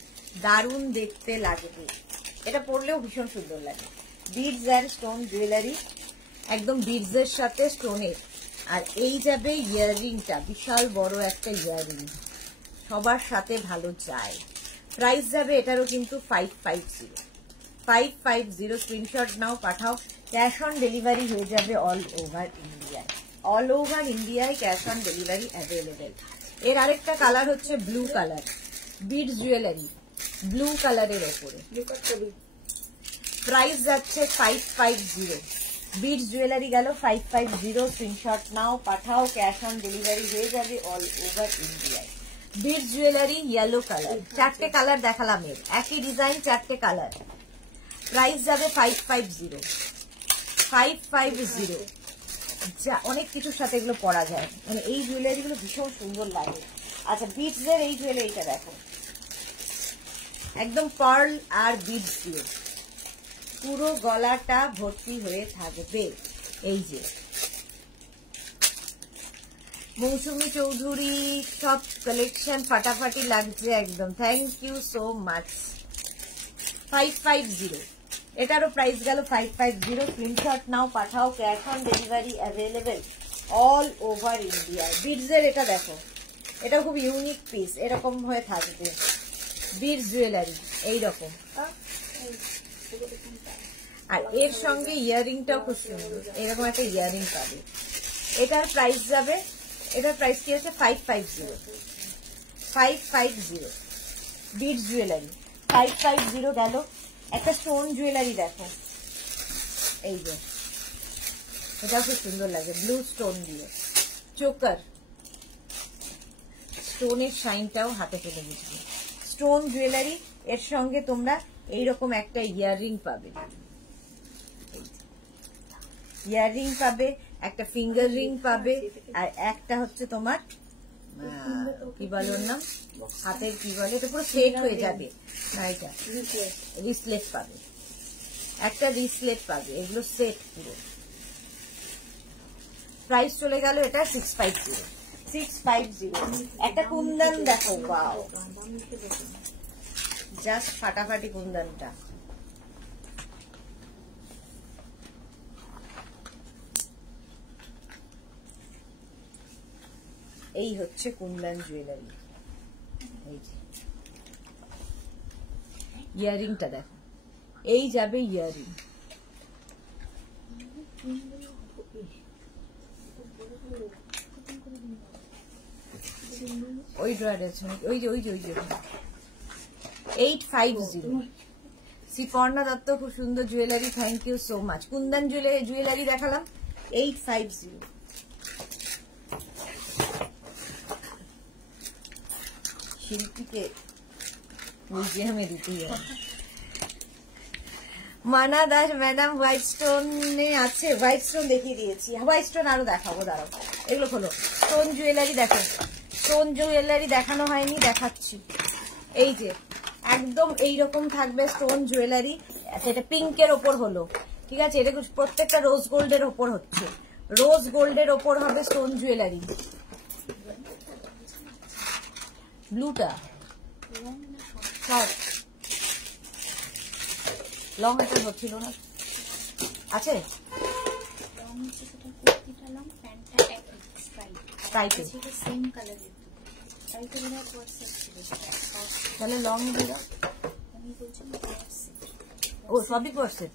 দারুণ দেখতে লাগবে, এটা পরলেও ভীষণ সুন্দর লাগে। বিডস অ্যান্ড স্টোন জুয়েলারি, একদম বিডস এর সাথে স্টোনের। আর এই যাবে ইয়াররিংটা, বিশাল বড় একটা ইয়াররিং, সবার সাথে ভালো যায়। প্রাইস যাবে এটারও কিন্তু 550 550। স্ক্রিনশট নাও, পাঠাও। ক্যাশ অন ডেলিভারি হয়ে যাবে অল ওভার ইন্ডিয়ায়, অল ওভার ইন্ডিয়ায় ক্যাশ অন ডেলিভারি অ্যাভেলেবেল। এর আরেকটা কালার হচ্ছে blue colour, beads jewellery blue কালারের ওপরে, প্রাইস যাচ্ছে 550। বিডস জুয়েলারি গেল 550। স্ক্রিনশট নাও, পাঠাও। ক্যাশ অন ডেলিভারি হয়ে যাবে অল ওভার ইন্ডিয়ায়। বিডস জুয়েলারি ইয়েলো কালার, চারটে কালার দেখালাম, এর একই ডিজাইন চারটে কালার। প্রাইস যাবে 550 550। যা অনেক কিছুর সাথে এগুলো পরা যায়, মানে এই জুয়েলারি গুলো ভীষণ সুন্দর লাগে। আচ্ছা বিডস এর এই জুয়েলারিটা দেখো, একদম পার্ল আর বিডস দিয়ে পুরো গলাটা ভর্তি হয়ে থাকবে। এই যে মৌসুমী চৌধুরী, সব কালেকশন ফাটাফাটি লাগছে একদম, থ্যাংক ইউ সো মাচ। 550, এটারও প্রাইস গেল 550। স্ক্রিনশট নাও, পাঠাও। Cash on delivery available all over India. Beads এর এটা দেখো, এটা খুব ইউনিক পিস, এরকম হয়ে থাকবে বিডস জুয়েলারি এইরকম। আর এর সঙ্গে ইয়াররিংটাও খুব সুন্দর, এরকম একটা ইয়াররিং পাবে। এটার প্রাইস যাবে, এটার প্রাইস কি আছে 550 550। বিডস জুয়েলারি 550 গেল। একটা স্টোন জুয়েলারি দেখো, এই যে এটা খুব সুন্দর লাগে, ব্লু স্টোন দিয়ে চোকার, স্টোনের শাইনটাও হাতে পেলে বুঝবে। স্টোন জুয়েলারি, এর সঙ্গে তোমরা এইরকম একটা ইয়াররিং পাবে, ইয়াররিং পাবে, একটা ফিঙ্গার রিং পাবে, আর একটা হচ্ছে তোমার কি বলে ওর নাম, হাতের কি বলে, এটা পুরো সেট হয়ে যাবে না, এটা রিসলেট পাবে, একটা রিসলেট পাবে, এগুলো সেট পুরো। প্রাইস চলে গেল এটা 650 650। একটা কুন্দন দেখো, বাও জাস্ট ফাটাফাটি কুন্দনটা। এই হচ্ছে কুন্দন জুয়েলারি। এই যে ইয়াররিংটা দেখো, এই যাবে ইয়াররিং, ওই ড্রয়ারের ওই যে ওই যে ওই যে 850। শ্রীপর্ণা দত্ত, খুব সুন্দর jewellery, thank you so much. Kundan jewellery দেখালাম 850। শিল্পীকে মিউজিয়ামে দিতেই হবে। মানা দাস ম্যাডাম, হোয়াইট স্টোনে আছে, হোয়াইট স্টোন দেখিয়ে দিয়েছি, হোয়াইট স্টোন আরো দেখাবো, দাঁড়াও এগুলো খোলো। স্টোন জুয়েলারি দেখো, স্টোন জুয়েলারি দেখানো হয়নি, দেখাচ্ছি। এই যে একদম এইরকম থাকবে স্টোন জুয়েলারি, এটা পিঙ্কের ওপর হলো, ঠিক আছে, এটা প্রত্যেকটা রোজ গোল্ডের ওপর হচ্ছে, রোজ গোল্ডের ওপর হবে স্টোন জুয়েলারি। ব্লুটা লং, এটা হচ্ছিল না, আছে তাহলে লং দিয়ে, ও সবই কোয়ারসেট,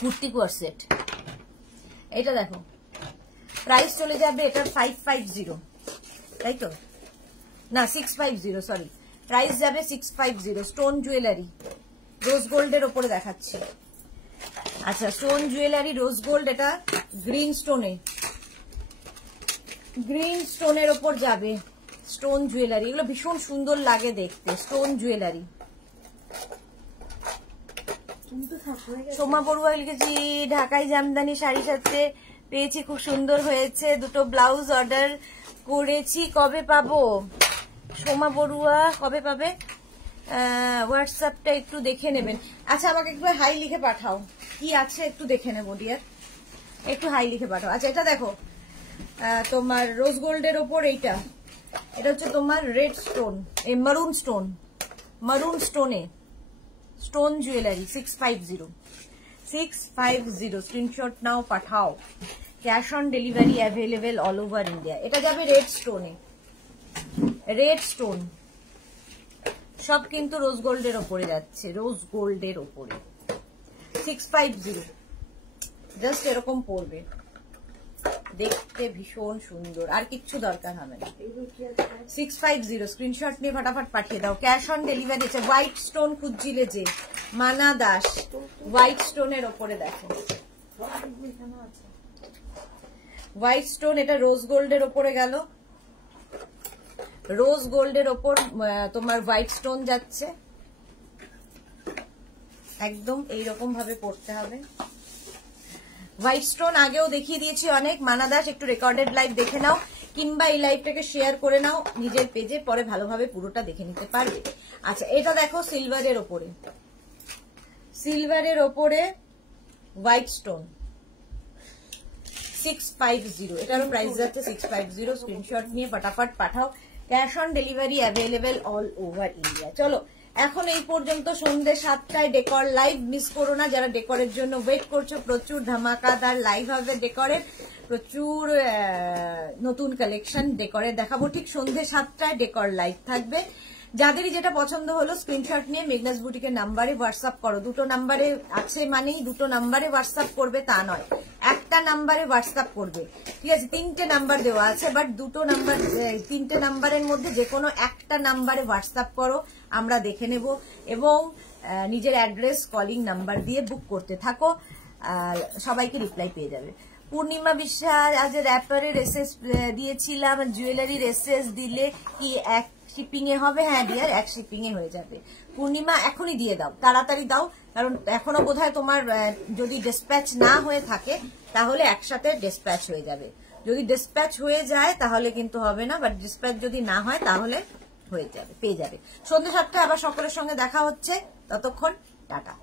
কুর্তি কোয়ারসেট। এটা দেখো, প্রাইস চলে যাবে এটা 550, তাই তো না 650, সরি, প্রাইস যাবে 650। স্টোন জুয়েলারি রোজ গোল্ডের ওপরে দেখাচ্ছে। আচ্ছা স্টোন জুয়েলারি রোজ গোল্ড, এটা গ্রিন স্টোনে, গ্রিন স্টোনের ওপর যাবে স্টোন জুয়েলারি, এগুলো ভীষণ সুন্দর লাগে দেখতে, স্টোন জুয়েলারি। সোমা বড়ুয়া লিখেছি, ঢাকায় জামদানি শাড়ির সাথে পেয়েছি, খুব সুন্দর হয়েছে, দুটো ব্লাউজ অর্ডার করেছি, কবে পাবো? সোমা বড়ুয়া কবে পাবে? হোয়াটসঅ্যাপটা একটু দেখে নেবেন। আচ্ছা আমাকে একটু হাই লিখে পাঠাও, কি আছে একটু দেখে নেবো ডিয়ার, একটু হাই লিখে পাঠাও। আচ্ছা এটা দেখো তোমার রোজ গোল্ডের ওপর এইটা, এটা হচ্ছে তোমার রেড স্টোন, এই মারুন স্টোন, মারুন স্টোনে স্টোন জুয়েলারি 650 স্ক্রিনশট নাও পাঠাও। Cash on delivery available all over India. এটা যাবে রেড স্টোনে, রেড স্টোন সব কিন্তু রোজ গোল্ডের ওপরে যাচ্ছে, রোজ গোল্ডের ওপরে 650 জাস্ট এরকম পড়বে, দেখতে ভীষণ সুন্দর, আর কিচ্ছু দরকার হবে না। 650 স্ক্রিনশট নিয়ে ফটাফট পাঠিয়ে দাও। ক্যাশ অন ডেলিভারি আছে। হোয়াইট স্টোন খুঁজছিলে যে মানা দাস, হোয়াইট স্টোনের ওপরে দেখো, হোয়াইট স্টোন, এটা রোজ গোল্ডের ওপরে গেল, রোজ গোল্ডের ওপর তোমার হোয়াইট স্টোন যাচ্ছে, একদম এইরকম ভাবে পড়তে হবে। হোয়াইট স্টোন আগেও দেখিয়ে দিয়েছি অনেক। মানা দাস একটু রেকর্ডেড লাইভ দেখে নাও, কিংবা এই লাইভটাকে শেয়ার করে নাও নিজের পেজে, পরে ভালোভাবে পুরোটা দেখে নিতে পারবে। আচ্ছা এটা দেখো সিলভারের ওপরে, সিলভারের ওপরে হোয়াইট স্টোন 650, এটারও প্রাইস যাচ্ছে 650। স্ক্রিনশট নিয়ে ফটাফট পাঠাও। Cash on delivery available all over India. চলো এখন এই পর্যন্ত সন্ধ্যে 7টায় ডেকর লাইভ, মিস করো না যারা ডেকরের জন্য ওয়েট করছো। প্রচুর ধামাকাদার লাইভ হবে ডেকরের, প্রচুর নতুন কালেকশন ডেকরের দেখাবো। ঠিক সন্ধ্যে 7টায় ডেকর লাইভ থাকবে। যাদেরই যেটা পছন্দ হলো স্ক্রিনশট নিয়ে মেঘনাস বুটিকের নাম্বারে হোয়াটসঅ্যাপ করো। দুটো নাম্বারে আছে মানেই দুটো নাম্বারে হোয়াটসঅ্যাপ করবে তা নয়, একটা নাম্বারে হোয়াটসঅ্যাপ করবে, ঠিক আছে? 3টে নাম্বার দেওয়া আছে, বাট দুটো নাম্বার, 3টে নাম্বারের মধ্যে যে কোনো একটা নাম্বারে হোয়াটসঅ্যাপ করো, আমরা দেখে নেব, এবং নিজের অ্যাড্রেস কলিং নাম্বার দিয়ে বুক করতে থাকো, সবাইকে রিপ্লাই পেয়ে যাবে। পূর্ণিমা বিশ্বাস, আজ র্যাপারের এসএস দিয়েছিলাম, জুয়েলারির এসএস দিলে কি এক শিপিং এ হবে? হ্যাঁ ডিয়ার, এক শিপিং এ হয়ে যাবে। পূর্ণিমা এখনই দিয়ে দাও, তাড়াতাড়ি দাও, কারণ এখনো বোধহয় তোমার যদি ডিসপ্যাচ না হয়ে থাকে তাহলে একসাথে ডিসপ্যাচ হয়ে যাবে। যদি ডিসপ্যাচ হয়ে যায় তাহলে কিন্তু হবে না, বাট ডিসপ্যাচ যদি না হয় তাহলে হয়ে যাবে, পেয়ে যাবে। সন্ধ্যে 7টায় আবার সকলের সঙ্গে দেখা হচ্ছে, ততক্ষণ টাটা।